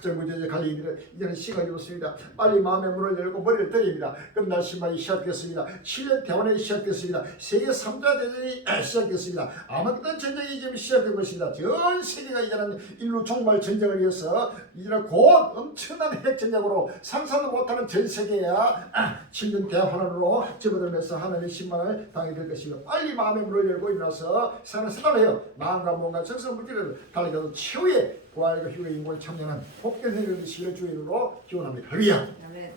정부제재 갈리인들은 이제는 시간이 없습니다. 빨리 마음의 문을 열고 머리를 때립니다. 끝날 시간이 시작됐습니다. 7년 대환이 시작됐습니다. 세계 3자 대전이 시작됐습니다. 아마겟돈 전쟁이 지금 시작된 것입니다. 전 세계가 이제는 인류 종말 전쟁을 위해서 이제는 곧 엄청난 핵전쟁으로 상상도 못하는 전 세계야 7년 대환으로 접어들면서 하나님의 신망을 당하게 될 것입니다. 빨리 마음의 문을 열고 일어나서 사는 사람이에요. 마음과 몸과 정성 물질을 달리가도 최후의 부활과 휴의 인권을 참여하는 복된 행위를 되시기를 주의 이름으로 기원합니다. 할렐루야. 아멘.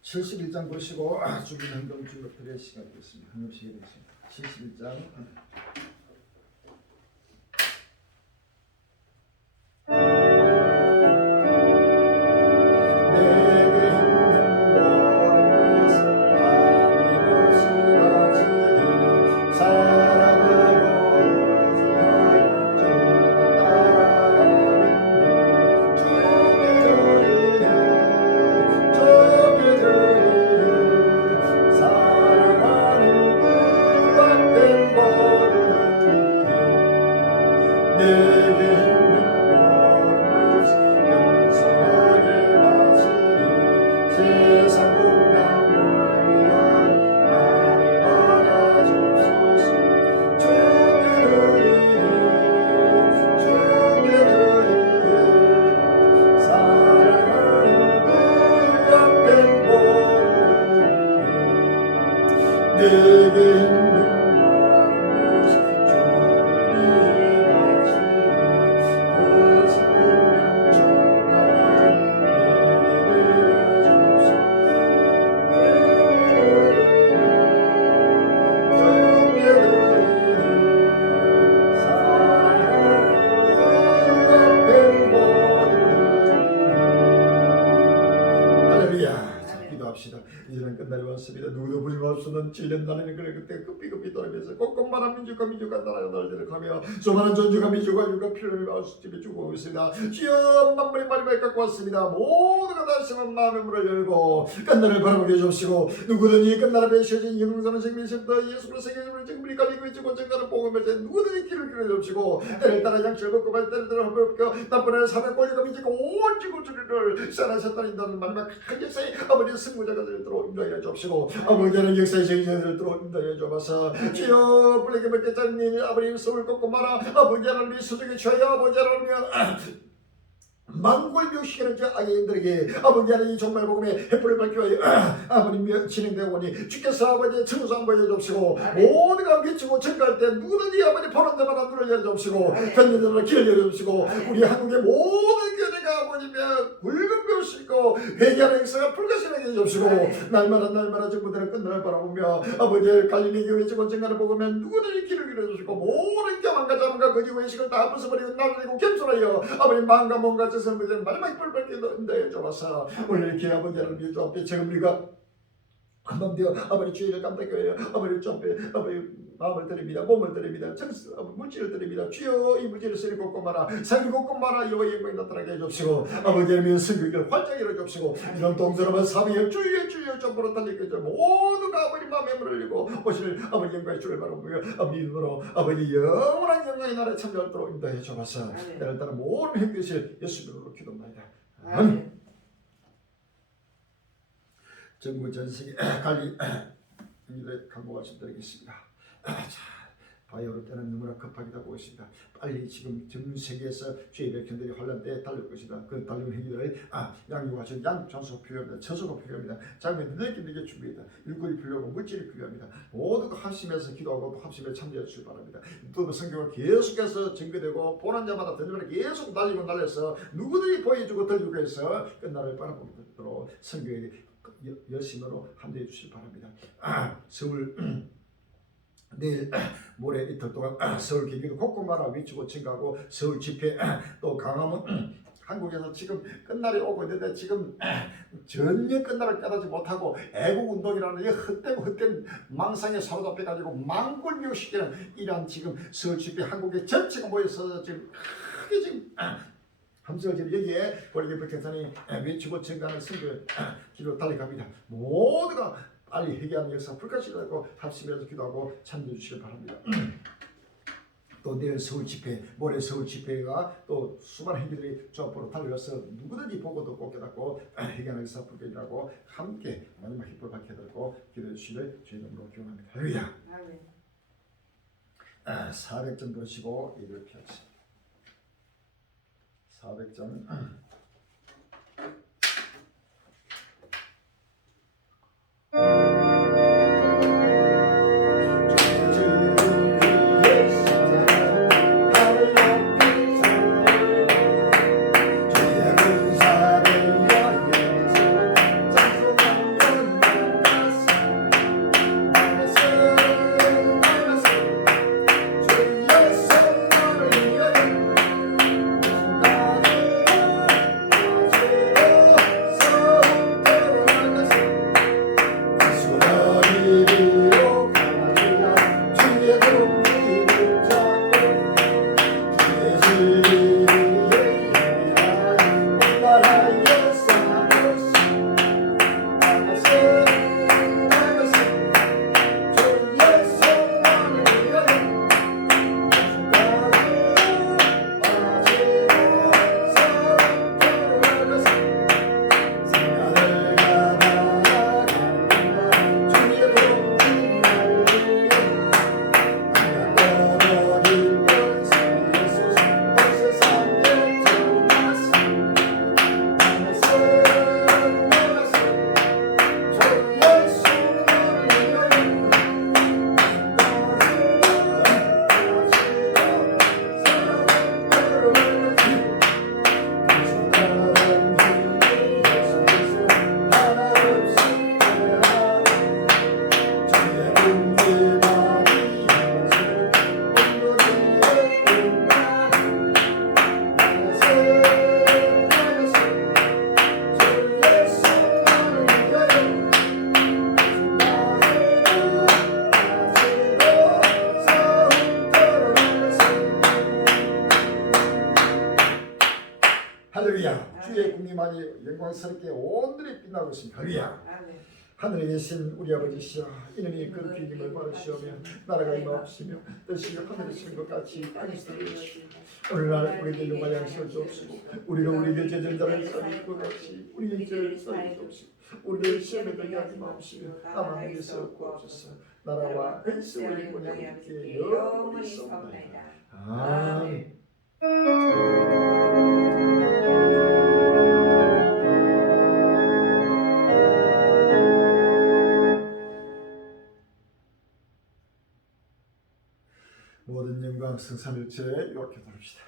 칠 71장 보시고 주긴 헌금 주로 드릴 시간이 됐습니다. 헌금식이 됐습니다. 71장 이제는 끝날이 왔습니다. 누구도 부림없었는 7년 날에는 그래 그때 급히 떨어면서 꼼꼼한 민족과 나라가 날들을 가며 수많은 전주가 민족과 육과 필름이 마을수집에 죽고 있습니다. 주여 만물이 마지막에 갖고 왔습니다. 모두가 다시는 마음의 문을 열고 끝날을 바라보게 해주시고 누구든지 끝날에 배셔진 영성은 생명실도 예수로 세계적으로 정밀이 갈리고 있고 정가를 복음할 때 누구든지 길을 길어주시고 때를 따라 양치를 벗고 때를 따라 허물없고 나쁜 사람의 권리가 미치고 온 지구 주리를 사랑하셨다는 인도하는 마지막 큰 역사에 아버지 승무자가 들도록 인도하여 주옵시고 아버지는 역사의 정의를 들도록 인도하여 주옵소서. 주여 불리게 받게 짜는 아버님 손을 꺾고 말아 아버지 하나님 수중에 취하여 아버지 하나님 만골 묘시하는 저 악인들에게 아버지 하나님 정말 복음의 햇불을 밝혀하여 아버님 진행되고 오니 주께서 아버지의 청소 한번 해주옵시고 모두가 미치고 증가할 때 누구든지 아버지 보는 데마다 눈을 열어주옵시고 견디는 데마다 길을 열어주옵시고 우리 한국의 모든 교회가 아버님의 굵은 묘시고 회개하는 역사가 불가시하게 해주옵시고 날마다 정부들은 끝날을 바라보며 아버지의 갈릴리 교회 직원 증가를 보면 누구든지 길을 열어주시고 모든 교만과 자만과 거짓 의식을 다 부숴버리고 나를 겸손하여 아버님 마음과 몸과 선물들은 마지막 뿔 밝게 넣는다 줘서 오늘 이렇게 아버지 하나님 주 앞에 지금 우리가 한번 되어 아버지 주의를 깜빡여요. 아버지 주 앞에 아버지 마음을 드립니다. 몸을 드립니다. 물질을 드립니다. 주여 이 물질을 쓰리 걷고 마라 상이 걷고 마라 여호와의 영광이 나타나게 해주시고 아버지 하나님 성경을 활짝 열어주시고 이런 동서로만 사명을 주여 전부로 달리게 해줘 모두가 아버지 마음에 문을 열고 오실 아버지 영광의 주를 바라보며 믿음으로 아버지 영원한 영광의 나라에 참여하도록 인도해 주옵소서. 나를 따라 모든 행되실 예수 이름으로 기도합니다. 아멘. 정부 전세계 관리 일에 간구 말씀드리겠습니다. 바이오로 때는 너무나 급하기도 하고 있습니다. 빨리 지금 전 세계에서 주의 백성들이 환란 때에 달릴 것이다. 그 달리는 행위들을 양육하신 양전소가 필요합니다. 처소가 필요합니다. 장면이 내게 준비했다. 일꾼이 필요하고 물질이 필요합니다. 모두가 합심해서 기도하고 합심에 참여해 주시기 바랍니다. 또 성경을 계속해서 증거되고 보는 자마다 던져마다 계속 날려서 누구든지 보여주고 들리고 해서 끝날을 바라보도록 성경에 열심으로 함께해 주시기 바랍니다. 서울 내일 모레 이틀 동안 서울 경기도 곳곳마다 외치고 증가하고 서울 집회 또 강화문 한국에서 지금 끝날이 오고 있는데 지금 전혀 끝날을 깨닫지 못하고 애국운동이라는 이 헛된 망상에 사로잡혀가지고 망골묘시키는 이러한 지금 서울집회 한국의 전체가 모여서 지금 크게 지금 함성을 지금 여기에 보리기 북한산이 외치고 증가하는 선거 길로 달려갑니다. 모두가 빨리 회개하는 역사 불가시라고 합심해서 기도하고 참여해 주시길 바랍니다. 또 내일 서울 집회, 모레 서울 집회가 또 수많은 행기들이 저 앞으로 달려와서 누구든지 보고 듣고 깨닫고 회개하는 역사 불가시라고 함께 마지막 힘을 받게 되고 기도해 주시길 주의 이름으로 기원합니다. 할렐루야. 400점 보시고 이를 펴주세요. 400점. 할렐루야. 주의 국림만이 영광스럽게 온들이 빛나고 있습니다. 할렐루야. 하늘에 계신 우리 아버지시여, 이름이 거룩히 이름을 받으시오며 나라가 임하옵시며 뜻이 하늘에 친 것 같이 땅에서 이루어지시오. 오늘날 우리들 용할 양식을 주옵시고 우리가 우리에게 죄진 자를 사할 것 같이 우리의 죄를 사하게 주옵시고 우리를 시험에 들게 하지 마옵시며 다만 에게서 구하옵소서. 나라와 은혜와 영광이 영원히 있사옵나이다. 아멘. 모든 영광 성삼일체에 요약해 드립시다.